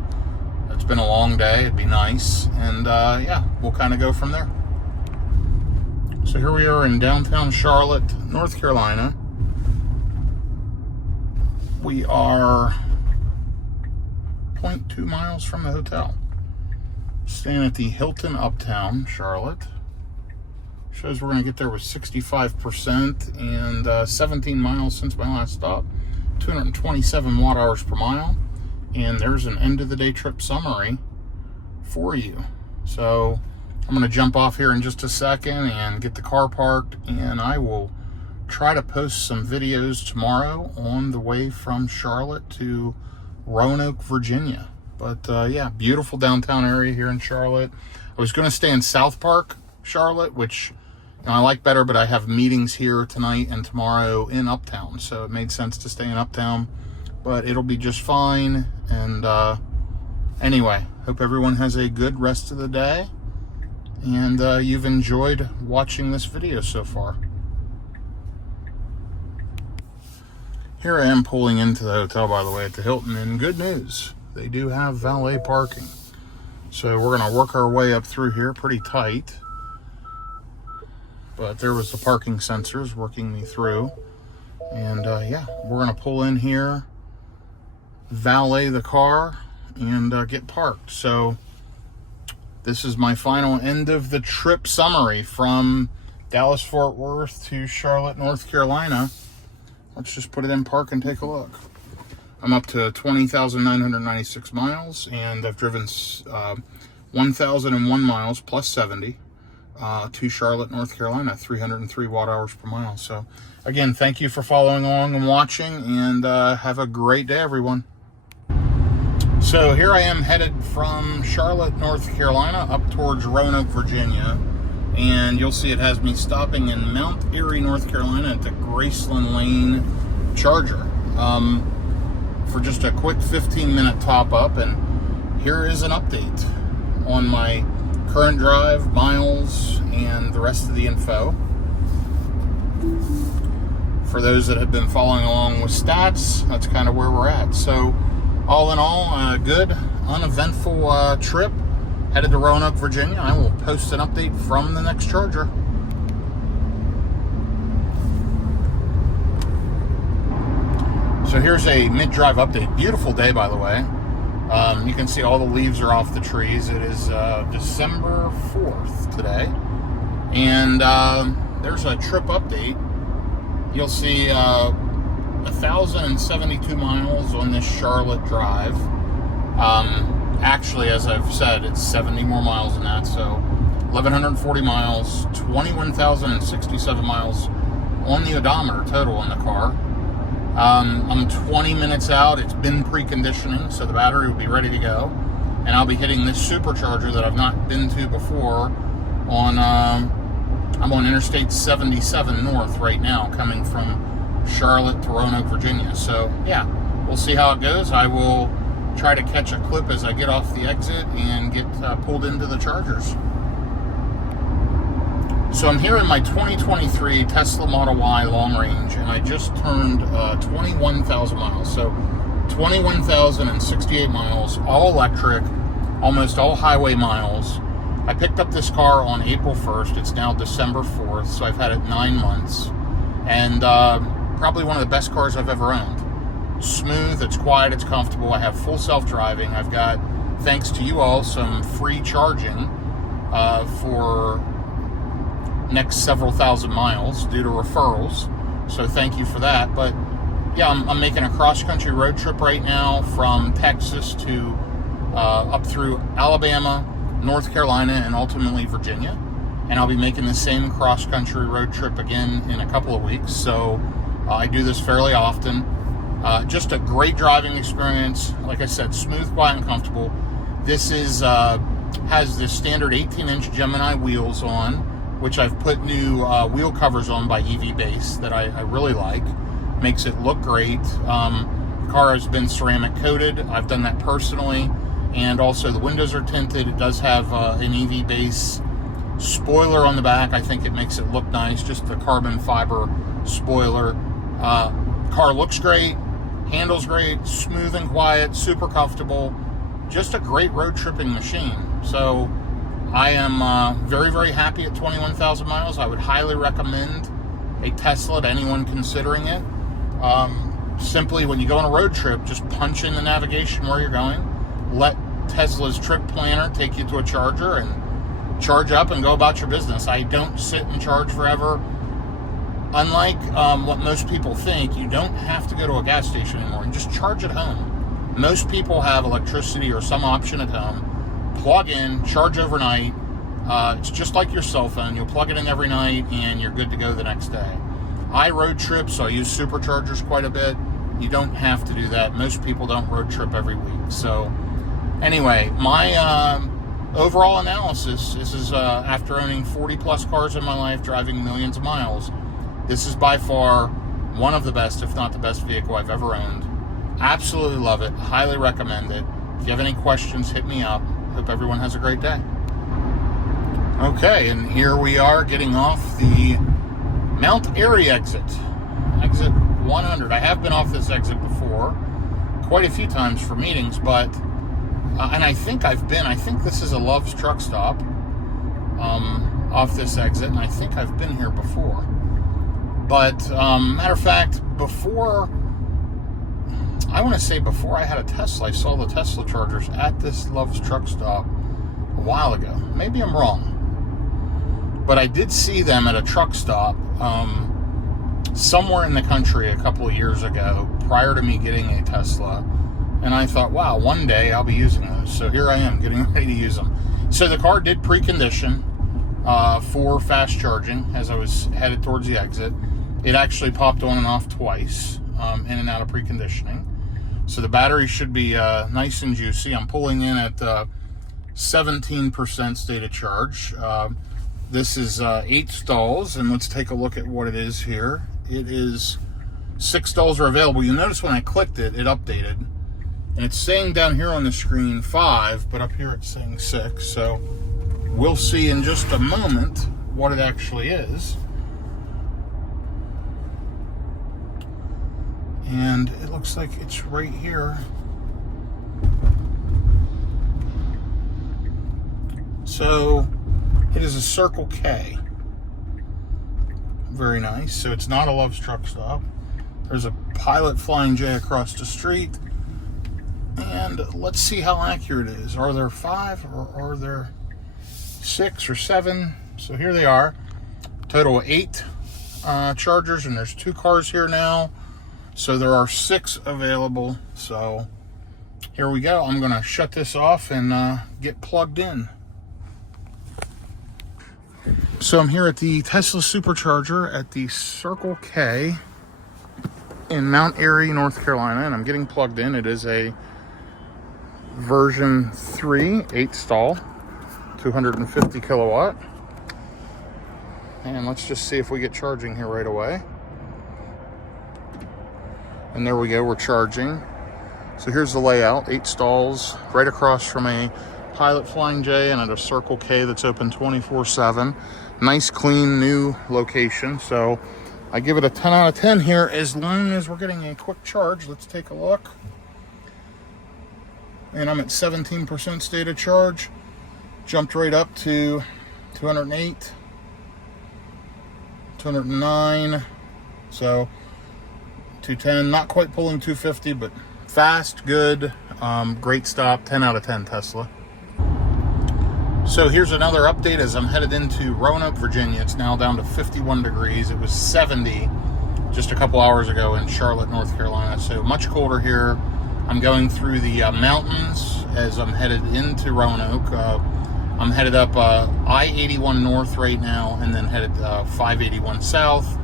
It's been a long day. It'd be nice. And yeah, we'll kind of go from there. So here we are in downtown Charlotte, North Carolina. We are 0.2 miles from the hotel. Staying at the Hilton Uptown, Charlotte. Shows we're going to get there with 65% and 17 miles since my last stop. 227 watt hours per mile. And there's an end of the day trip summary for you. So I'm going to jump off here in just a second and get the car parked, and I will try to post some videos tomorrow on the way from Charlotte to Roanoke, Virginia. But yeah, beautiful downtown area here in Charlotte. I was going to stay in South Park, Charlotte, which I like better, but I have meetings here tonight and tomorrow in Uptown, so it made sense to stay in Uptown. But it'll be just fine. And anyway, hope everyone has a good rest of the day, and you've enjoyed watching this video so far. Here I am pulling into the hotel, by the way, at the Hilton, and good news, they do have valet parking. So we're going to work our way up through here pretty tight. But there was the parking sensors working me through. And yeah, we're going to pull in here, valet the car, and get parked. So this is my final end of the trip summary from Dallas-Fort Worth to Charlotte, North Carolina. Let's just put it in park and take a look. I'm up to 20,996 miles, and I've driven 1,001 miles plus 70 to Charlotte, North Carolina, 303 watt hours per mile. So again, thank you for following along and watching, and have a great day, everyone. So here I am headed from Charlotte, North Carolina up towards Roanoke, Virginia. And you'll see it has me stopping in Mount Airy, North Carolina at the Graceland Lane Charger for just a quick 15-minute top-up. And here is an update on my current drive, miles, and the rest of the info. For those that have been following along with stats, that's kind of where we're at. So all in all, a good, uneventful trip. Headed to Roanoke, Virginia. I will post an update from the next charger. So here's a mid-drive update. Beautiful day, by the way. You can see all the leaves are off the trees. It is December 4th today. And there's a trip update. You'll see 1,072 miles on this Charlotte drive. Actually, as I've said, it's 70 more miles than that, so 1,140 miles, 21,067 miles on the odometer total in the car. I'm 20 minutes out. It's been preconditioning, so the battery will be ready to go, and I'll be hitting this supercharger that I've not been to before on, I'm on Interstate 77 North right now, coming from Charlotte to Roanoke, Virginia. So yeah, we'll see how it goes. I will try to catch a clip as I get off the exit and get pulled into the chargers. So I'm here in my 2023 Tesla Model Y long range, and I just turned 21,000 miles. So 21,068 miles, all electric, almost all highway miles. I picked up this car on April 1st. It's now December 4th, so I've had it 9 months. And probably one of the best cars I've ever owned. Smooth, it's quiet, it's comfortable. I have full self-driving. I've got, thanks to you all, some free charging for next several thousand miles due to referrals. So thank you for that. But yeah, I'm making a cross-country road trip right now from Texas to up through Alabama, North Carolina, and ultimately Virginia. And I'll be making the same cross-country road trip again in a couple of weeks. So I do this fairly often. Just a great driving experience. Like I said, smooth, quiet, and comfortable. This is has the standard 18-inch Gemini wheels on, which I've put new wheel covers on by EV Base that I really like. Makes it look great. The car has been ceramic coated. I've done that personally. And also the windows are tinted. It does have an EV Base spoiler on the back. I think it makes it look nice. Just the carbon fiber spoiler. Car looks great, handles great, smooth and quiet, super comfortable, just a great road tripping machine. So I am very, very happy at 21,000 miles. I would highly recommend a Tesla to anyone considering it. Simply, when you go on a road trip, just punch in the navigation where you're going. Let Tesla's trip planner take you to a charger and charge up and go about your business. I don't sit and charge forever. Unlike what most people think, you don't have to go to a gas station anymore and just charge at home. Most people have electricity or some option at home. Plug in, charge overnight. It's just like your cell phone. You'll plug it in every night and you're good to go the next day. I road trip, so I use superchargers quite a bit. You don't have to do that. Most people don't road trip every week. So anyway, my overall analysis, this is after owning 40 plus cars in my life, driving millions of miles. This is by far one of the best, if not the best vehicle I've ever owned. Absolutely love it. Highly recommend it. If you have any questions, hit me up. Hope everyone has a great day. Okay, and here we are getting off the Mount Airy exit. Exit 100. I have been off this exit before quite a few times for meetings, but and I think this is a Love's truck stop off this exit, and I think I've been here before. But matter of fact, before I had a Tesla, I saw the Tesla chargers at this Love's truck stop a while ago. Maybe I'm wrong, but I did see them at a truck stop somewhere in the country a couple of years ago, prior to me getting a Tesla, and I thought, wow, one day I'll be using those. So here I am, getting ready to use them. So the car did precondition for fast charging as I was headed towards the exit. It actually popped on and off twice, in and out of preconditioning. So the battery should be nice and juicy. I'm pulling in at 17% state of charge. This is 8 stalls, and let's take a look at what it is here. It is 6 stalls are available. You'll notice when I clicked it, it updated. And it's saying down here on the screen 5, but up here it's saying 6. So we'll see in just a moment what it actually is. And it looks like it's right here. So it is a Circle K. Very nice. So it's not a Love's truck stop. There's a Pilot Flying J across the street. And let's see how accurate it is. Are there 5 or are there 6 or 7? So here they are. Total of 8 chargers, and there's 2 cars here now. So there are 6 available. So here we go. I'm going to shut this off and get plugged in. So I'm here at the Tesla Supercharger at the Circle K in Mount Airy, North Carolina, and I'm getting plugged in. It is a version 3, 8 stall, 250 kilowatt. And let's just see if we get charging here right away. And there we go, we're charging. So here's the layout, 8 stalls, right across from a Pilot Flying J and at a Circle K that's open 24/7. Nice, clean, new location. So I give it a 10 out of 10 here as long as we're getting a quick charge. Let's take a look. And I'm at 17% state of charge. Jumped right up to 208, 209. So 210, not quite pulling 250, but fast, good, great stop. 10 out of 10 Tesla. So here's another update as I'm headed into Roanoke, Virginia. It's now down to 51 degrees. It was 70 just a couple hours ago in Charlotte, North Carolina. So much colder here. I'm going through the mountains as I'm headed into Roanoke. I'm headed up I-81 North right now, and then headed 581 South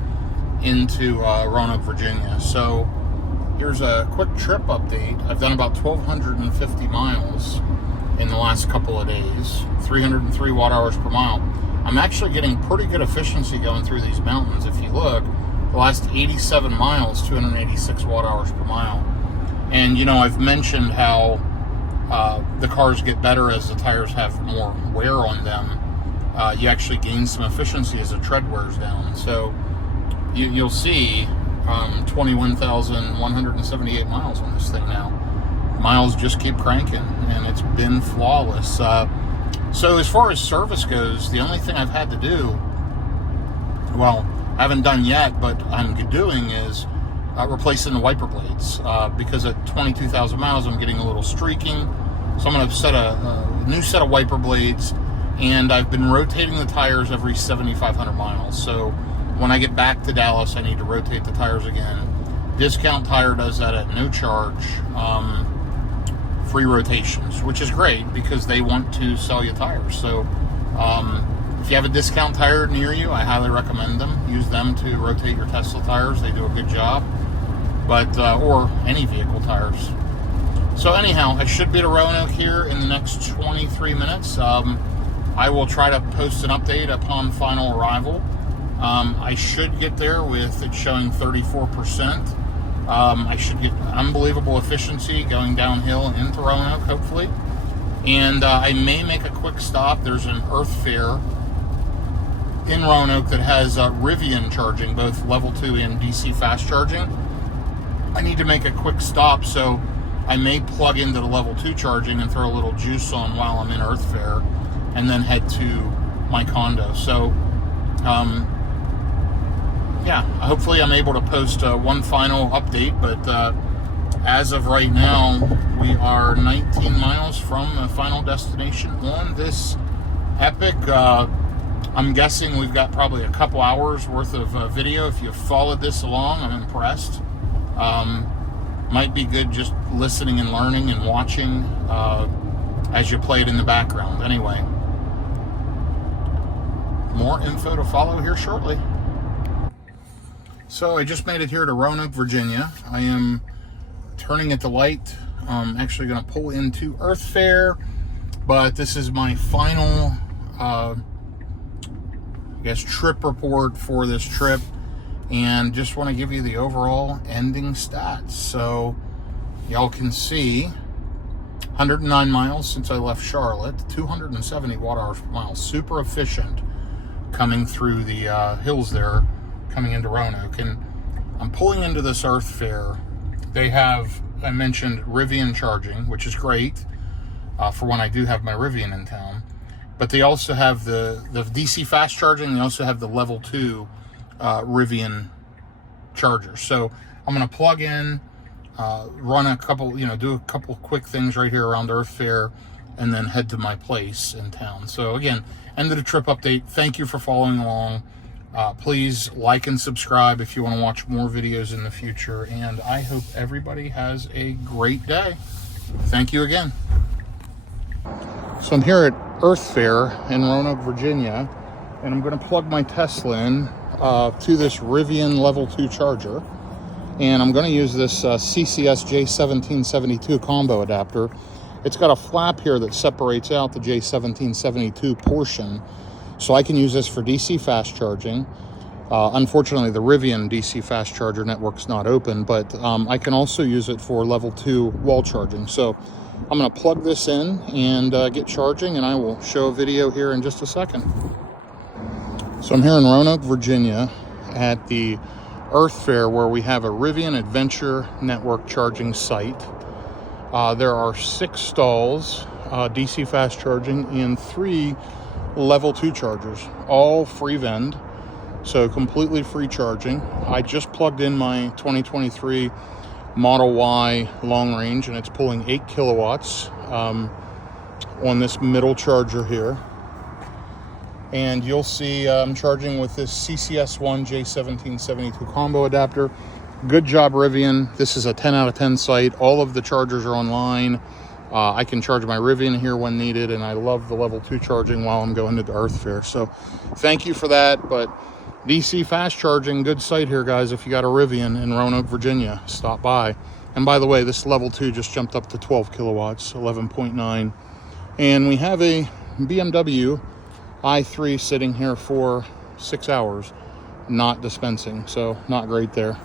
into Roanoke, Virginia. So here's a quick trip update. I've done about 1,250 miles in the last couple of days, 303 watt hours per mile. I'm actually getting pretty good efficiency going through these mountains. If you look, the last 87 miles, 286 watt hours per mile. And you know, I've mentioned how the cars get better as the tires have more wear on them. You actually gain some efficiency as the tread wears down. So you'll see 21,178 miles on this thing now. Miles just keep cranking, and it's been flawless. So as far as service goes, the only thing I've had to do, well, I haven't done yet, but I'm doing is replacing the wiper blades, because at 22,000 miles I'm getting a little streaking. So I'm going to set a new set of wiper blades, and I've been rotating the tires every 7,500 miles. So when I get back to Dallas, I need to rotate the tires again. Discount Tire does that at no charge, free rotations, which is great because they want to sell you tires. So if you have a Discount Tire near you, I highly recommend them. Use them to rotate your Tesla tires. They do a good job, but or any vehicle tires. So anyhow, I should be at Roanoke here in the next 23 minutes. I will try to post an update upon final arrival. I should get there with it showing 34%. I should get unbelievable efficiency going downhill into Roanoke, hopefully. And I may make a quick stop. There's an Earth Fair in Roanoke that has Rivian charging, both level 2 and DC fast charging. I need to make a quick stop, so I may plug into the level 2 charging and throw a little juice on while I'm in Earth Fair, and then head to my condo. So, yeah, hopefully I'm able to post one final update, but as of right now, we are 19 miles from the final destination on this epic. I'm guessing we've got probably a couple hours worth of video. If you've followed this along, I'm impressed. Might be good just listening and learning and watching as you play it in the background. Anyway, more info to follow here shortly. So I just made it here to Roanoke, Virginia. I am turning at the light. I'm actually going to pull into Earth Fair, but this is my final, I guess, trip report for this trip, and just want to give you the overall ending stats. So y'all can see 109 miles since I left Charlotte, 270 watt-hours per mile, super efficient coming through the hills there, coming into Roanoke. And I'm pulling into this Earth Fair. They have, I mentioned, Rivian charging, which is great for when I do have my Rivian in town. But they also have the DC fast charging. They also have the level 2 Rivian charger. So I'm going to plug in, run a couple, do a couple quick things right here around Earth Fair, and then head to my place in town. So again, end of the trip update. Thank you for following along. Please like and subscribe if you want to watch more videos in the future. And I hope everybody has a great day. Thank you again. So I'm here at Earth Fair in Roanoke, Virginia, and I'm going to plug my Tesla in to this Rivian level 2 charger. And I'm going to use this CCS J1772 combo adapter. It's got a flap here that separates out the J1772 portion, so I can use this for DC fast charging. Unfortunately, the Rivian DC fast charger network's not open, but I can also use it for level 2 wall charging. So I'm going to plug this in and get charging, and I will show a video here in just a second. So I'm here in Roanoke, Virginia at the Earth Fair, where we have a Rivian Adventure Network charging site. There are 6 stalls, DC fast charging, and 3 level 2 chargers, all free vend, so completely free charging. I just plugged in my 2023 Model Y long range, and it's pulling 8 kilowatts on this middle charger here. And you'll see I'm charging with this CCS1 J1772 combo adapter. Good job, Rivian. This is a 10 out of 10 site. All of the chargers are online. I can charge my Rivian here when needed, and I love the level 2 charging while I'm going to the Earth Fair. So thank you for that. But DC fast charging, good site here, guys. If you got a Rivian in Roanoke, Virginia, stop by. And by the way, this level 2 just jumped up to 12 kilowatts, 11.9. And we have a BMW i3 sitting here for 6 hours, not dispensing. So not great there.